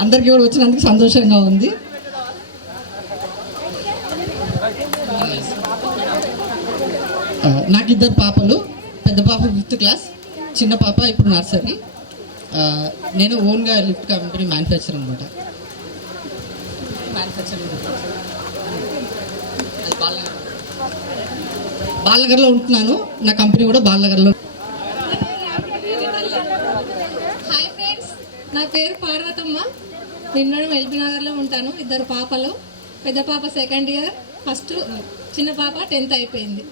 అందరికీ కూడా వచ్చినందుకు సంతోషంగా ఉంది. నాకు 2 పాపలు. పెద్ద పాప 5th class, చిన్న పాప ఇప్పుడు నర్సరీ. నేను ఓన్గా లిఫ్ట్ కంపెనీ మ్యానుఫ్యాక్చర్ అనమాట. బాలనగర్లో ఉంటున్నాను. నా కంపెనీ కూడా బాలనగర్లో. హాయ్ ఫ్రెండ్స్, నా పేరు పార్వతమ్మ. నేను ఎల్బీ నగర్లో ఉంటాను. 2 పాపలు. పెద్ద పాప 2nd year, చిన్న పాప 10th అయిపోయింది.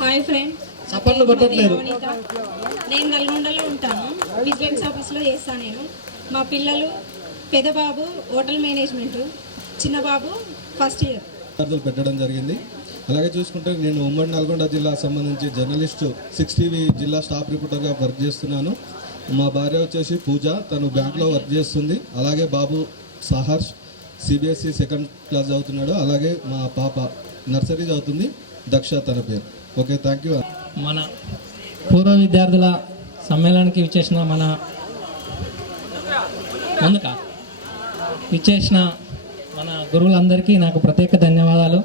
హాయ్ ఫ్రెండ్స్, చప్పట్లు కొట్టట్లేదు. నేను నల్గొండలో ఉంటాను, విజిలెన్స్ ఆఫీస్లో చేస్తాను నేను. మా పిల్లలు పెద్ద బాబు హోటల్ మేనేజ్మెంట్, చిన్న బాబు ఫస్ట్ ఇయర్. పెట్టడం జరిగింది. అలాగే చూసుకుంటే నేను ఉమ్మడి నల్గొండ జిల్లా సంబంధించి జర్నలిస్టు 6 TV జిల్లా స్టాఫ్ రిపోర్టర్గా వర్క్ చేస్తున్నాను. మా భార్య వచ్చేసి పూజ, తను బ్యాంక్లో వర్క్ చేస్తుంది. అలాగే బాబు సహర్ష్ CBSE 2nd క్లాస్ చదువుతున్నాడు. అలాగే మా పాప నర్సరీ చదువుతుంది, దక్ష తన పేరు. Okay, thank you. మన పూర్వ విద్యార్థుల సమ్మేళనానికి విచ్చేసిన మన గురువులందరికీ నాకు ప్రత్యేక ధన్యవాదాలు.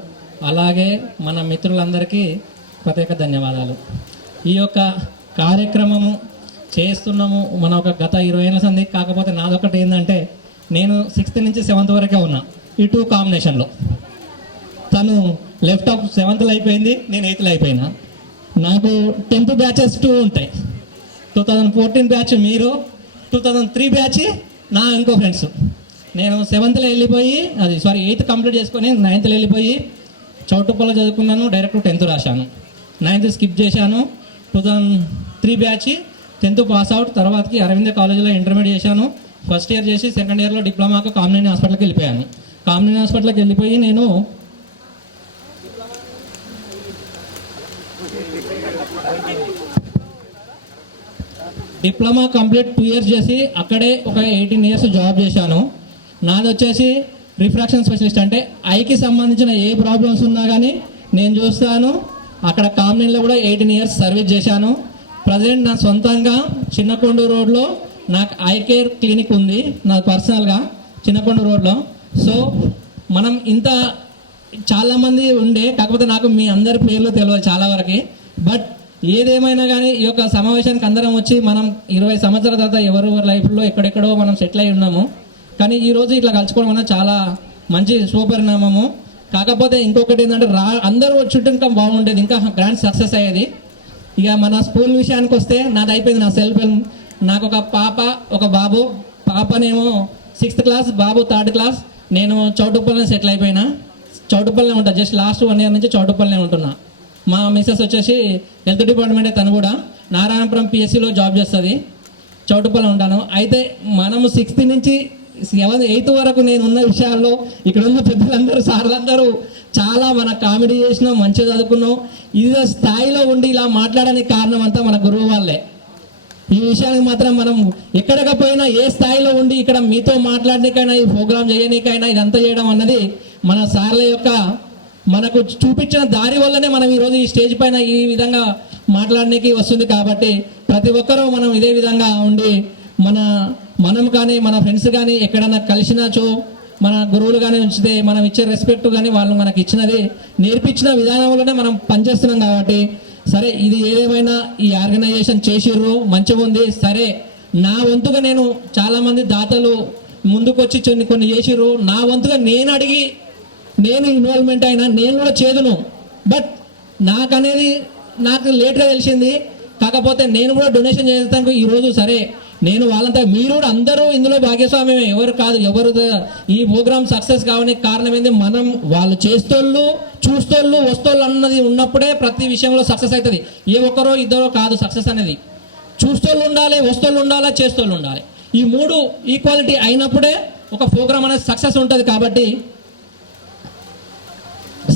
అలాగే మన మిత్రులందరికీ ప్రత్యేక ధన్యవాదాలు. ఈ యొక్క కార్యక్రమము చేస్తున్నాము మన ఒక గత 20 ఏళ్ళ సంది. కాకపోతే నాదొకటి ఏంటంటే, నేను 6th నుంచి 7th వరకే ఉన్నా ఈ 2 కాంబినేషన్లో. తను లెఫ్ట్ ఆఫ్ 7th అయిపోయింది, నేను 8th అయిపోయినా. నాకు 10th బ్యాచెస్ 2 ఉంటాయి. 2014 బ్యాచ్ మీరు, 2003 బ్యాచ్ నా ఇంకో ఫ్రెండ్స్. నేను 7th వెళ్ళిపోయి 8th కంప్లీట్ చేసుకొని 9th వెళ్ళిపోయి చౌటుప్పల్లో చదువుకున్నాను. డైరెక్ట్ 10th రాశాను. 9th స్కిప్ చేశాను. 2003 బ్యాచ్ 10th పాస్ అవుట్. తర్వాతకి అరవింద కాలేజీలో ఇంటర్మీడియట్ చేశాను. ఫస్ట్ ఇయర్ చేసి 2nd ఇయర్లో డిప్లొమాకు కామినేని హాస్పిటల్కి వెళ్ళిపోయాను. కామినేని హాస్పిటల్కి వెళ్ళిపోయి నేను డిప్లొమా కంప్లీట్ 2 ఇయర్స్ చేసి అక్కడే ఒక 18 ఇయర్స్ జాబ్ చేశాను. నాది వచ్చేసి రిఫ్రాక్షన్ స్పెషలిస్ట్, అంటే ఐకి సంబంధించిన ఏ ప్రాబ్లమ్స్ ఉన్నా కానీ నేను చూస్తాను. అక్కడ కామినేనిలో కూడా 18 ఇయర్స్ సర్వీస్ చేశాను. ప్రజెంట్ నా సొంతంగా చిన్నకొండూరు రోడ్లో నాకు ఐ కేర్ క్లినిక్ ఉంది, నా పర్సనల్గా చిన్నకొండూరు రోడ్లో. సో మనం ఇంత చాలామంది ఉండే, కాకపోతే నాకు మీ అందరి పేర్లు తెలియదు చాలా వరకు. బట్ ఏదేమైనా కానీ ఈ యొక్క సమావేశానికి అందరం వచ్చి మనం 20 సంవత్సరాల తర్వాత ఎవరి లైఫ్లో ఎక్కడెక్కడో మనం సెటిల్ అయి ఉన్నాము. కానీ ఈరోజు ఇట్లా కలుసుకోవడం వల్ల చాలా మంచి శుభపరిణామము. కాకపోతే ఇంకొకటి ఏంటంటే అందరూ వచ్చుంటే ఇంకా బాగుండేది, ఇంకా గ్రాండ్ సక్సెస్ అయ్యేది. ఇక మన స్కూల్ విషయానికి వస్తే నాది అయిపోయింది. నా సెల్ఫ్ నాకు ఒక పాప ఒక బాబు. పాపనేమో 6th క్లాస్, బాబు 3rd క్లాస్. నేను చౌటుప్పల్నే సెటిల్ అయిపోయినా. చౌటుప్పల్నే ఉంటా, జస్ట్ లాస్ట్ 1 ఇయర్ నుంచి చౌటుప్పల్నే ఉంటున్నా. మా మిస్సెస్ వచ్చేసి హెల్త్ డిపార్ట్మెంటే, తను కూడా నారాయణపురం PSCలో జాబ్ చేస్తుంది. చౌటుప్పల్లో ఉంటాను. అయితే మనము 6th నుంచి 8th వరకు నేను ఉన్న విషయాల్లో ఇక్కడ ఉన్న పెద్దలందరూ సార్లందరూ చాలా మన కామెడీ చేసినాం, మంచిగా చదువుకున్నాం. ఇదే స్థాయిలో ఉండి ఇలా మాట్లాడడానికి కారణం అంతా మన గురువు వాళ్ళే. ఈ విషయానికి మాత్రం మనం ఎక్కడికపోయినా ఏ స్థాయిలో ఉండి ఇక్కడ మీతో మాట్లాడడానికైనా, ఈ ప్రోగ్రామ్ చేయడానికైనా, ఇదంతా చేయడం అన్నది మన సార్ల యొక్క మనకు చూపించిన దారి వల్లనే మనం ఈరోజు ఈ స్టేజ్ పైన ఈ విధంగా మాట్లాడడానికి వస్తుంది. కాబట్టి ప్రతి ఒక్కరూ మనం ఇదే విధంగా ఉండి మనం కానీ మన ఫ్రెండ్స్ కానీ ఎక్కడన్నా కలిసినాచో మన గురువులు కానీ ఉంచితే మనం ఇచ్చే రెస్పెక్ట్ కానీ వాళ్ళు మనకి ఇచ్చినది నేర్పించిన విధానంలోనే మనం పనిచేస్తున్నాం. కాబట్టి సరే, ఇది ఏదేమైనా ఈ ఆర్గనైజేషన్ చేసిర్రు, మంచిగా ఉంది. సరే, నా వంతుగా నేను చాలామంది దాతలు ముందుకొచ్చి కొన్ని చేసిర్రు. నా వంతుగా నేను అడిగి నేను ఇన్వాల్వ్మెంట్ అయినా, నేను కూడా చేదును. బట్ నాకు లేట్గా తెలిసింది. కాకపోతే నేను కూడా డొనేషన్ చేస్తాను ఈరోజు. సరే, నేను వాళ్ళంతా మీరు కూడా అందరూ ఇందులో భాగస్వామ్యమే, ఎవరు కాదు. ఎవరు ఈ ప్రోగ్రామ్ సక్సెస్ కావడానికి కారణం ఏంది, మనం వాళ్ళు చేస్తోళ్ళు, చూస్తోళ్ళు, వస్తోళ్ళు అన్నది ఉన్నప్పుడే ప్రతి విషయంలో సక్సెస్ అవుతుంది. ఏ ఒక్కరో ఇద్దరో కాదు సక్సెస్ అనేది. చూస్తోళ్ళు ఉండాలి, వస్తోళ్ళు ఉండాలి, చేస్తోళ్ళు ఉండాలి. ఈ 3 ఈక్వాలిటీ అయినప్పుడే ఒక ప్రోగ్రామ్ అనేది సక్సెస్ ఉంటుంది. కాబట్టి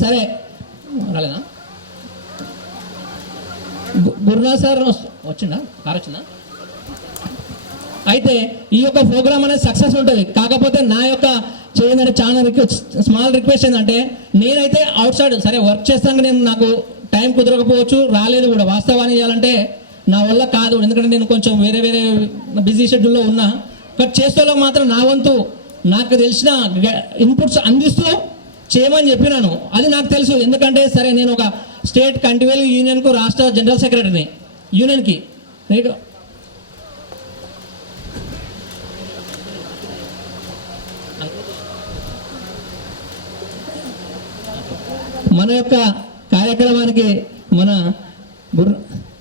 సరే, రాలేదా గురునాథ్ సార్ వచ్చిందా, కార్ వచ్చిందా? అయితే ఈ యొక్క ప్రోగ్రామ్ అనేది సక్సెస్ ఉంటుంది. కాకపోతే నా యొక్క చేయండి చాలా స్మాల్ రిక్వెస్ట్ ఏంటంటే, నేనైతే అవుట్ సైడ్ సరే వర్క్ చేస్తాను, నాకు టైం కుదరకపోవచ్చు, రాలేదు కూడా. వాస్తవాన్ని చేయాలంటే నా వల్ల కాదు, ఎందుకంటే నేను కొంచెం వేరే బిజీ షెడ్యూల్లో ఉన్నా. బట్ చేస్తేలో మాత్రం నా వంతు నాకు తెలిసిన ఇన్పుట్స్ అందిస్తూ చేయమని చెప్పినాను. అది నాకు తెలుసు. ఎందుకంటే సరే, నేను ఒక స్టేట్ కంటివేల్ యూనియన్కు రాష్ట్ర జనరల్ సెక్రటరీని యూనియన్కి. రైట్, మన యొక్క కార్యక్రమానికి మన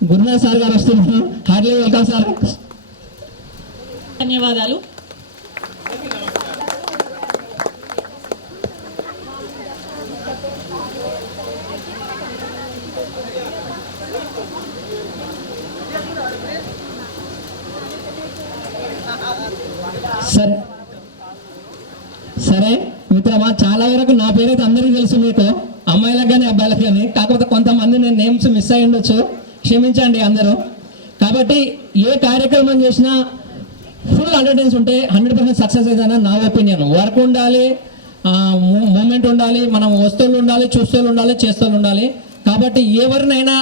గురునాథ్ సార్ గారు వస్తున్నారు. Heartly welcome sir. ధన్యవాదాలు. సరే సరే మిత్రమా, చాలా వరకు నా పేరైతే అందరికీ తెలుసు, మీకు అమ్మాయిలకు కానీ అబ్బాయిలకు కానీ. కాకపోతే కొంతమంది నేను నేమ్స్ మిస్ అయ్యి ఉండొచ్చు, క్షమించండి అందరూ. కాబట్టి ఏ కార్యక్రమం చేసినా ఫుల్ అటెండెన్స్ ఉంటే 100% సక్సెస్ అవుతుందని నా ఒపీనియన్. వర్క్ ఉండాలి, మూమెంట్ ఉండాలి, మనం వస్తువులు ఉండాలి, చూస్తూలు ఉండాలి, చేస్తూలు ఉండాలి. కాబట్టి ఎవరినైనా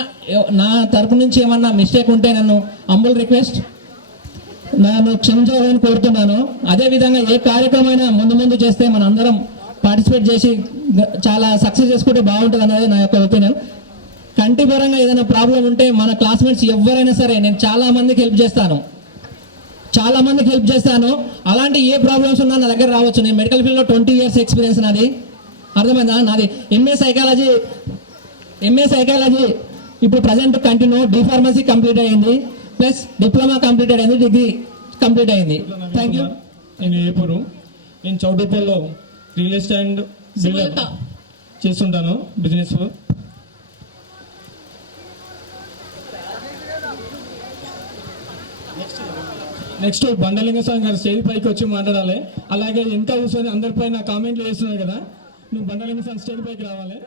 నా తరపు నుంచి ఏమన్నా మిస్టేక్ ఉంటే నన్ను హంబుల్ రిక్వెస్ట్, నన్ను క్షమించాలని కోరుతున్నాను. అదేవిధంగా ఏ కార్యక్రమమైనా ముందు చేస్తే మన అందరం పార్టిసిపేట్ చేసి చాలా సక్సెస్ చేసుకుంటే బాగుంటుంది అనేది నా యొక్క ఒపీనియన్. కంటి పరంగా ఏదైనా ప్రాబ్లం ఉంటే మన క్లాస్మేట్స్ ఎవరైనా సరే, నేను చాలా మందికి హెల్ప్ చేస్తాను. అలాంటి ఏ ప్రాబ్లమ్స్ ఉన్నా నా దగ్గర రావచ్చు. నేను మెడికల్ ఫీల్డ్లో 20 years ఎక్స్పీరియన్స్ నాది, అర్థమైందా? నాది ఎంఏ సైకాలజీ ఇప్పుడు ప్రజెంట్ కంటిన్యూ, డిఫార్మసీ కంప్లీట్ అయింది, ప్లస్ డిప్లొమా కంప్లీటెడ్ అయింది, డిగ్రీ కంప్లీట్ అయింది. Thank you. నేను ఏపూరు, నేను చౌటుపల్లో రియల్ ఎస్టేట్ అండ్ బిల్డర్ చేస్తుంటాను, బిజినెస్. నెక్స్ట్ బండలింగ స్వామి గారు స్టేజ్ పైకి వచ్చి మాట్లాడాలి. అలాగే ఇంకా కూర్చొని అందరిపైన కామెంట్లు చేస్తున్నారు కదా, నువ్వు బండలింగ స్వామి స్టేజ్ పైకి రావాలి.